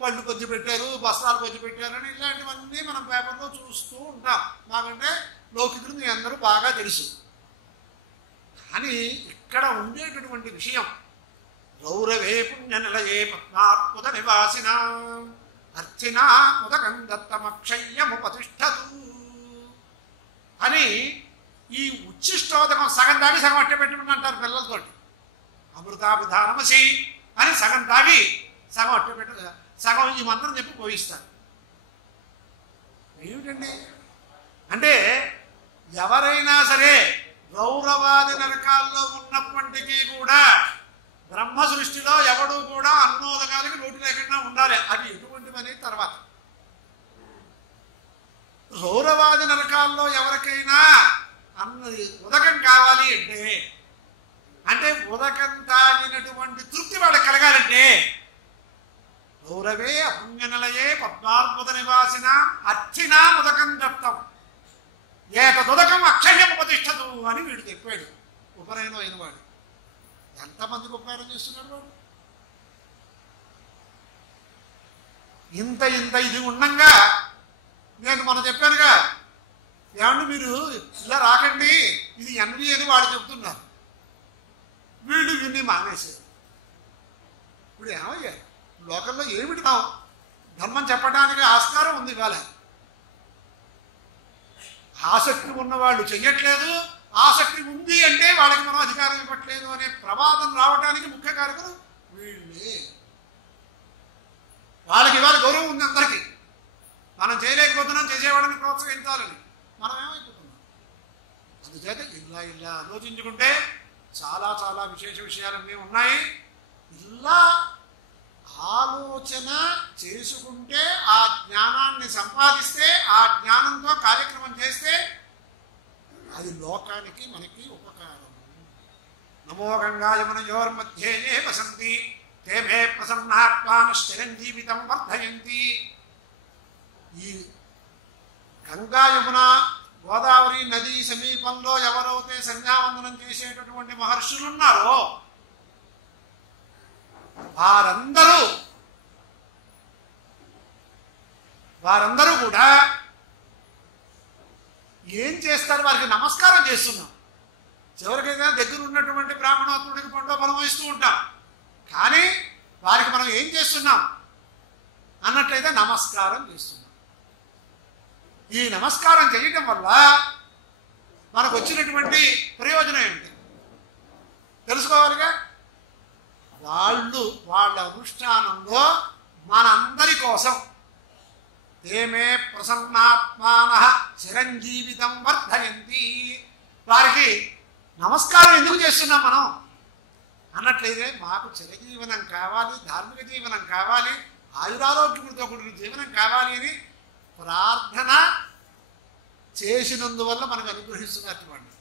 పళ్ళు కొంచెం పెట్టారు, బస్తాలు కొంచెం పెట్టారని ఇలాంటివన్నీ మనం పేపర్లో చూస్తూ ఉంటాం. మాకంటే లౌకికులు మీ అందరూ బాగా తెలుసు. కానీ ఇక్కడ ఉండేటటువంటి విషయం రౌరవే పుణ్యనిలయే పద్మాత్ముద నివాసిన అర్థినా ఉదకం దత్తమక్షయ్యముపతిష్టతు అని ఈ ఉచ్చిష్టోదకం సగం తాగి సగం అట్టే పెట్టుకుని అంటారు పిల్లలతోటి. అమృతాభిధానమసి అని సగం తాగి సగం అట్టే పెట్టు, సగం ఈ మంత్రం చెప్పి పోయిస్తారు. ఏమిటండి అంటే ఎవరైనా సరే రౌరవాది నరకాల్లో ఉన్నప్పటికీ కూడా బ్రహ్మ సృష్టిలో ఎవడు కూడా అన్నోదకాలకి లోటు లేకుండా ఉండాలి. అది ఎటువంటివనేది తర్వాత. రౌరవాది నరకాల్లో ఎవరికైనా ఉదకం కావాలి అంటే ఉదకం తాగినటువంటి తృప్తి వాళ్ళకి కలగాలంటే రౌరవే అపుణ్యనిలయే పద్మార్బుద నివాసిన అర్థినా ఉదకం దత్తం ఏతదుదకం అక్షయ్యముపతిష్టతు అని వీడు చెప్పాడు. ఉపనయనం అయిన వాడు ఎంతమందికి ఉపకారం చేస్తున్నాడు వాడు. ఇంత ఇది ఉండంగా నేను మొన్న చెప్పానుగా, ఏమంటే మీరు ఇలా రాకండి ఇది ఎన్వి అని వాడు చెప్తున్నారు. వీళ్ళు విన్ని మానేశారు. ఇప్పుడు ఏమయ్యారు లోకంలో ఏమిటి ధర్మం చెప్పడానికి ఆస్కారం ఉంది ఇవాళ. ఆసక్తి ఉన్నవాళ్ళు చెయ్యట్లేదు, ఆసక్తి ఉంది అంటే వాళ్ళకి మనం అధికారం ఇవ్వట్లేదు అనే ప్రమాదం రావడానికి ముఖ్య కారకులు వీళ్ళే. వాళ్ళకి ఇవాళ గౌరవం ఉంది అందరికీ. మనం చేయలేకపోతున్నాం, చేసేవాళ్ళని ప్రోత్సహించాలని. మనం ఏమైపోతున్నాం? అందుచేత ఇలా ఆలోచించుకుంటే చాలా చాలా విశేష విషయాలన్నీ ఉన్నాయి. ఇలా ఆలోచన చేసుకుంటే, ఆ జ్ఞానాన్ని సంపాదిస్తే, ఆ జ్ఞానంతో కార్యక్రమం చేస్తే అది లోకానికి మనకి ఉపకారం. నమో గంగాయమునయోర్మధ్యే ఏ వసంతి తే మే ప్రసన్నాత్మానశ్చిరంజీవితం వర్ధయంతి. ఈ గంగా యమున గోదావరి నది సమీపంలో ఎవరైతే సంధ్యావందనం చేసేటటువంటి మహర్షులు ఉన్నారో వారందరూ కూడా ఏం చేస్తారు? వారికి నమస్కారం చేస్తున్నాం. చివరికైనా దగ్గర ఉన్నటువంటి బ్రాహ్మణోత్తముడికి పండో ఫలం ఇస్తూ ఉంటాం. కానీ వారికి మనం ఏం చేస్తున్నాం అన్నట్లయితే నమస్కారం చేస్తున్నాం. ఈ నమస్కారం చేయటం వల్ల మనకు వచ్చినటువంటి ప్రయోజనం ఏంటి తెలుసుకోవాలిగా. వాళ్ళ అనుష్ఠానంలో మనందరి కోసం తేమే ప్రసన్నాత్మాన చిరంజీవితం వర్ధయంతి. వారికి నమస్కారం ఎందుకు చేస్తున్నాం మనం అన్నట్లయితే, మాకు చిరజీవనం కావాలి, ధార్మిక జీవనం కావాలి, ఆయురారోగ్యములతో కూడిన జీవనం కావాలి అని ప్రార్థన చేసినందువల్ల మనకు అనుగ్రహిస్తున్నటువంటి.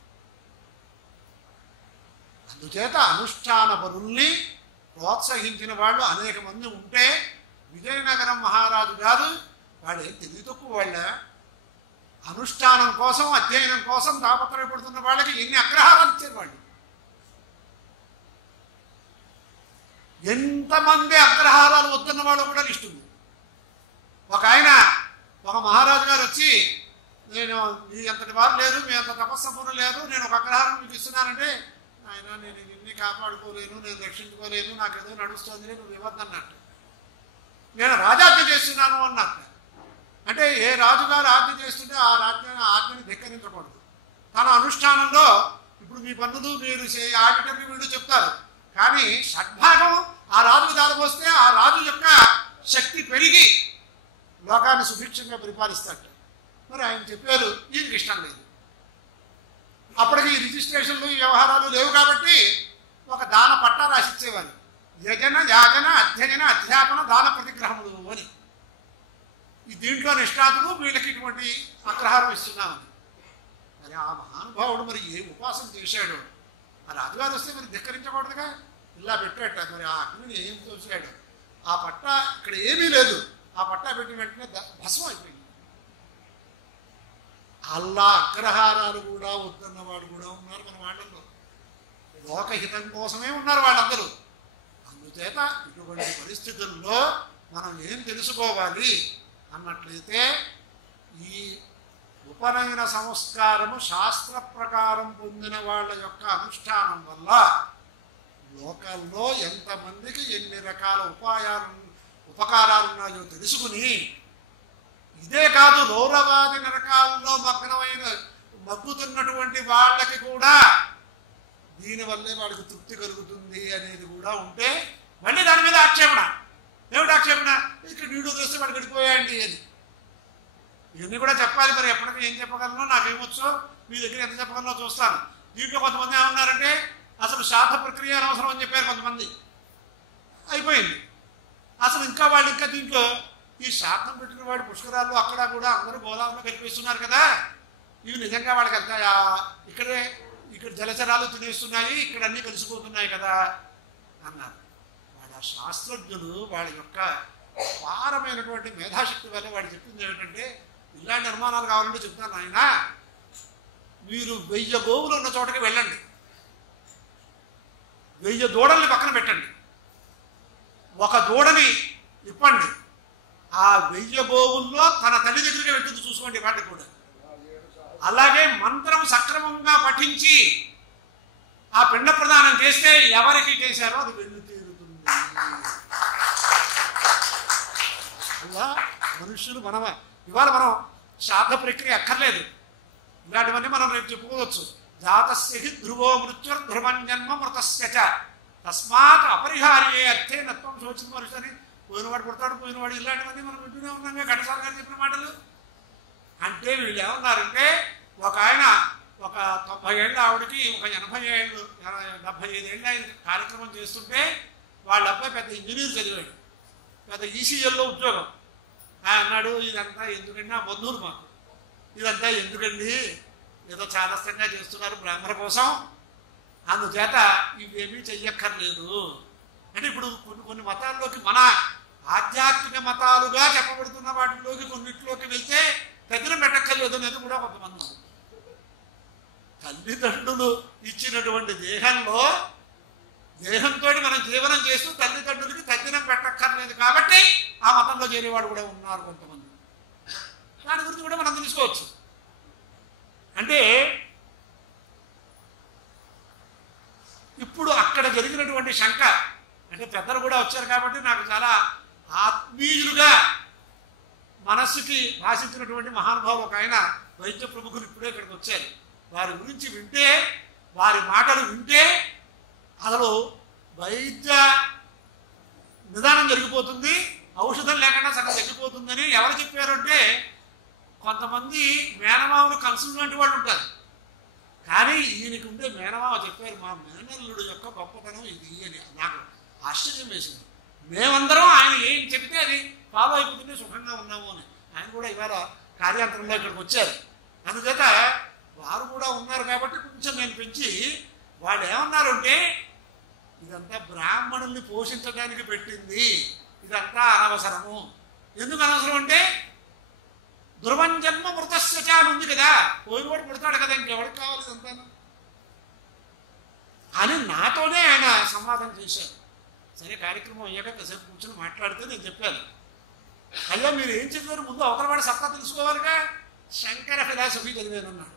అందుచేత అనుష్ఠాన పరుల్ని ప్రోత్సహించిన వాళ్ళు అనేక మంది ఉంటే, విజయనగరం మహారాజు గారు వాడు తెలివి తక్కువ వాళ్ళ. అనుష్ఠానం కోసం, అధ్యయనం కోసం తాపత్రయపడుతున్న వాళ్ళకి ఎన్ని అగ్రహారాలు ఇచ్చేవాళ్ళు. ఎంతమంది అగ్రహారాలు వస్తున్న వాళ్ళు కూడా లిస్ట్ ఉంది. ఒక మహారాజు గారు వచ్చి, నేను మీ అంతటి వారు లేరు, మీ అంత తపస్సపూర్ణ లేరు, నేను ఒక అగ్రహారం మీకు ఇస్తున్నానంటే, ఆయన నేను ఇన్ని కాపాడుకోలేను, నేను రక్షించుకోలేను, నాకు ఏదో నడుస్తుంది, నువ్వు ఇవ్వద్దన్నట్టు. నేను రాజాజ్ఞ చేస్తున్నాను అన్నట్టు. అంటే ఏ రాజుగారు ఆజ్ఞ చేస్తుంటే ఆ ఆజ్ఞని ధిక్కరించకూడదు. తన అనుష్ఠానంలో ఇప్పుడు మీ పన్నులు మీరు ఆడిటర్ని వీళ్ళు చెప్తారు, కానీ షడ్భాగం ఆ రాజుకు దారిపోస్తే ఆ రాజు యొక్క శక్తి పెరిగి లోకాన్ని సుభిక్షంగా పరిపాలిస్తాడు. మరి ఆయన చెప్పారు, ఈయనకి ఇష్టం లేదు. అప్పటికి రిజిస్ట్రేషన్లు వ్యవహారాలు లేవు కాబట్టి ఒక దాన పట్టా రాసిచ్చేవారు. యజన యాజన అధ్యయన అధ్యాపన దాన ప్రతిగ్రహములు అని. ఈ దీంట్లో నిష్ఠాతులు వీళ్ళకి ఇటువంటి అగ్రహారం ఇస్తున్నామని. మరి ఆ మహానుభావుడు మరి ఏ ఉపాసన చేశాడు? ఆ రాజుగారు వస్తే మరి ధిక్కరించకూడదుగా. ఇలా పెట్టాట. మరి ఆ అగ్నిని ఏం తోసాడు? ఆ పట్ట ఇక్కడ ఏమీ లేదు, ఆ పట్టా పెట్టిన వెంటనే భస్మం అయిపోయింది. అల్లా అగ్రహారాలు కూడా వద్దన్న వాడు కూడా ఉన్నారు మన వాళ్ళల్లో. లోకహితం కోసమే ఉన్నారు వాళ్ళందరూ. అందుచేత ఇటువంటి పరిస్థితుల్లో మనం ఏం తెలుసుకోవాలి అన్నట్లయితే, ఈ ఉపనయన సంస్కారము శాస్త్ర ప్రకారం పొందిన వాళ్ళ యొక్క అనుష్ఠానం వల్ల లోకాల్లో ఎంతమందికి ఎన్ని రకాల ఉపకారాలు ఉన్నాయో తెలుసుకుని, ఇదే కాదు రౌరవాది నరకాల్లో మగ్గుతున్నటువంటి వాళ్ళకి కూడా దీనివల్లే వాడికి తృప్తి కలుగుతుంది అనేది కూడా ఉంటే, మళ్ళీ దాని మీద ఆక్షేపణ. ఏమిటి ఆక్షేపణ? ఇక్కడ వీడియో చూస్తే వాడు గడిపోయాయండి అని. ఇవన్నీ కూడా చెప్పాలి. మరి ఎప్పటికీ ఏం చెప్పగలను, నాకేమొచ్చో మీ దగ్గర ఎంత చెప్పగలనో చూస్తాను. దీంట్లో కొంతమంది ఏమన్నారంటే, అసలు శాఖ ప్రక్రియ అనవసరం అని చెప్పారు కొంతమంది. అయిపోయింది. అసలు ఇంకా వాళ్ళు ఇంకా దీంట్లో ఈ శాఖం పెట్టిన వాడు పుష్కరాల్లో అక్కడ కూడా అందరూ గోదావరిలో కనిపిస్తున్నారు కదా, ఇవి నిజంగా వాళ్ళకి వెళ్తాయా? ఇక్కడ జలచరాలు తినేస్తున్నాయి, ఇక్కడ అన్నీ కలిసిపోతున్నాయి కదా అన్నారు. వాళ్ళ శాస్త్రజ్ఞులు వాళ్ళ యొక్క అపారమైనటువంటి మేధాశక్తి వల్ల వాడు చెప్పింది ఏమిటంటే, ఇలాంటి అనుమానాలు కావాలంటే చెప్తాను ఆయన, మీరు 1000 గోవులు ఉన్న చోటకి వెళ్ళండి, 1000 దూడల్ని పక్కన పెట్టండి, ఒక దూడని ఇప్పండి, ఆ 1000 గోవుల్లో తన తల్లి దగ్గరికి వెళ్తుంది చూసుకోండి వాటికి కూడా. అలాగే మంత్రం సక్రమంగా పఠించి ఆ పిండ ప్రదానం చేస్తే ఎవరికి చేశారో అది వెళ్ళి తీరుతుంది. కదా మనుష్యులు మనం ఇవాళ మనం శ్రాద్ధ ప్రక్రియ అక్కర్లేదు, ఇలాంటివన్నీ మనం రేపు చెప్పుకోవచ్చు. జాతస్య హి ధ్రువో మృత్యుర్ధ్రువం జన్మ మృతస్య చ తస్మాత్ అపరిహార్యే అర్థే నత్వం శోచిత మనుషుని. పోయినవాడు పుడతాడు, పోయినవాడు, ఇలాంటివన్నీ మనం వింటూనే ఉన్నామే ఘంటసాల గారు చెప్పిన మాటలు. అంటే వీళ్ళు ఏమన్నారంటే ఒక ఆయన ఒక 90 ఏళ్ళ ఆవిడకి ఒక 80 ఏళ్ళు 75 ఏళ్ళ కార్యక్రమం చేస్తుంటే వాళ్ళ అబ్బాయి పెద్ద ఇంజనీర్ చదివాడు, పెద్ద ఈసీఎల్లో ఉద్యోగం. ఆయన అన్నాడు, ఇదంతా ఎందుకండి, నా బంధువులు మాకు, ఇదంతా ఎందుకండి, ఏదో చాదస్తంగా చేస్తున్నారు బ్రాహ్మణ కోసం, అందుచేత ఇవేమీ చెయ్యక్కర్లేదు. అంటే ఇప్పుడు కొన్ని మతాల్లోకి, మన ఆధ్యాత్మిక మతాలుగా చెప్పబడుతున్న వాటిలోకి కొన్నిట్లోకి వెళ్తే తగ్గిన పెట్టక్కర్లేదు అనేది కూడా కొంతమంది ఉంది. తల్లిదండ్రులు ఇచ్చినటువంటి దేహంతో మనం జీవనం చేస్తూ తల్లిదండ్రులకి తగ్గినం పెట్టక్కర్లేదు కాబట్టి ఆ మతంలో చేరేవాడు కూడా ఉన్నారు కొంతమంది. దాని గురించి కూడా మనం తెలుసుకోవచ్చు. అంటే ఇప్పుడు అక్కడ జరిగినటువంటి శంక, అంటే పెద్దలు కూడా వచ్చారు కాబట్టి నాకు చాలా ఆత్మీయులుగా మనస్సుకి భాషించినటువంటి మహానుభావులు ఒక ఆయన వైద్య ప్రముఖులు ఇప్పుడే ఇక్కడికి వచ్చారు. వారి గురించి వింటే, వారి మాటలు వింటే అసలు వైద్య నిదానం జరిగిపోతుంది, ఔషధం లేకుండా సగం తగ్గిపోతుందని ఎవరు చెప్పారంటే కొంతమంది మేనమామలు కన్సల్ట్ లాంటి వాళ్ళు ఉంటారు. కానీ ఈయనకి ఉండే మేనమామ చెప్పారు, మా మేనల్లుడు యొక్క గొప్పతనం ఇది అని. నాకు ఆశ్చర్యం వేసింది. మేమందరం ఆయన ఏం చెప్తే అది ఫాలో అయిపోతుంటే సుఖంగా ఉన్నాము అని. ఆయన కూడా ఇవాళ కార్యాంతరంలో ఇక్కడికి వచ్చారు. అందుచేత వారు కూడా ఉన్నారు కాబట్టి కొంచెం నేను పెంచి, వాళ్ళు ఏమన్నారు అంటే ఇదంతా బ్రాహ్మణుల్ని పోషించడానికి పెట్టింది, ఇదంతా అనవసరము. ఎందుకు అనవసరం అంటే ధ్రువం జన్మ మృతస్య చ అని ఉంది కదా, పోయినవాడు పుడతాడు కదా, ఇంకెవరికి కావాలి ఇదంతా అని నాతోనే ఆయన సంవాదం చేశారు. సరే కార్యక్రమం అయ్యాక కాసేపు కూర్చొని మాట్లాడితే నేను చెప్పాను, అయ్యా మీరు ఏం చదివారు, ముందు అవతలవాడి సత్తా తెలుసుకోవాలిగా. శంకర ఫిలాసఫీ చదివానన్నాడు.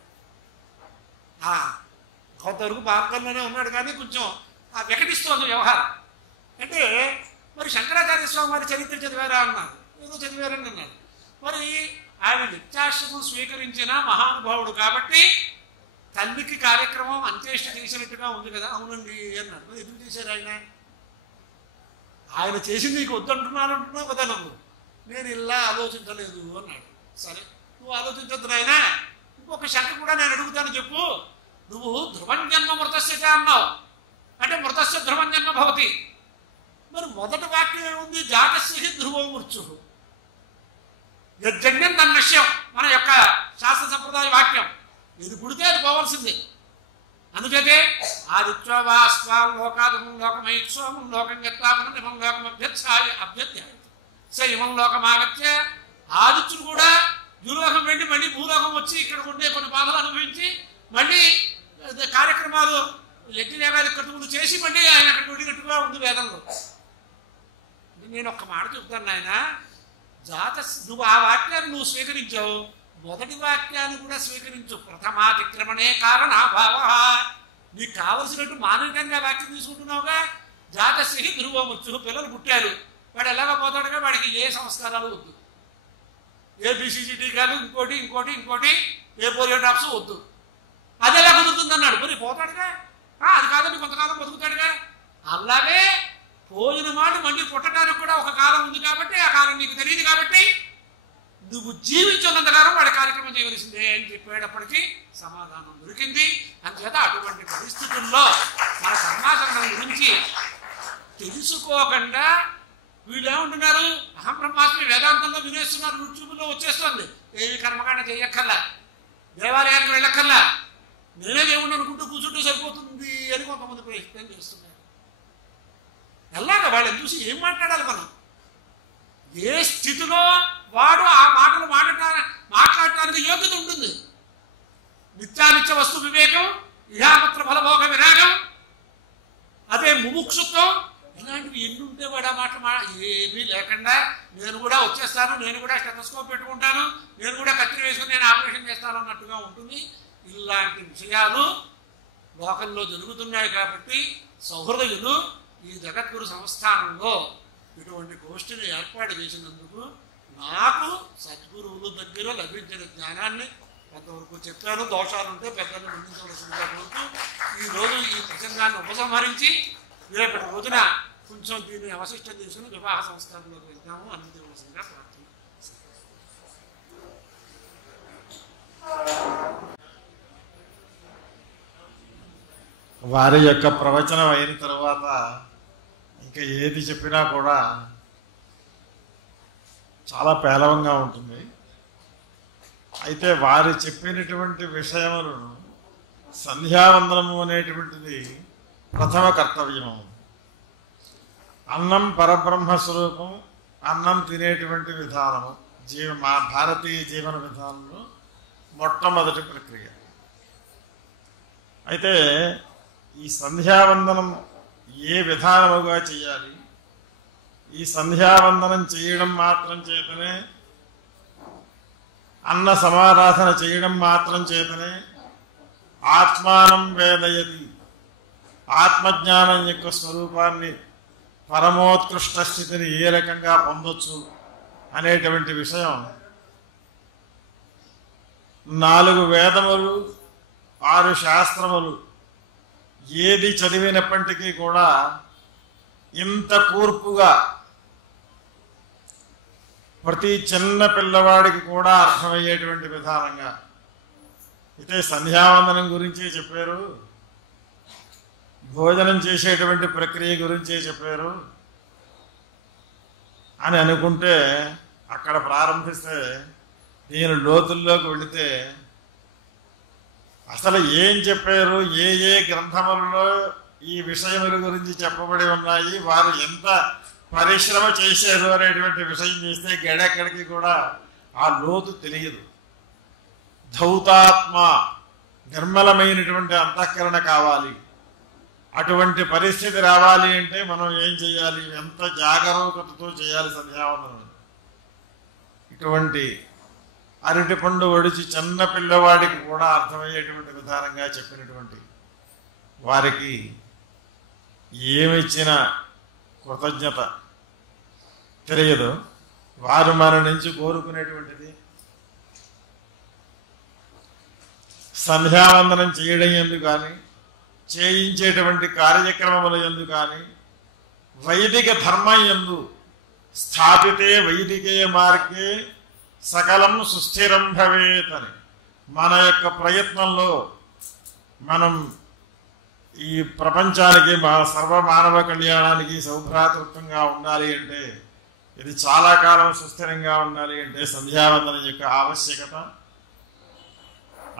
కొంతవరకు మార్గంలోనే ఉన్నాడు కానీ కొంచెం వికటిస్తోంది వ్యవహారం. అంటే మరి శంకరాచార్య స్వామి వారి చరిత్ర చదివారా అన్నారు. ఏదో చదివారని అన్నారు. మరి ఆయన నిత్యాశ్రమం స్వీకరించిన మహానుభావుడు కాబట్టి తల్లికి కార్యక్రమం అంత్యేష్టి చేసినట్టుగా ఉంది కదా. అవునండి అన్నాడు. మరి ఎందుకు చేశారు ఆయన? ఆయన చేసింది నీకు వద్దంటున్నాను అంటున్నావు కదా నువ్వు. నేను ఇలా ఆలోచించలేదు అన్నాడు. సరే నువ్వు ఆలోచించద్దు నాయన, ఇంకొక శంక కూడా నేను అడుగుతాను చెప్పు. నువ్వు ధ్రువం జన్మ మృతస్య చ అన్నావు, అంటే మృతస్య ధ్రువం జన్మ భవతి. మరి మొదటి వాక్యం ఏముంది? జాతస్య హి ధ్రువో మృత్యు యజ్ఞం తన్నశ్యం, మన యొక్క శాస్త్ర సంప్రదాయ వాక్యం. ఇది పుడితే అది పోవాల్సిందే. అందుచేతే ఆదిత్యో వా స్వాం లోకాదమం లోకమైత్సోమం లోకం గత్వాపనం ఇమం లోకం అభ్యర్థ్యాయ స ఇమం లోకమాగత్య. ఆదిత్యుడు కూడా భూలోకం వెళ్ళి మళ్ళీ భూలోకం వచ్చి ఇక్కడ ఉండే కొన్ని బాధలు అనుభవించి మళ్ళీ కార్యక్రమాలు యజ్ఞయాగాది కట్టుకులు చేసి మళ్ళీ ఆయన అక్కడ వెళ్ళినట్టుగా ఉంది వేదంలో. నేను ఒక్క మాట చెప్తాను నాయన, నువ్వు ఆ వాక్యాన్ని నువ్వు స్వీకరించావు, మొదటి వాక్యాన్ని కూడా స్వీకరించు. ప్రథమాతిక్రమణే కారణాభావ. నీకు కావలసినట్టు మానవికంగా వాక్యం తీసుకుంటున్నావుగా. జాతస్య హి ధ్రువో మృత్యు. పిల్లలు పుట్టారు, వాడు ఎలాగో పోతాడుగా, వాడికి ఏ సంస్కారాలు వద్దు, ఏ బీసీజీ టీకాలు, ఇంకోటి ఇంకోటి ఇంకోటి, ఏ పోలియో డ్రాప్స్ వద్దు. అది ఎలా కుదురుతుంది అన్నాడు. మరి పోతాడుగా, అది కాదని కొంతకాలం బతుకుతాడుగా. అలాగే పోయిన మాట మళ్ళీ పుట్టడానికి కూడా ఒక కాలం ఉంది కాబట్టి ఆ కాలం నీకు తెలియదు కాబట్టి నువ్వు జీవించున్నంతకాలం వాడి కార్యక్రమం చేయవలసిందే అని చెప్పేటప్పటికీ సమాధానం దొరికింది. అందుచేత అటువంటి పరిస్థితుల్లో మన కర్మాచరణం గురించి తెలుసుకోకుండా వీళ్ళు ఏమంటున్నారు, అహం బ్రహ్మాస్మి వేదాంతంలో వినేస్తున్నారు, యూట్యూబ్లో వచ్చేస్తుంది. ఏమి కర్మకాండ చేయక్కర్లా, దేవాలయానికి వెళ్ళక్కర్లా, నేనే దేవుణ్ణి అనుకుంటూ కూర్చుంటూ సరిపోతుంది అని కొంతమంది ప్రయత్నం చేస్తున్నారు. ఎలాగ వాళ్ళని చూసి ఏం మాట్లాడాలి మనం? ఏ స్థితిలో వాడు ఆ మాటలు మాట్లాడటానికి యోగ్యత ఉంటుంది. నిత్యానిత్య వస్తు వివేకం, ఇహాపత్ర ఫలభోగ విరాగం, అదే ముముక్షుత్వం, ఇలాంటివి ఎన్ని ఉంటే వాడు ఆ మాటలు ఏమీ లేకుండా నేను కూడా వచ్చేస్తాను, నేను కూడా స్టెథోస్కోప్ పెట్టుకుంటాను, నేను కూడా కత్తిరి వేసుకుని నేను ఆపరేషన్ చేస్తాను అన్నట్టుగా ఉంటుంది. ఇలాంటి విషయాలు లోకంలో జరుగుతున్నాయి కాబట్టి సౌహృదయులు ఈ జగద్గురు సంస్థానంలో ఇటువంటి గోష్ఠిని ఏర్పాటు చేసినందుకు నాకు సద్గురువుల దగ్గర లభించిన జ్ఞానాన్ని కొంతవరకు చెప్పాను. దోషాలు ఉంటే పెద్దలు నిందించవలసిందిగా కోరుతూ ఈరోజు ఈ ప్రసంగాన్ని ఉపసంహరించి రేపటి రోజున కొంచెం దీన్ని అవశిష్టం తీసుకుని వివాహ సంస్కారంలోకి వెళ్తాము అందించవలసిందిగా ప్రార్థన. వారి యొక్క ప్రవచనం అయిన తర్వాత ఇంకా ఏది చెప్పినా కూడా చాలా పేలవంగా ఉంటుంది. అయితే వారు చెప్పినటువంటి విషయములను సంధ్యావందనము అనేటువంటిది ప్రథమ కర్తవ్యము. అన్నం పరబ్రహ్మ స్వరూపం, అన్నం తినేటువంటి విధానము మా భారతీయ జీవన విధానంలో మొట్టమొదటి ప్రక్రియ. అయితే ఈ సంధ్యావందనం ఏ విధానముగా చేయాలి, ఈ సంధ్యావందనం చేయడం మాత్రం చేతనే, అన్న సమారాధన చేయడం మాత్రం చేతనే ఆత్మానం వేదయతి, ఆత్మజ్ఞానం యొక్క స్వరూపాన్ని పరమోత్కృష్ట స్థితిని ఏ రకంగా పొందొచ్చు అనేటువంటి విషయం 4 వేదములు 6 శాస్త్రములు ఏది చదివినప్పటికీ కూడా ఇంత కూర్పుగా ప్రతి చిన్న పిల్లవాడికి కూడా అర్థమయ్యేటువంటి విధానంగా అయితే సంధ్యావందనం గురించే చెప్పారు, భోజనం చేసేటువంటి ప్రక్రియ గురించే చెప్పారు అని అనుకుంటే అక్కడ ప్రారంభిస్తే దీని లోతుల్లోకి వెళితే అసలు ఏం చెప్పారు, ఏ ఏ గ్రంథములలో ఈ విషయముల గురించి చెప్పబడి ఉన్నాయి, వారు ఎంత పరిశ్రమ చేశారు అనేటువంటి విషయం చేస్తే గడెక్కడికి కూడా ఆ లోతు తెలియదు. ధౌతాత్మ నిర్మలమైనటువంటి అంతఃకరణ కావాలి. అటువంటి పరిస్థితి రావాలి అంటే మనం ఏం చేయాలి, ఎంత జాగరూకతతో చేయాలి సంధ్యావందనం. ఇటువంటి అరటిపండు ఒడిచి చిన్న పిల్లవాడికి కూడా అర్థమయ్యేటువంటి విధానంగా చెప్పినటువంటి వారికి ఏమిచ్చిన కృతజ్ఞత తెలియదు. వారు మన నుంచి కోరుకునేటువంటిది సంధ్యావందనం చేయడం ఎందుకు కానీ, చేయించేటువంటి కార్యక్రమముల ఎందు కానీ, వైదిక ధర్మం ఎందు స్థాపితే వైదికే మార్గే సకలం సుస్థిరం భవేత్ అని మన యొక్క ప్రయత్నంలో మనం ఈ ప్రపంచానికి సర్వమానవ కళ్యాణానికి సౌభ్రాతృత్వంగా ఉండాలి అంటే, ఇది చాలా కాలం సుస్థిరంగా ఉండాలి అంటే సంధ్యావందనం యొక్క ఆవశ్యకత.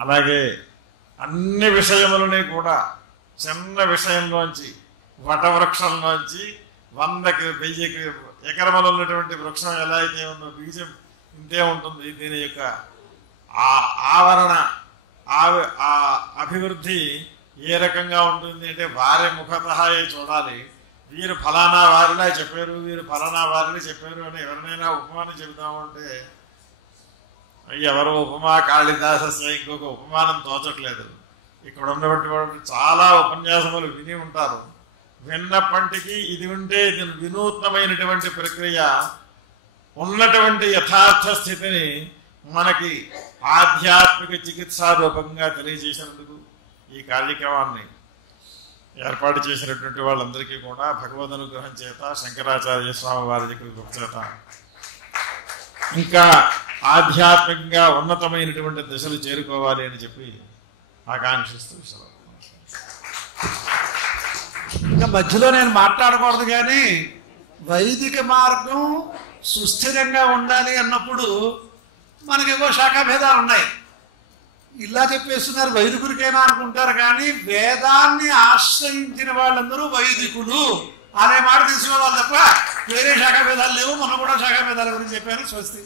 అలాగే అన్ని విషయములని కూడా చిన్న విషయంలోంచి వటవృక్షంలోంచి 100కి 1000కి ఎకరములు ఉన్నటువంటి వృక్షం ఎలా అయితే ఉందో బీజం ఇంతే ఉంటుంది. దీని యొక్క ఆవరణ అభివృద్ధి ఏ రకంగా ఉంటుంది అంటే వారి ముఖతహే చూడాలి. వీరు ఫలానా వారిలా చెప్పారు, వీరు ఫలానా వారిలా చెప్పారు అని ఎవరినైనా ఉపమానం చెబుతాము అంటే ఎవరు ఉపమా కాళిదాసస్య ఇంకొక ఉపమానం తోచట్లేదు. ఇక్కడ ఉన్నటువంటి వాళ్ళు చాలా ఉపన్యాసములు విని ఉంటారు. విన్నప్పటికీ ఇది ఉంటే ఇది వినూత్నమైనటువంటి ప్రక్రియ ఉన్నటువంటి యథార్థ స్థితిని మనకి ఆధ్యాత్మిక చికిత్సా రూపంగా తెలియజేసినందుకు ఈ కార్యక్రమాన్ని ఏర్పాటు చేసినటువంటి వాళ్ళందరికీ కూడా భగవద్ అనుగ్రహం చేత, శంకరాచార్య స్వామి వారి కృప చేత ఇంకా ఆధ్యాత్మికంగా ఉన్నతమైనటువంటి దశలు చేరుకోవాలి అని చెప్పి ఆకాంక్షిస్తూ ఇంకా మధ్యలో నేను మాట్లాడకూడదు కానీ వైదిక మార్గం సుస్థిరంగా ఉండాలి అన్నప్పుడు మనకేవో శాఖాభేదాలు ఉన్నాయి. ఇలా చెప్పేస్తున్నారు వైదికుడికైనా అనుకుంటారు కానీ వేదాన్ని ఆశ్రయించిన వాళ్ళందరూ వైదికులు అనే మాట తీసుకోవాలి తప్ప వేరే శాఖాభేదాలు లేవు. మనం కూడా శాఖాభేదాల గురించి చెప్పాను. స్వస్తి.